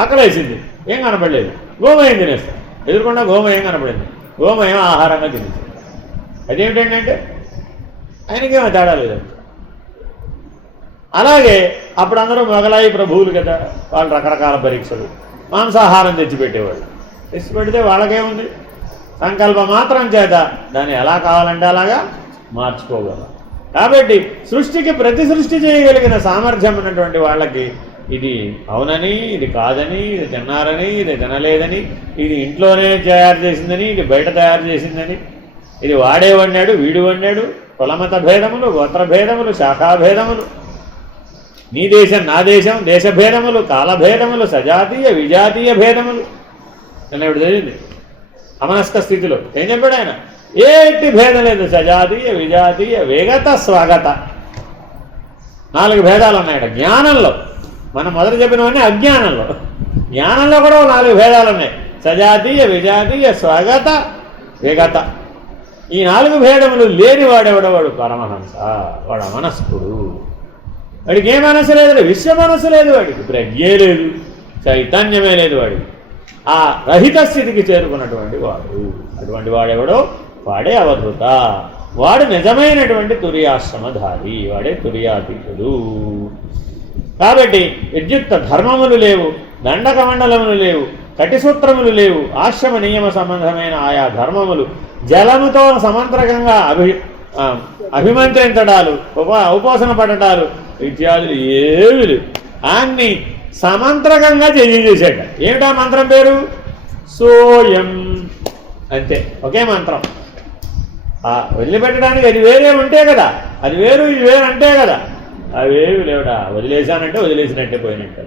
ఆకలేసింది, ఏం కనపడలేదు, గోమయం తినేస్తాడు. ఎదురుకుండా గోమయం కనపడింది, గోమయం ఆహారంగా తినేస్తాడు. అదేమిటండి అంటే ఆయనకేమో తేడా లేదండి. అలాగే అప్పుడు అందరూ మొగలాయి ప్రభువులు కదా, వాళ్ళు రకరకాల పరీక్షలు మాంసాహారం తెచ్చిపెట్టేవాళ్ళు. తెచ్చిపెడితే వాళ్ళకేముంది, సంకల్ప మాత్రం చేత దాన్ని ఎలా కావాలంటే అలాగా మార్చుకోగలరు. కాబట్టి సృష్టికి ప్రతి సృష్టి చేయగలిగిన సామర్థ్యం ఉన్నటువంటి వాళ్ళకి ఇది అవునని, ఇది కాదని, ఇది తిన్నారని, ఇది తినలేదని, ఇది ఇంట్లోనే తయారు చేసిందని, ఇది బయట తయారు చేసిందని, ఇది వాడే వండాడు, వీడు వండాడు, కులమత భేదములు, గోత్ర భేదములు, శాఖాభేదములు, నీ దేశం నా దేశం, దేశభేదములు, కాలభేదములు, సజాతీయ విజాతీయ భేదములు. నేను ఇప్పుడు తెలియదు అమనస్క స్థితిలో ఏం చెప్పాడు ఆయన, ఏటి భేదం లేదు, సజాతీయ విజాతీయ వేగత స్వాగత, 4 భేదాలు ఉన్నాయట జ్ఞానంలో. మనం మొదట చెప్పినవన్నీ అజ్ఞానంలో, జ్ఞానంలో కూడా 4 భేదాలు ఉన్నాయి, సజాతీయ విజాతీయ స్వాగత వేగత. ఈ 4 భేదములు లేని వాడెవడవాడు పరమహంస, వాడు అమనస్కుడు. వాడికి ఏ మనసు లేదు, విశ్వ మనసు లేదు, వాడికి ప్రజ్ఞే లేదు, చైతన్యమే లేదు, వాడికి ఆ రహిత స్థితికి చేరుకున్నటువంటి వాడు. అటువంటి వాడెవడో వాడే అవధూత, వాడు నిజమైనటువంటి తురియాశ్రమధారి, వాడే తురియాతీతుడు. కాబట్టి విద్యుక్త ధర్మములు లేవు, దండకమండలములు లేవు, కటిసూత్రములు లేవు, ఆశ్రమ నియమ సంబంధమైన ఆయా ధర్మములు, జలముతో సమంత్రకంగా అభిమంత్రించడాలు, ఉపాసన పడటాలు ఇత్యాదులు ఏవి లేవు. అన్ని సమంత్రకంగా చేసేట. ఏమిటా మంత్రం పేరు? సోయం. అంతే, ఒకే మంత్రం. వదిలిపెట్టడానికి అది వేరే ఉంటే కదా, అది వేరు ఇది వేరు అంటే కదా, అవేవి లేవుడా. వదిలేశానంటే వదిలేసినట్టే పోయినట్టు.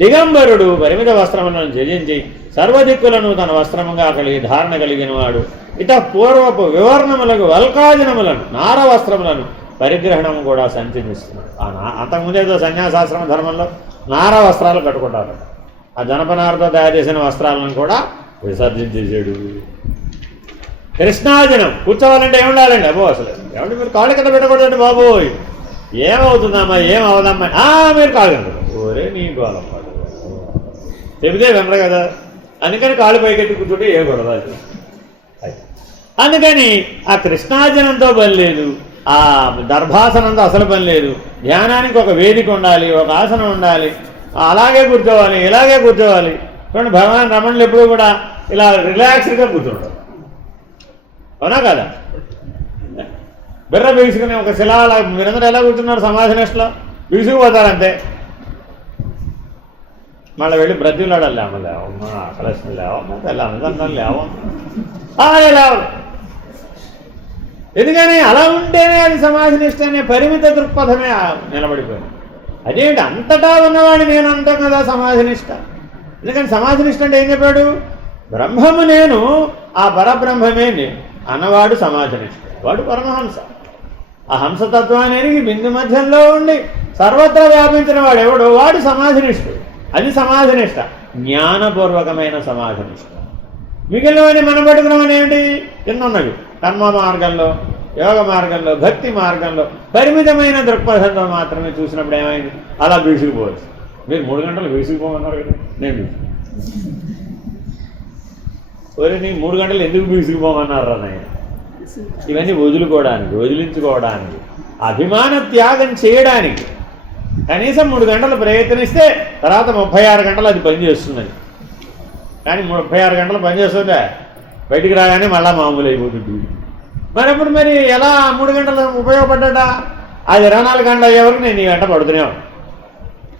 దిగంబరుడు పరిమిత వస్త్రములను త్యజించి సర్వదిక్కులను తన వస్త్రముగా ధారణ కలిగిన వాడు ఇత పూర్వపు వివర్ణములకు వల్కాజనములను నార వస్త్రములను పరిగ్రహణము కూడా సంచరిస్తున్నాడు. అంతకుముందేదో సన్యాసాశ్రమ ధర్మంలో నార వస్త్రాలు కట్టుకుంటారు. ఆ జనపనారతో తయారు చేసిన వస్త్రాలను కూడా విసర్జించేసాడు. కృష్ణాజనం కూర్చోవాలంటే ఏముండాలండి? అబ్బో అసలు ఏమంటే మీరు కాళ్ళు కింద పెట్టకూడదండి బాబోయ్, ఏమవుతుందమ్మా ఏమవుదమ్మా, మీరు కాళ్ళు కింద ఓరే నీ గోళం చెబితే వినరు కదా, అందుకని కాళ్ళు పైకెత్తి కూర్చుంటే ఏ గొడవ. అందుకని ఆ కృష్ణాజనంతో పని లేదు, ఆ దర్భాసనంతో అసలు పని లేదు. ధ్యానానికి ఒక వేదిక ఉండాలి, ఒక ఆసనం ఉండాలి, అలాగే కూర్చోవాలి, ఇలాగే కూర్చోవాలి. చూడండి భగవాన్ రమణులు ఎప్పుడూ కూడా ఇలా రిలాక్స్డ్గా కూర్చుంటారు, అవునా కదా? బిర్ర బిగుసుకుని ఒక శిలా మీరందరూ ఎలా కూర్చున్నారు సమాధి నిష్టలో, బిగుసుకుపోతారంతే. మళ్ళీ వెళ్ళి బ్రతిలాడాలి, లేవమ్మ లేవమ్మా, ఆకలిసిన లేవమ్మా, తెల్లమ్మ లేవమ్మా, లేవు. ఎందుకని అలా ఉంటేనే అది సమాధి నిష్ట అనే పరిమిత దృక్పథమే నిలబడిపోయింది. అదేంటి అంతటా ఉన్నవాడిని నేను అంటాం కదా సమాధి నిష్ట. ఎందుకని సమాధి నిష్ట అంటే ఏం చెప్పాడు? బ్రహ్మము నేను, ఆ పరబ్రహ్మమే నేను అన్నవాడు సమాధి నిష్ట, వాడు పరమహంస. ఆ హంసతత్వాన్ని ఎరిగి బిందు మధ్యంలో ఉండి సర్వత్రా వ్యాపించిన వాడు ఎవడో వాడు సమాధి నిష్ఠుడు. అది సమాధి నిష్ట, జ్ఞానపూర్వకమైన సమాధి నిష్ట. మిగిలినవని మనం పట్టుకున్నామని ఏమిటి? కిందన్నవి కర్మ మార్గంలో, యోగ మార్గంలో, భక్తి మార్గంలో పరిమితమైన దృక్పథంతో మాత్రమే చూసినప్పుడు ఏమైంది? అలా బీసుకుపోవచ్చు. మీరు 3 గంటలు బీసుకుపోమన్నారు కదా, నేను ఒరే నీ 3 గంటలు ఎందుకు బీసుకుపోమన్నారు నాయన? ఇవన్నీ వదులుకోవడానికి, వదిలించుకోవడానికి, అభిమాన త్యాగం చేయడానికి కనీసం 3 గంటలు ప్రయత్నిస్తే తర్వాత 36 గంటలు అది పనిచేస్తున్నది. కానీ 36 గంటలు పనిచేస్తుందా, బయటికి రాగానే మళ్ళీ మామూలు అయిపోతుంది. మరి అప్పుడు మరి ఎలా 3 గంటలు ఉపయోగపడ్డా? అది 24 గంటలు అయ్యే వరకు నేను నీ వెంట పడుతూనే ఉంటాను.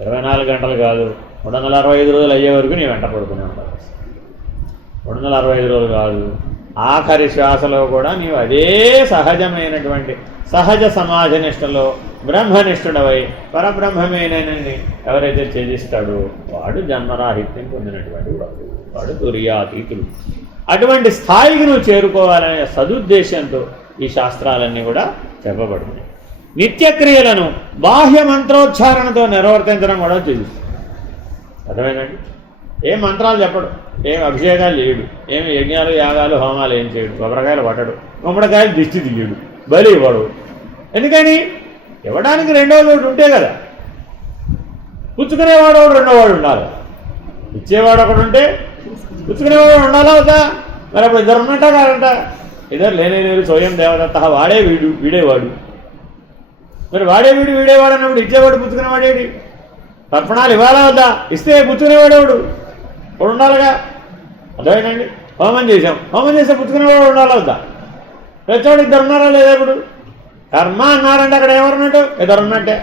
24 గంటలు కాదు, 365 రోజులు అయ్యే వరకు నీ వెంట పడుతూనే ఉంటాను. 365 రోజులు కాదు, ఆఖరి శ్వాసలో కూడా నీవు అదే సహజమైనటువంటి సహజ సమాజ నిష్టలో బ్రహ్మనిష్ఠుడవై పరబ్రహ్మమేనని ఎవరైతే త్యజిస్తాడో వాడు జన్మరాహిత్యం పొందినటువంటి వాడు, వాడు తురియాతీతుడు. అటువంటి స్థాయికి నువ్వు చేరుకోవాలనే సదుద్దేశంతో ఈ శాస్త్రాలన్నీ కూడా చెప్పబడుతున్నాయి. నిత్యక్రియలను బాహ్య మంత్రోచ్చారణతో నిర్వర్తించడం కూడా చేస్తుంది. అర్థమైందండి? ఏం మంత్రాలు చెప్పడు, ఏం అభిషేకాలు చేయడు, ఏమి యజ్ఞాలు యాగాలు హోమాలు ఏం చేయడు, కొబ్బరికాయలు పట్టడు, గుమ్మడికాయలు దిష్టి తీయడు, బలి ఇవ్వడు. ఎందుకని? ఇవ్వడానికి రెండో చోటు ఉంటే కదా. పుచ్చుకునేవాడు ఒకడు రెండోవాడు ఉండాలి. ఇచ్చేవాడు ఒకడు ఉంటే పుచ్చుకునేవాడు ఉండాలా వద్దా? మరి అప్పుడు ఇద్దరు ఉన్నట్ట కాదంట. ఇద్దరు లేరు, స్వయం దేవదత్త, వాడే వీడు వీడేవాడు. మరి వాడే వీడు వీడేవాడు అన్నప్పుడు ఇచ్చేవాడు పుచ్చుకునేవాడేది? తర్పణాలు ఇవ్వాలా వద్దా? ఇస్తే పుచ్చుకునేవాడేవాడు ఒకడు ఉండాలిగా. అర్థమైందండి? హోమం చేసాం, హోమం చేస్తే పుచ్చుకునేవాడు ఉండాలా వద్దా? ప్రతివాడు ఇద్దరు ఉన్నారా లేదా? ఇప్పుడు కర్మ అన్నారంటే అక్కడ ఎవరున్నట్టు? ఇద్దరు ఉన్నట్టే.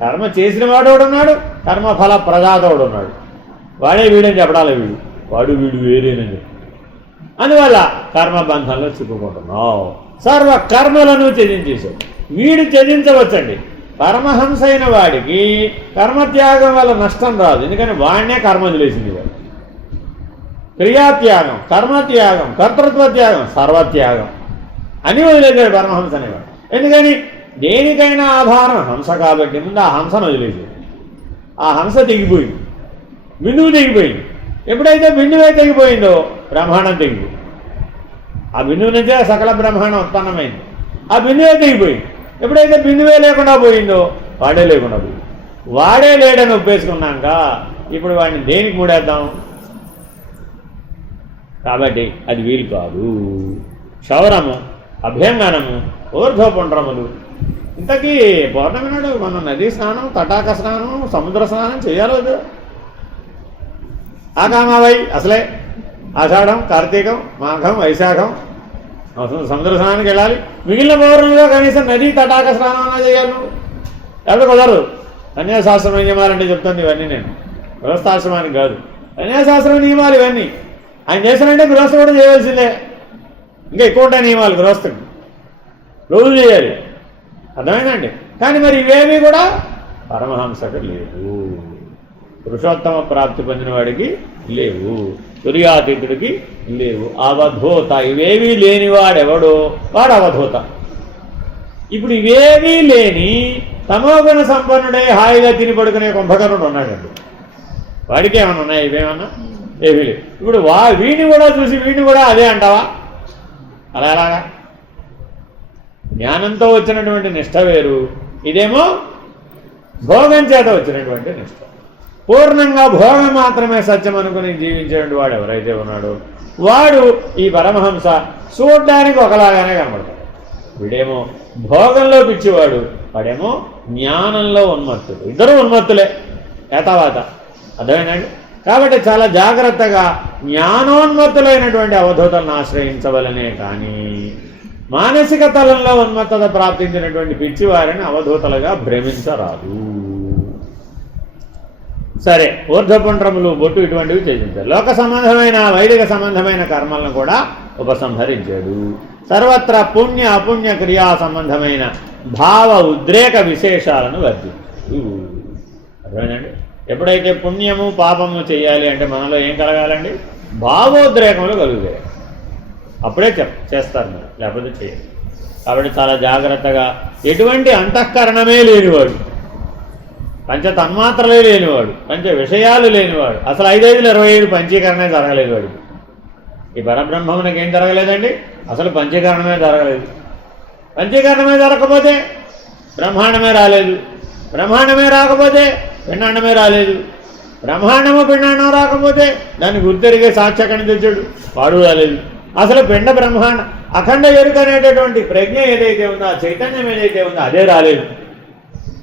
కర్మ చేసిన వాడు ఒకడు ఉన్నాడు, కర్మఫల ప్రదాతోడు ఉన్నాడు. వాడే వీడని చెప్పడాలి, వీడు వాడు వీడు వేరేనని చెప్పి. అందువల్ల కర్మబంధంలో చిక్కుకుంటున్నావు. సర్వ కర్మలను త్యజించేశావు. వీడు త్యజించవచ్చండి. పరమహంస అయిన వాడికి కర్మత్యాగం వల్ల నష్టం రాదు. ఎందుకని వాడినే కర్మ వదిలేసింది. వాడు క్రియాత్యాగం, కర్మత్యాగం, కర్తృత్వ త్యాగం, సర్వత్యాగం అని వదిలేశాడు పరమహంస అనేవాడు. ఎందుకని? దేనికైనా ఆధారం హంస కాబట్టి ముందు ఆ హంసను వదిలేసేది. ఆ హంస తెగిపోయింది, బిందువు తెగిపోయింది. ఎప్పుడైతే బిందువే తెగిపోయిందో బ్రహ్మాండం తెగిపోయింది. ఆ బిందువు నుంచే సకల బ్రహ్మాండం ఉత్పన్నమైంది. ఆ బిందువే తెగిపోయింది. ఎప్పుడైతే బిందువే లేకుండా పోయిందో వాడే లేకుండా పోయింది. వాడే లేడని ఒప్పేసుకున్నాక ఇప్పుడు వాడిని దేనికి మూడేద్దాం? కాబట్టి అది వీలు కాదు. క్షౌరము, అభ్యంగనము, ఊర్ధ్వపుండ్రములు. ఇంతకీ పౌర్ణమి నాడు మనం నదీ స్నానం, తటాక స్నానం, సముద్ర స్నానం చేయాలి వద్దు? ఆకామావై అసలే ఆషాఢం, కార్తీకం, మాఘం, వైశాఖం సముద్ర స్నానానికి వెళ్ళాలి. మిగిలిన పౌర్ణమిలో కనీసం నదీ తటాక స్నానం అన్నా చేయాలి నువ్వు. ఎవరు కుదరదు. కన్యాశాస్త్రం నియమాలంటే చెప్తుంది ఇవన్నీ నేను, గృహస్థాశ్రమానికి కాదు. కన్యాశాస్త్రం నియమాలు ఇవన్నీ ఆయన చేశానంటే గృహస్థు కూడా చేయవలసిందే. ఇంకా ఎక్కువ ఉంటాయి నియమాలు గృహస్థుడు, రోజు చేయాలి. అర్థమైందండి? కానీ మరి ఇవేమీ కూడా పరమహంసకు లేవు. పురుషోత్తమ ప్రాప్తి పొందిన వాడికి లేవు, తుర్యాతీతుడికి లేవు. అవధూత, ఇవేవీ లేనివాడెవడో వాడు అవధూత. ఇప్పుడు ఇవేవీ లేని తమోగుణ సంపన్నుడే హాయిగా తిని పడుకునే కుంభకర్ణుడు ఉన్నాడండి. వాడికి ఏమన్నా ఉన్నాయి? ఇవేమన్నా ఏవీ లేవు. ఇప్పుడు వీడిని కూడా చూసి వీడిని కూడా అదే అంటావా? అలా ఎలాగా? జ్ఞానంతో వచ్చినటువంటి నిష్ఠ వేరు, ఇదేమో భోగం చేత వచ్చినటువంటి నిష్ఠ. పూర్ణంగా భోగం మాత్రమే సత్యం అనుకుని జీవించేటువంటి వాడు ఎవరైతే ఉన్నాడో వాడు ఈ పరమహంస చూడ్డానికి ఒకలాగానే కనబడతాడు. వీడేమో భోగంలో పిచ్చివాడు, వాడేమో జ్ఞానంలో ఉన్మత్తుడు. ఇద్దరు ఉన్మత్తులే ఏతావాత. అర్థమేనండి? కాబట్టి చాలా జాగ్రత్తగా జ్ఞానోన్మత్తులైనటువంటి అవధూతలను ఆశ్రయించవలనే కానీ మానసిక తలంలో ఉన్మత్తత ప్రాప్తించినటువంటి పిచ్చివారిని అవధూతలుగా భ్రమించరాదు. సరే, ఊర్ధ్వపుండ్రములు, బొట్టు ఇటువంటివి చేయించారు. లోక సంబంధమైన వైదిక సంబంధమైన కర్మలను కూడా ఉపసంహరించాడు. సర్వత్రా పుణ్య అపుణ్య క్రియా సంబంధమైన భావ ఉద్రేక విశేషాలను వర్జించాడు. అర్థమేనండి? ఎప్పుడైతే పుణ్యము పాపము చేయాలి అంటే మనలో ఏం కలగాలండి? భావోద్రేకములు కలుగుతాయి. అప్పుడే చేస్తారు మీరు, లేకపోతే చేయరు. కాబట్టి చాలా జాగ్రత్తగా, ఎటువంటి అంతఃకరణమే లేనివాడు, పంచ తన్మాత్రలే లేనివాడు, పంచ విషయాలు లేనివాడు, అసలు 5-5-25 పంచీకరణమే జరగలేదు వాడికి. ఈ పరబ్రహ్మమునకి ఏం జరగలేదండి? అసలు పంచీకరణమే జరగలేదు. పంచీకరణమే జరగకపోతే బ్రహ్మాండమే రాలేదు. బ్రహ్మాండమే రాకపోతే పిండాండమే రాలేదు. బ్రహ్మాండము పిండాండం రాకపోతే దాన్ని గుర్తెరిగే సాక్ష్యకణ తెచ్చాడు, వాడు రాలేదు. అసలు పిండ బ్రహ్మాండ అఖండ ఎరుక అనేటటువంటి ప్రజ్ఞ ఏదైతే ఉందో, ఆ చైతన్యం ఏదైతే ఉందో అదే రాలేదు.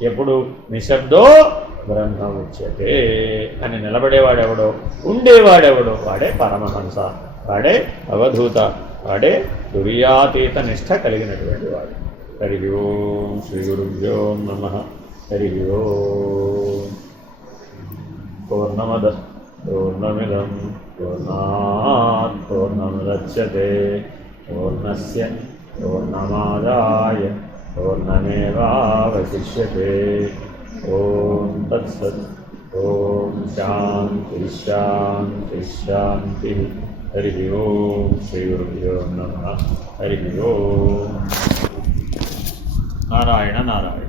ఎప్పుడు నిశ్శబ్దో బ్రహ్మముచ్యతే అని నిలబడేవాడెవడో, ఉండేవాడెవడో వాడే పరమహంస, వాడే అవధూత, వాడే తుర్యాతీత నిష్ఠ కలిగినటువంటి వాడు. హరి ఓం శ్రీ గురుభ్యో నమః. హరి ఓం. పూర్ణమద పూర్ణమిదం పూర్ణాత్ పూర్ణముదచ్యతే పూర్ణస్య పూర్ణమాదాయ పూర్ణమేవావశిష్యతే. ఓం తత్సత్. ఓం శాంతి శాంతి శాంతి. హరి ఓం శ్రీ గురుభ్యో నమః. హరి ఓం. నారాయణ నారాయణ.